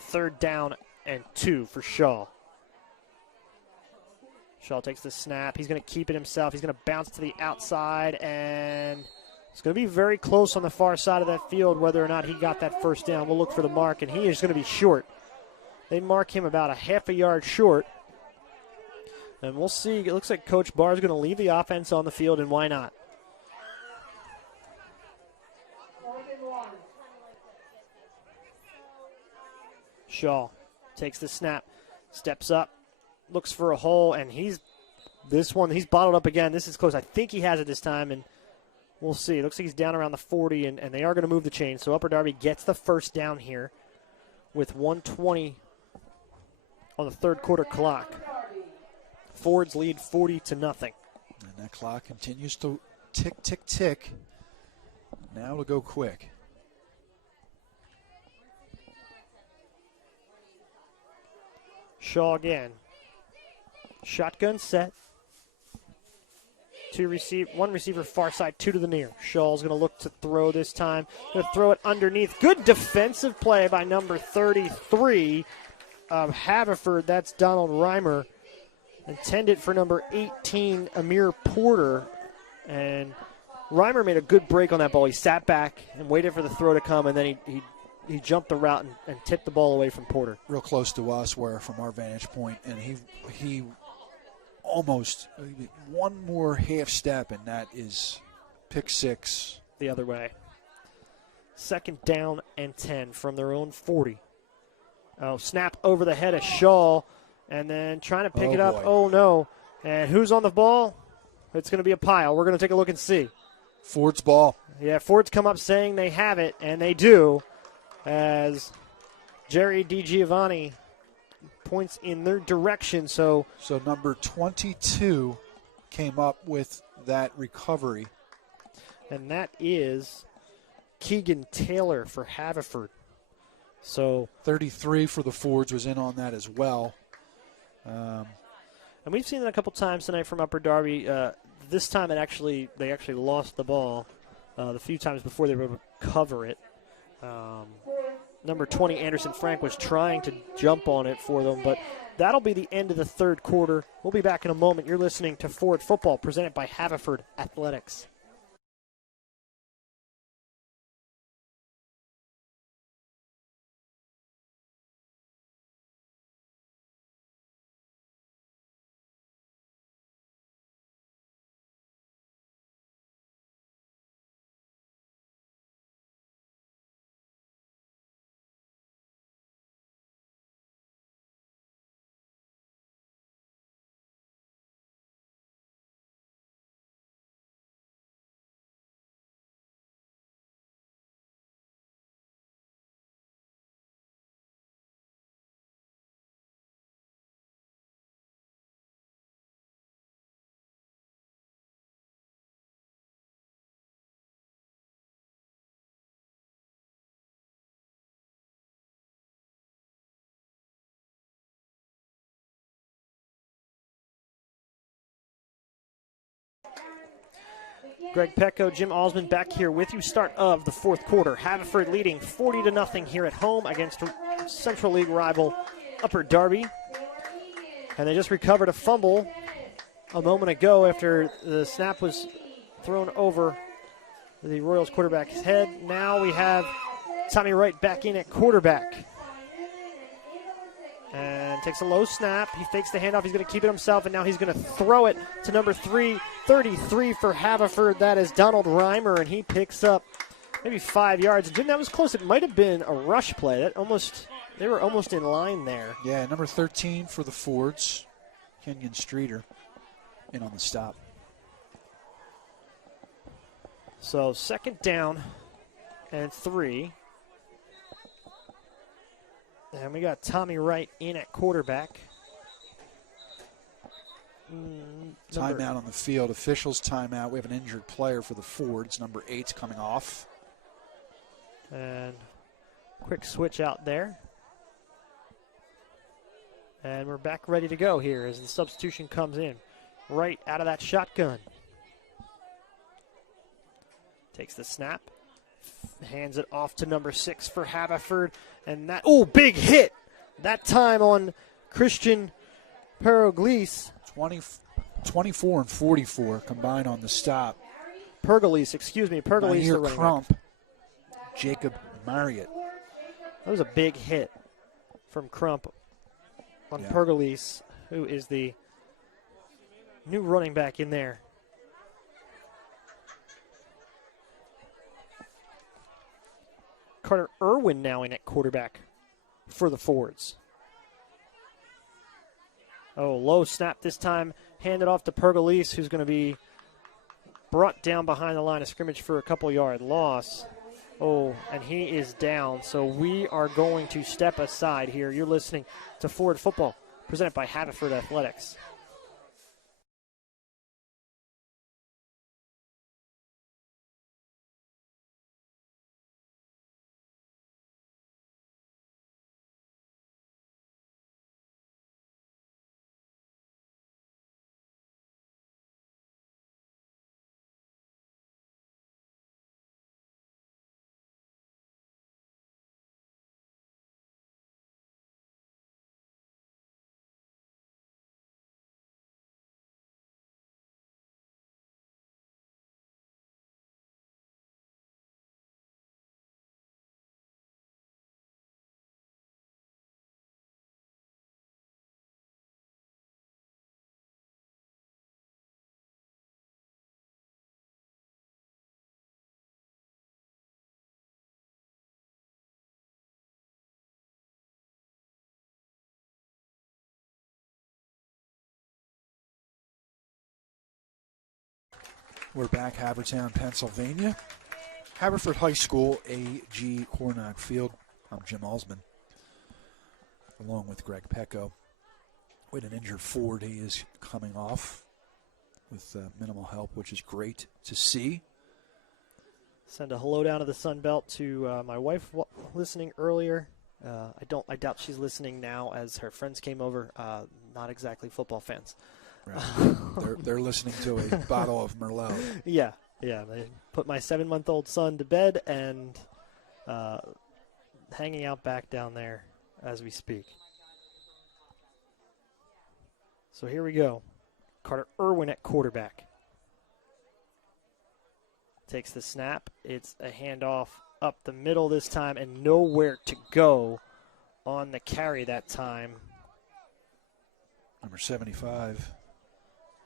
Third down and 2 for Shaw. Shaw takes the snap. He's going to keep it himself. He's going to bounce to the outside, and it's going to be very close on the far side of that field whether or not he got that first down. We'll look for the mark, and he is going to be short. They mark him about a half a yard short. And we'll see. It looks like Coach Barr is going to leave the offense on the field, and why not? Shaw takes the snap, steps up, looks for a hole, and he's bottled up again. This is close. I think he has it this time, and we'll see. It looks like he's down around the 40, and they are going to move the chain. So Upper Darby gets the first down here with 1:20 on the third quarter clock. Fords lead 40-0. And that clock continues to tick, tick, tick. Now it'll go quick. Shaw again. Shotgun set. One receiver far side, 2 to the near. Shaw's going to look to throw this time. Going to throw it underneath. Good defensive play by number 33 of Haverford. That's Donald Reimer. Intended for number 18, Amir Porter. And Reimer made a good break on that ball. He sat back and waited for the throw to come, and then he jumped the route and tipped the ball away from Porter. Real close to us, where from our vantage point, and he almost one more half step, and that is pick 6. The other way. Second down and 10 from their own 40. Oh, snap over the head of Shaw, and then trying to pick it up. Boy. Oh, no. And who's on the ball? It's going to be a pile. We're going to take a look and see. Ford's ball. Yeah, Ford's come up saying they have it, and they do, as Jerry DiGiovanni points in their direction. So number 22 came up with that recovery. And that is Keegan Taylor for Haverford. So 33 for the Fords was in on that as well. And we've seen it a couple times tonight from Upper Darby. This time they actually lost the ball. The few times before they were able to cover it. Number 20, Anderson Frank, was trying to jump on it for them, but that'll be the end of the third quarter. We'll be back in a moment. You're listening to Ford Football, presented by Haverford Athletics. Greg Pecco, Jim Alsman back here with you. Start of the fourth quarter. Haverford leading 40-0 here at home against Central League rival Upper Darby. And they just recovered a fumble a moment ago after the snap was thrown over the Royals quarterback's head. Now we have Tommy Wright back in at quarterback. And takes a low snap. He fakes the handoff. He's going to keep it himself, and now he's going to throw it to number 33 for Haverford. That is Donald Reimer, and he picks up maybe 5 yards. Jim, that was close. It might have been a rush play. They were almost in line there. Yeah, number 13 for the Fords, Kenyon Streeter, in on the stop. So 2nd down and 3. And we got Tommy Wright in at quarterback. Timeout on the field. Officials timeout. We have an injured player for the Fords. Number 8's coming off. And quick switch out there. And we're back ready to go here as the substitution comes in. Wright out of that shotgun. Takes the snap. Hands it off to number 6 for Haverford. And that, big hit. That time on Christian Peroglis. 24 and 44 combined on the stop. Peroglis, Peroglis. Nair Crump, Jacob Marriott. That was a big hit from Crump on Peroglis, who is the new running back in there. Carter Irwin now in at quarterback for the Fords. Low snap this time. Handed off to Pergolese, who's going to be brought down behind the line of scrimmage for a couple-yard loss. And he is down. So we are going to step aside here. You're listening to Forward Football, presented by Haverford Athletics. We're back, Havertown, Pennsylvania. Haverford High School, A.G. Cornog Field. I'm Jim Alsman, along with Greg Pecco. With an injured Ford, he is coming off with minimal help, which is great to see. Send a hello down to the Sun Belt to my wife listening earlier. I doubt she's listening now as her friends came over. Not exactly football fans. Right. They're listening to a bottle of Merlot. Yeah. They put my 7-month-old son to bed and hanging out back down there as we speak. So here we go. Carter Irwin at quarterback. Takes the snap. It's a handoff up the middle this time and nowhere to go on the carry that time. Number 75.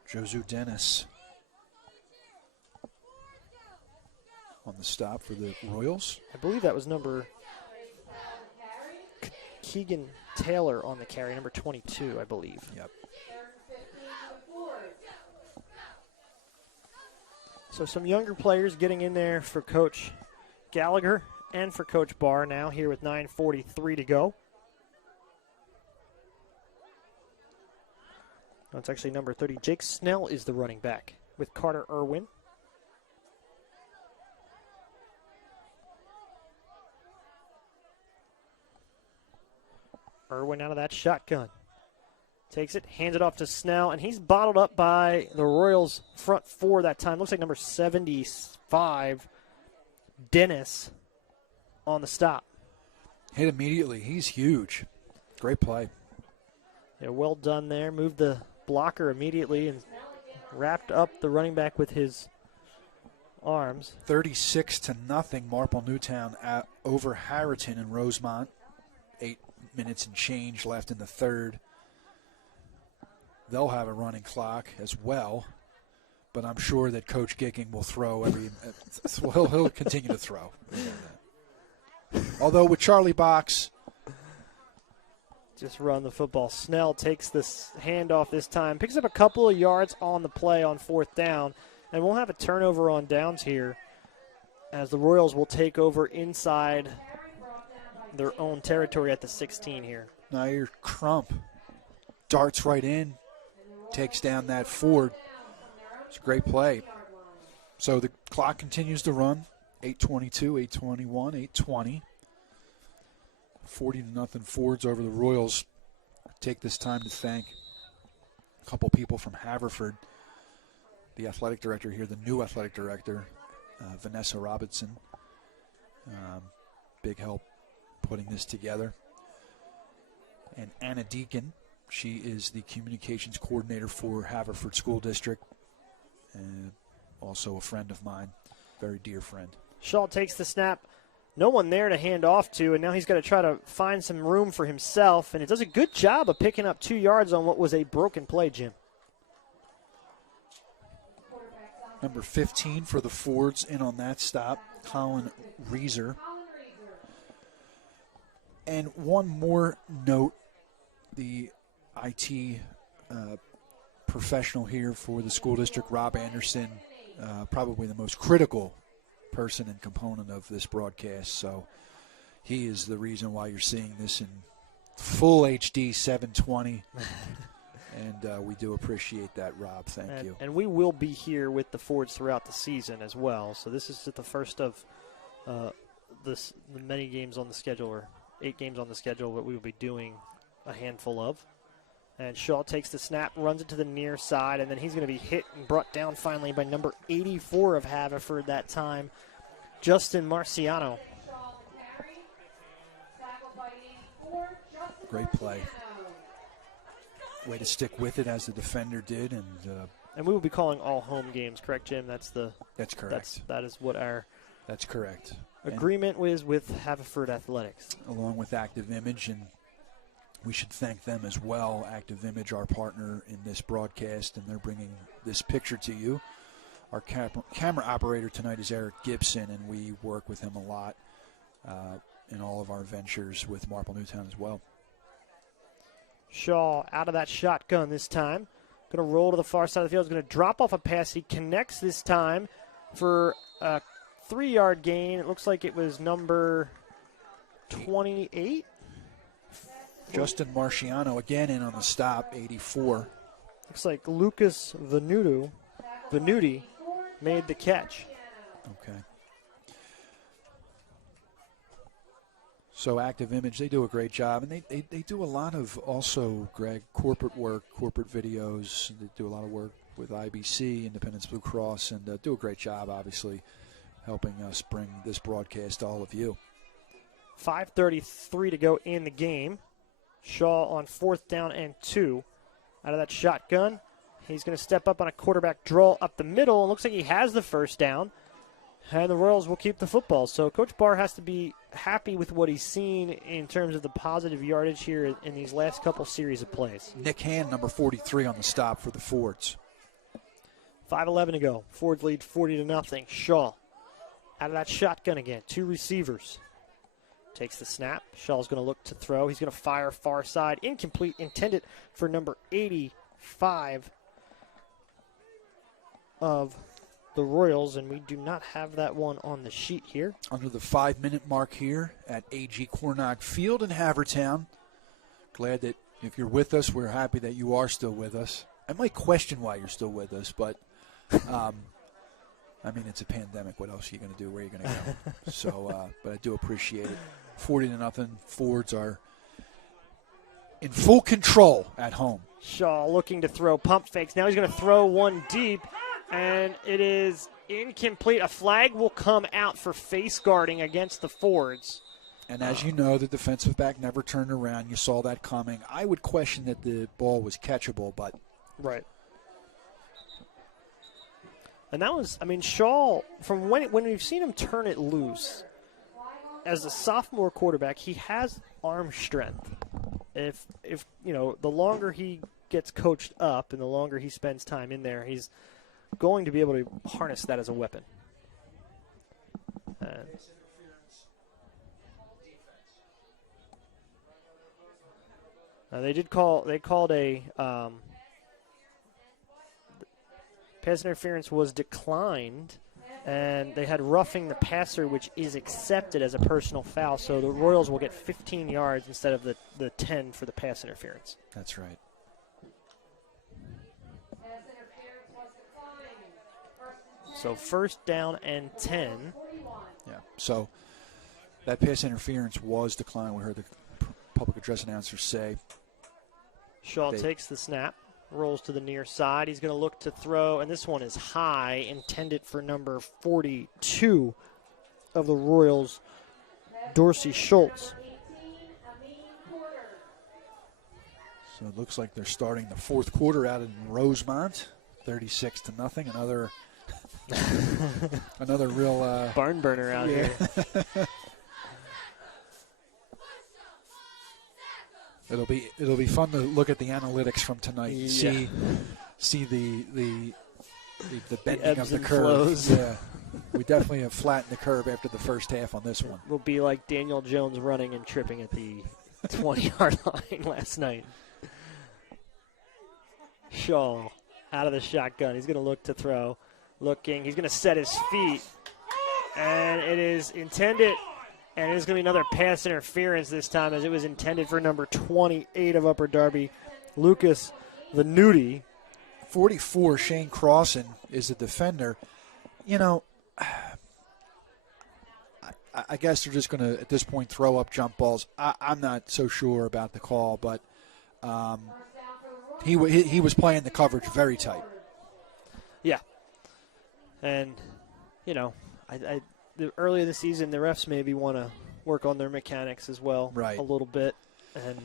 Josu Dennis on the stop for the Royals. I believe that was number Keegan Taylor on the carry, number 22, I believe. Yep. So some younger players getting in there for Coach Gallagher and for Coach Barr now here with 9:43 to go. It's actually number 30. Jake Snell is the running back with Carter Irwin. Irwin out of that shotgun. Takes it, hands it off to Snell, and he's bottled up by the Royals front four that time. Looks like number 75, Dennis, on the stop. Hit immediately. He's huge. Great play. Yeah, well done there. Moved the blocker immediately and wrapped up the running back with his arms. 36-0, Marple Newtown over Harriton in Rosemont. 8 minutes and change left in the third. They'll have a running clock as well, but I'm sure that Coach Gicking will throw every. He'll continue to throw. Although with Charlie Box, just run the football. Snell takes this handoff this time, picks up a couple of yards on the play on fourth down, and we'll have a turnover on downs here as the Royals will take over inside their own territory at the 16 here. Now your Crump darts right in, takes down that Ford. It's a great play. So the clock continues to run. 8:22, 8:21, 8:20. 40-0 Fords over the Royals. Take this time to thank a couple people from Haverford. The athletic director here, the new athletic director, Vanessa Robinson. Big help putting this together. And Anna Deacon, she is the communications coordinator for Haverford School District, and also a friend of mine, very dear friend. Shaw takes the snap. No one there to hand off to, and now he's got to try to find some room for himself, and it does a good job of picking up 2 yards on what was a broken play, Jim. Number 15 for the Fords in on that stop, Colin Reeser. And one more note, the IT professional here for the school district, Rob Anderson, probably the most critical person and component of this broadcast. So he is the reason why you're seeing this in full HD 720. And we do appreciate that, Rob. Thank you. And we will be here with the Fords throughout the season as well. So this is the first of the many games on the schedule, or 8 games on the schedule, that we will be doing a handful of. And Shaw takes the snap, runs it to the near side, and then he's going to be hit and brought down finally by number 84 of Haverford that time, Justin Marciano. Great play. Way to stick with it as the defender did, and we will be calling all home games, correct, Jim? That's correct. That is what our that's correct agreement is with Haverford Athletics, along with Active Image, and we should thank them as well. Active Image, our partner in this broadcast, and they're bringing this picture to you. Our camera operator tonight is Eric Gibson, and we work with him a lot in all of our ventures with Marple Newtown as well. Shaw out of that shotgun this time. Going to roll to the far side of the field. He's going to drop off a pass. He connects this time for a 3-yard gain. It looks like it was number 28. Justin Marciano again in on the stop, 84. Looks like Lucas Venuti made the catch. Okay. So Active Image, they do a great job, and they do a lot of also, Greg, corporate work, corporate videos. They do a lot of work with IBC, Independence Blue Cross, and do a great job, obviously, helping us bring this broadcast to all of you. 5:33 to go in the game. Shaw on 4th down and 2. Out of that shotgun, he's going to step up on a quarterback draw up the middle, and looks like he has the first down. And the Royals will keep the football. So Coach Barr has to be happy with what he's seen in terms of the positive yardage here in these last couple series of plays. Nick Hand, number 43 on the stop for the Fords. 5:11 to go. Fords lead 40-0. Shaw out of that shotgun again. 2 receivers. Takes the snap. Shaw's going to look to throw. He's going to fire far side. Incomplete. Intended for number 85 of the Royals, and we do not have that one on the sheet here. Under the 5-minute mark here at A.G. Cornog Field in Havertown. Glad that if you're with us, we're happy that you are still with us. I might question why you're still with us, but I mean, it's a pandemic. What else are you going to do? Where are you going to go? So, but I do appreciate it. 40-0. Fords are in full control at home. Shaw looking to throw, pump fakes. Now he's going to throw one deep, and it is incomplete. A flag will come out for face guarding against the Fords. And as you know, the defensive back never turned around. You saw that coming. I would question that the ball was catchable, but. Right. And that was, I mean, Shaw, from when we've seen him turn it loose, as a sophomore quarterback, he has arm strength. If you know, the longer he gets coached up and the longer he spends time in there, he's going to be able to harness that as a weapon. They called a pass interference was declined, and they had roughing the passer, which is accepted as a personal foul. So the Royals will get 15 yards instead of the 10 for the pass interference. That's right. So first down and 10. Yeah. So that pass interference was declined. We heard the public address announcer say. Shaw takes the snap, rolls to the near side. He's going to look to throw, and this one is high, intended for number 42 of the Royals, Dorsey Schultz. So it looks like they're starting the fourth quarter out in Rosemont, 36-0. Another real barn burner out here. It'll be fun to look at the analytics from tonight. Yeah. See the bending ebbs of the and curve. flows. Yeah, we definitely have flattened the curve after the first half on this one. Will be like Daniel Jones running and tripping at the 20-yard line last night. Shaw out of the shotgun. He's going to look to throw. Looking. He's going to set his feet. And it is intended. And it's going to be another pass interference this time, as it was intended for number 28 of Upper Darby, Lucas Venuti. 44, Shane Crossan is the defender. You know, I guess they're just going to, at this point, throw up jump balls. I'm not so sure about the call, but he was playing the coverage very tight. Yeah. And, you know, earlier this season, the refs maybe want to work on their mechanics as well, right, a little bit. And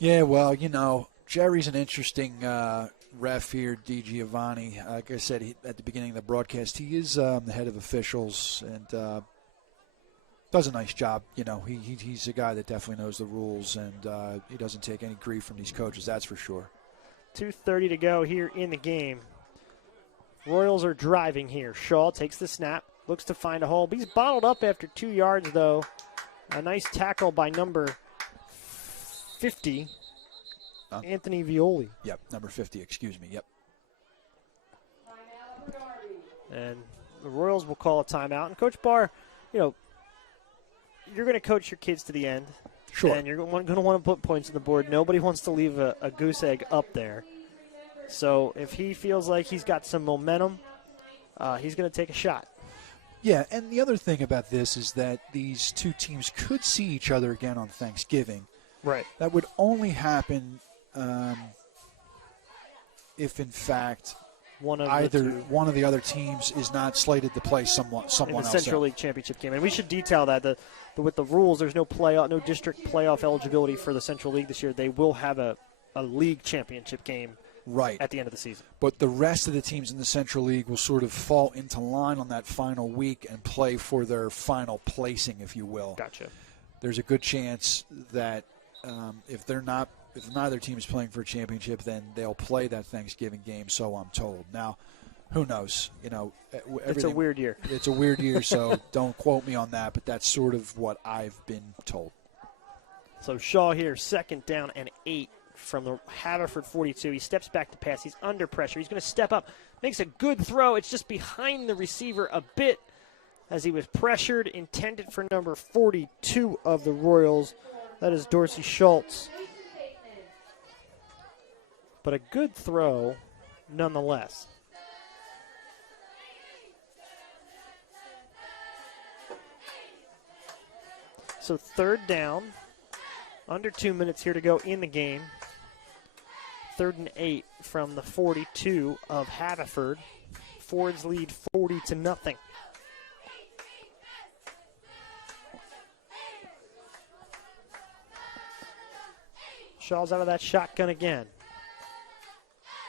yeah, well, you know, Jerry's an interesting ref here, D. Giovanni. Like I said at the beginning of the broadcast, he is the head of officials and does a nice job. You know, he's a guy that definitely knows the rules, and he doesn't take any grief from these coaches, that's for sure. 2:30 to go here in the game. Royals are driving here. Shaw takes the snap. Looks to find a hole. He's bottled up after 2 yards, though. A nice tackle by number 50, Anthony Violi. Yep, number 50, excuse me, yep. And the Royals will call a timeout. And Coach Barr, you know, you're going to coach your kids to the end. Sure. And you're going to want to put points on the board. Nobody wants to leave a goose egg up there. So if he feels like he's got some momentum, he's going to take a shot. Yeah, and the other thing about this is that these two teams could see each other again on Thanksgiving. Right. That would only happen if, in fact, one of the other teams is not slated to play someone else. In the Central League Championship game. And we should detail that. With the rules, there's no district playoff eligibility for the Central League this year. They will have a league championship game right at the end of the season. But the rest of the teams in the Central League will sort of fall into line on that final week and play for their final placing, if you will. Gotcha. There's a good chance that if neither team is playing for a championship, then they'll play that Thanksgiving game, so I'm told. Now, who knows? You know, it's a weird year. It's a weird year, so don't quote me on that, but that's sort of what I've been told. So Shaw here, second down and 8 from the Haverford 42. He steps back to pass. He's under pressure. He's going to step up, makes a good throw. It's just behind the receiver a bit as he was pressured, intended for number 42 of the Royals. That is Dorsey Schultz. But a good throw nonetheless. So third down Under 2 minutes here to go in the game. 3rd and 8 from the 42 of Haverford. Fords lead 40-0. Shaw's out of that shotgun again.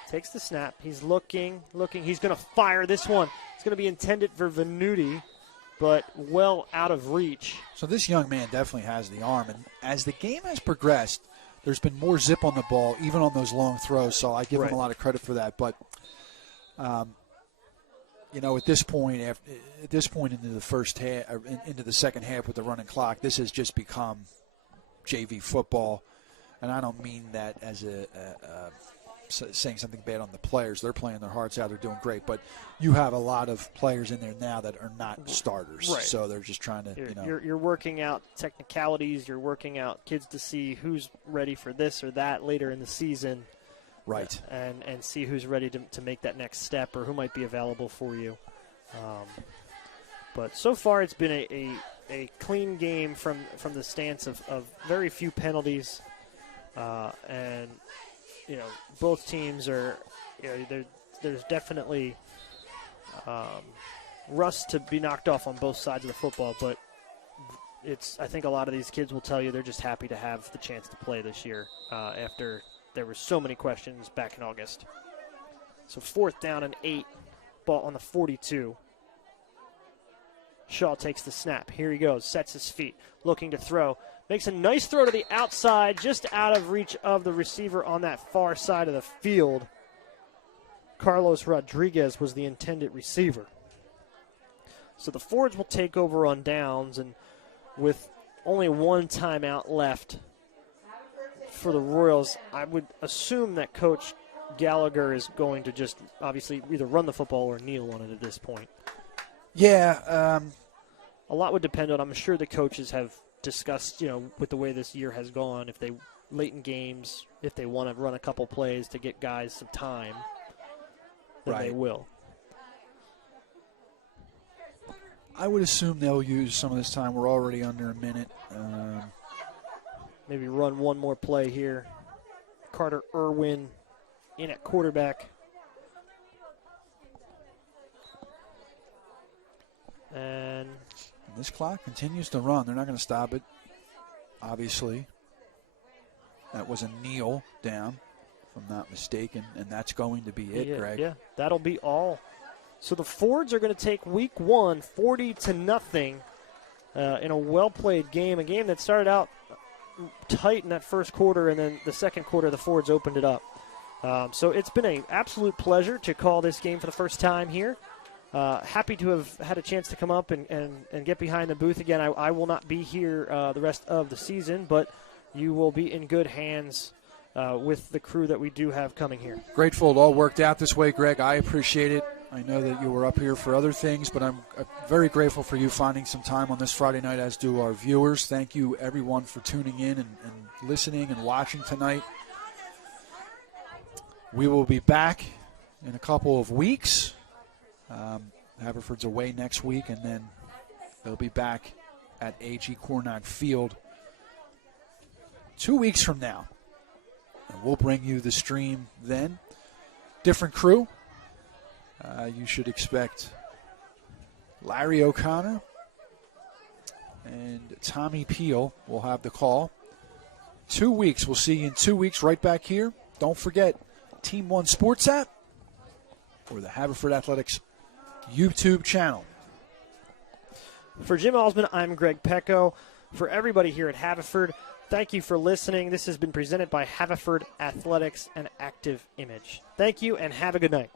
Takes the snap. He's looking. He's going to fire this one. It's going to be intended for Venuti, but well out of reach. So this young man definitely has the arm. And as the game has progressed, there's been more zip on the ball, even on those long throws. So I give him a lot of credit for that. But, at this point into the first half, into the second half with the running clock, this has just become JV football. And I don't mean that as saying something bad on the players. They're playing their hearts out. They're doing great. But you have a lot of players in there now that are not starters. Right. So they're just trying to, You're working out technicalities. You're working out kids to see who's ready for this or that later in the season. Right. And see who's ready to make that next step or who might be available for you. But so far it's been a clean game from the stance of very few penalties. And both teams are, there's definitely rust to be knocked off on both sides of the football, but I think a lot of these kids will tell you they're just happy to have the chance to play this year after there were so many questions back in August. So 4th down and 8, ball on the 42. Shaw takes the snap. Here he goes, sets his feet, looking to throw. Makes a nice throw to the outside, just out of reach of the receiver on that far side of the field. Carlos Rodriguez was the intended receiver. So the Fords will take over on downs, and with only one timeout left for the Royals, I would assume that Coach Gallagher is going to just obviously either run the football or kneel on it at this point. Yeah. A lot would depend on, I'm sure the coaches have discussed, with the way this year has gone, if they late in games, if they want to run a couple plays to get guys some time, then they will. I would assume they'll use some of this time. We're already under a minute. Maybe run one more play here. Carter Irwin in at quarterback. And this clock continues to run. They're not going to stop it, obviously. That was a kneel down, if I'm not mistaken, and that's going to be it, Greg. Yeah, that'll be all. So the Fords are going to take week 1, 40-0, in a well-played game, a game that started out tight in that first quarter, and then the second quarter the Fords opened it up. So it's been an absolute pleasure to call this game for the first time here. Happy to have had a chance to come up and get behind the booth again. I will not be here the rest of the season, but you will be in good hands with the crew that we do have coming here. Grateful it all worked out this way, Greg. I appreciate it. I know that you were up here for other things, but I'm very grateful for you finding some time on this Friday night, as do our viewers. Thank you, everyone, for tuning in and listening and watching tonight. We will be back in a couple of weeks. Haverford's away next week, and then they'll be back at A.G. Cornog Field 2 weeks from now. And we'll bring you the stream then. Different crew. You should expect Larry O'Connor and Tommy Peel will have the call. 2 weeks. We'll see you in 2 weeks right back here. Don't forget, Team One Sports app or the Haverford Athletics YouTube channel. For Jim Osmond, I'm Greg Pecco. For everybody here at Haverford, thank you for listening. This has been presented by Haverford Athletics and Active Image. Thank you and have a good night.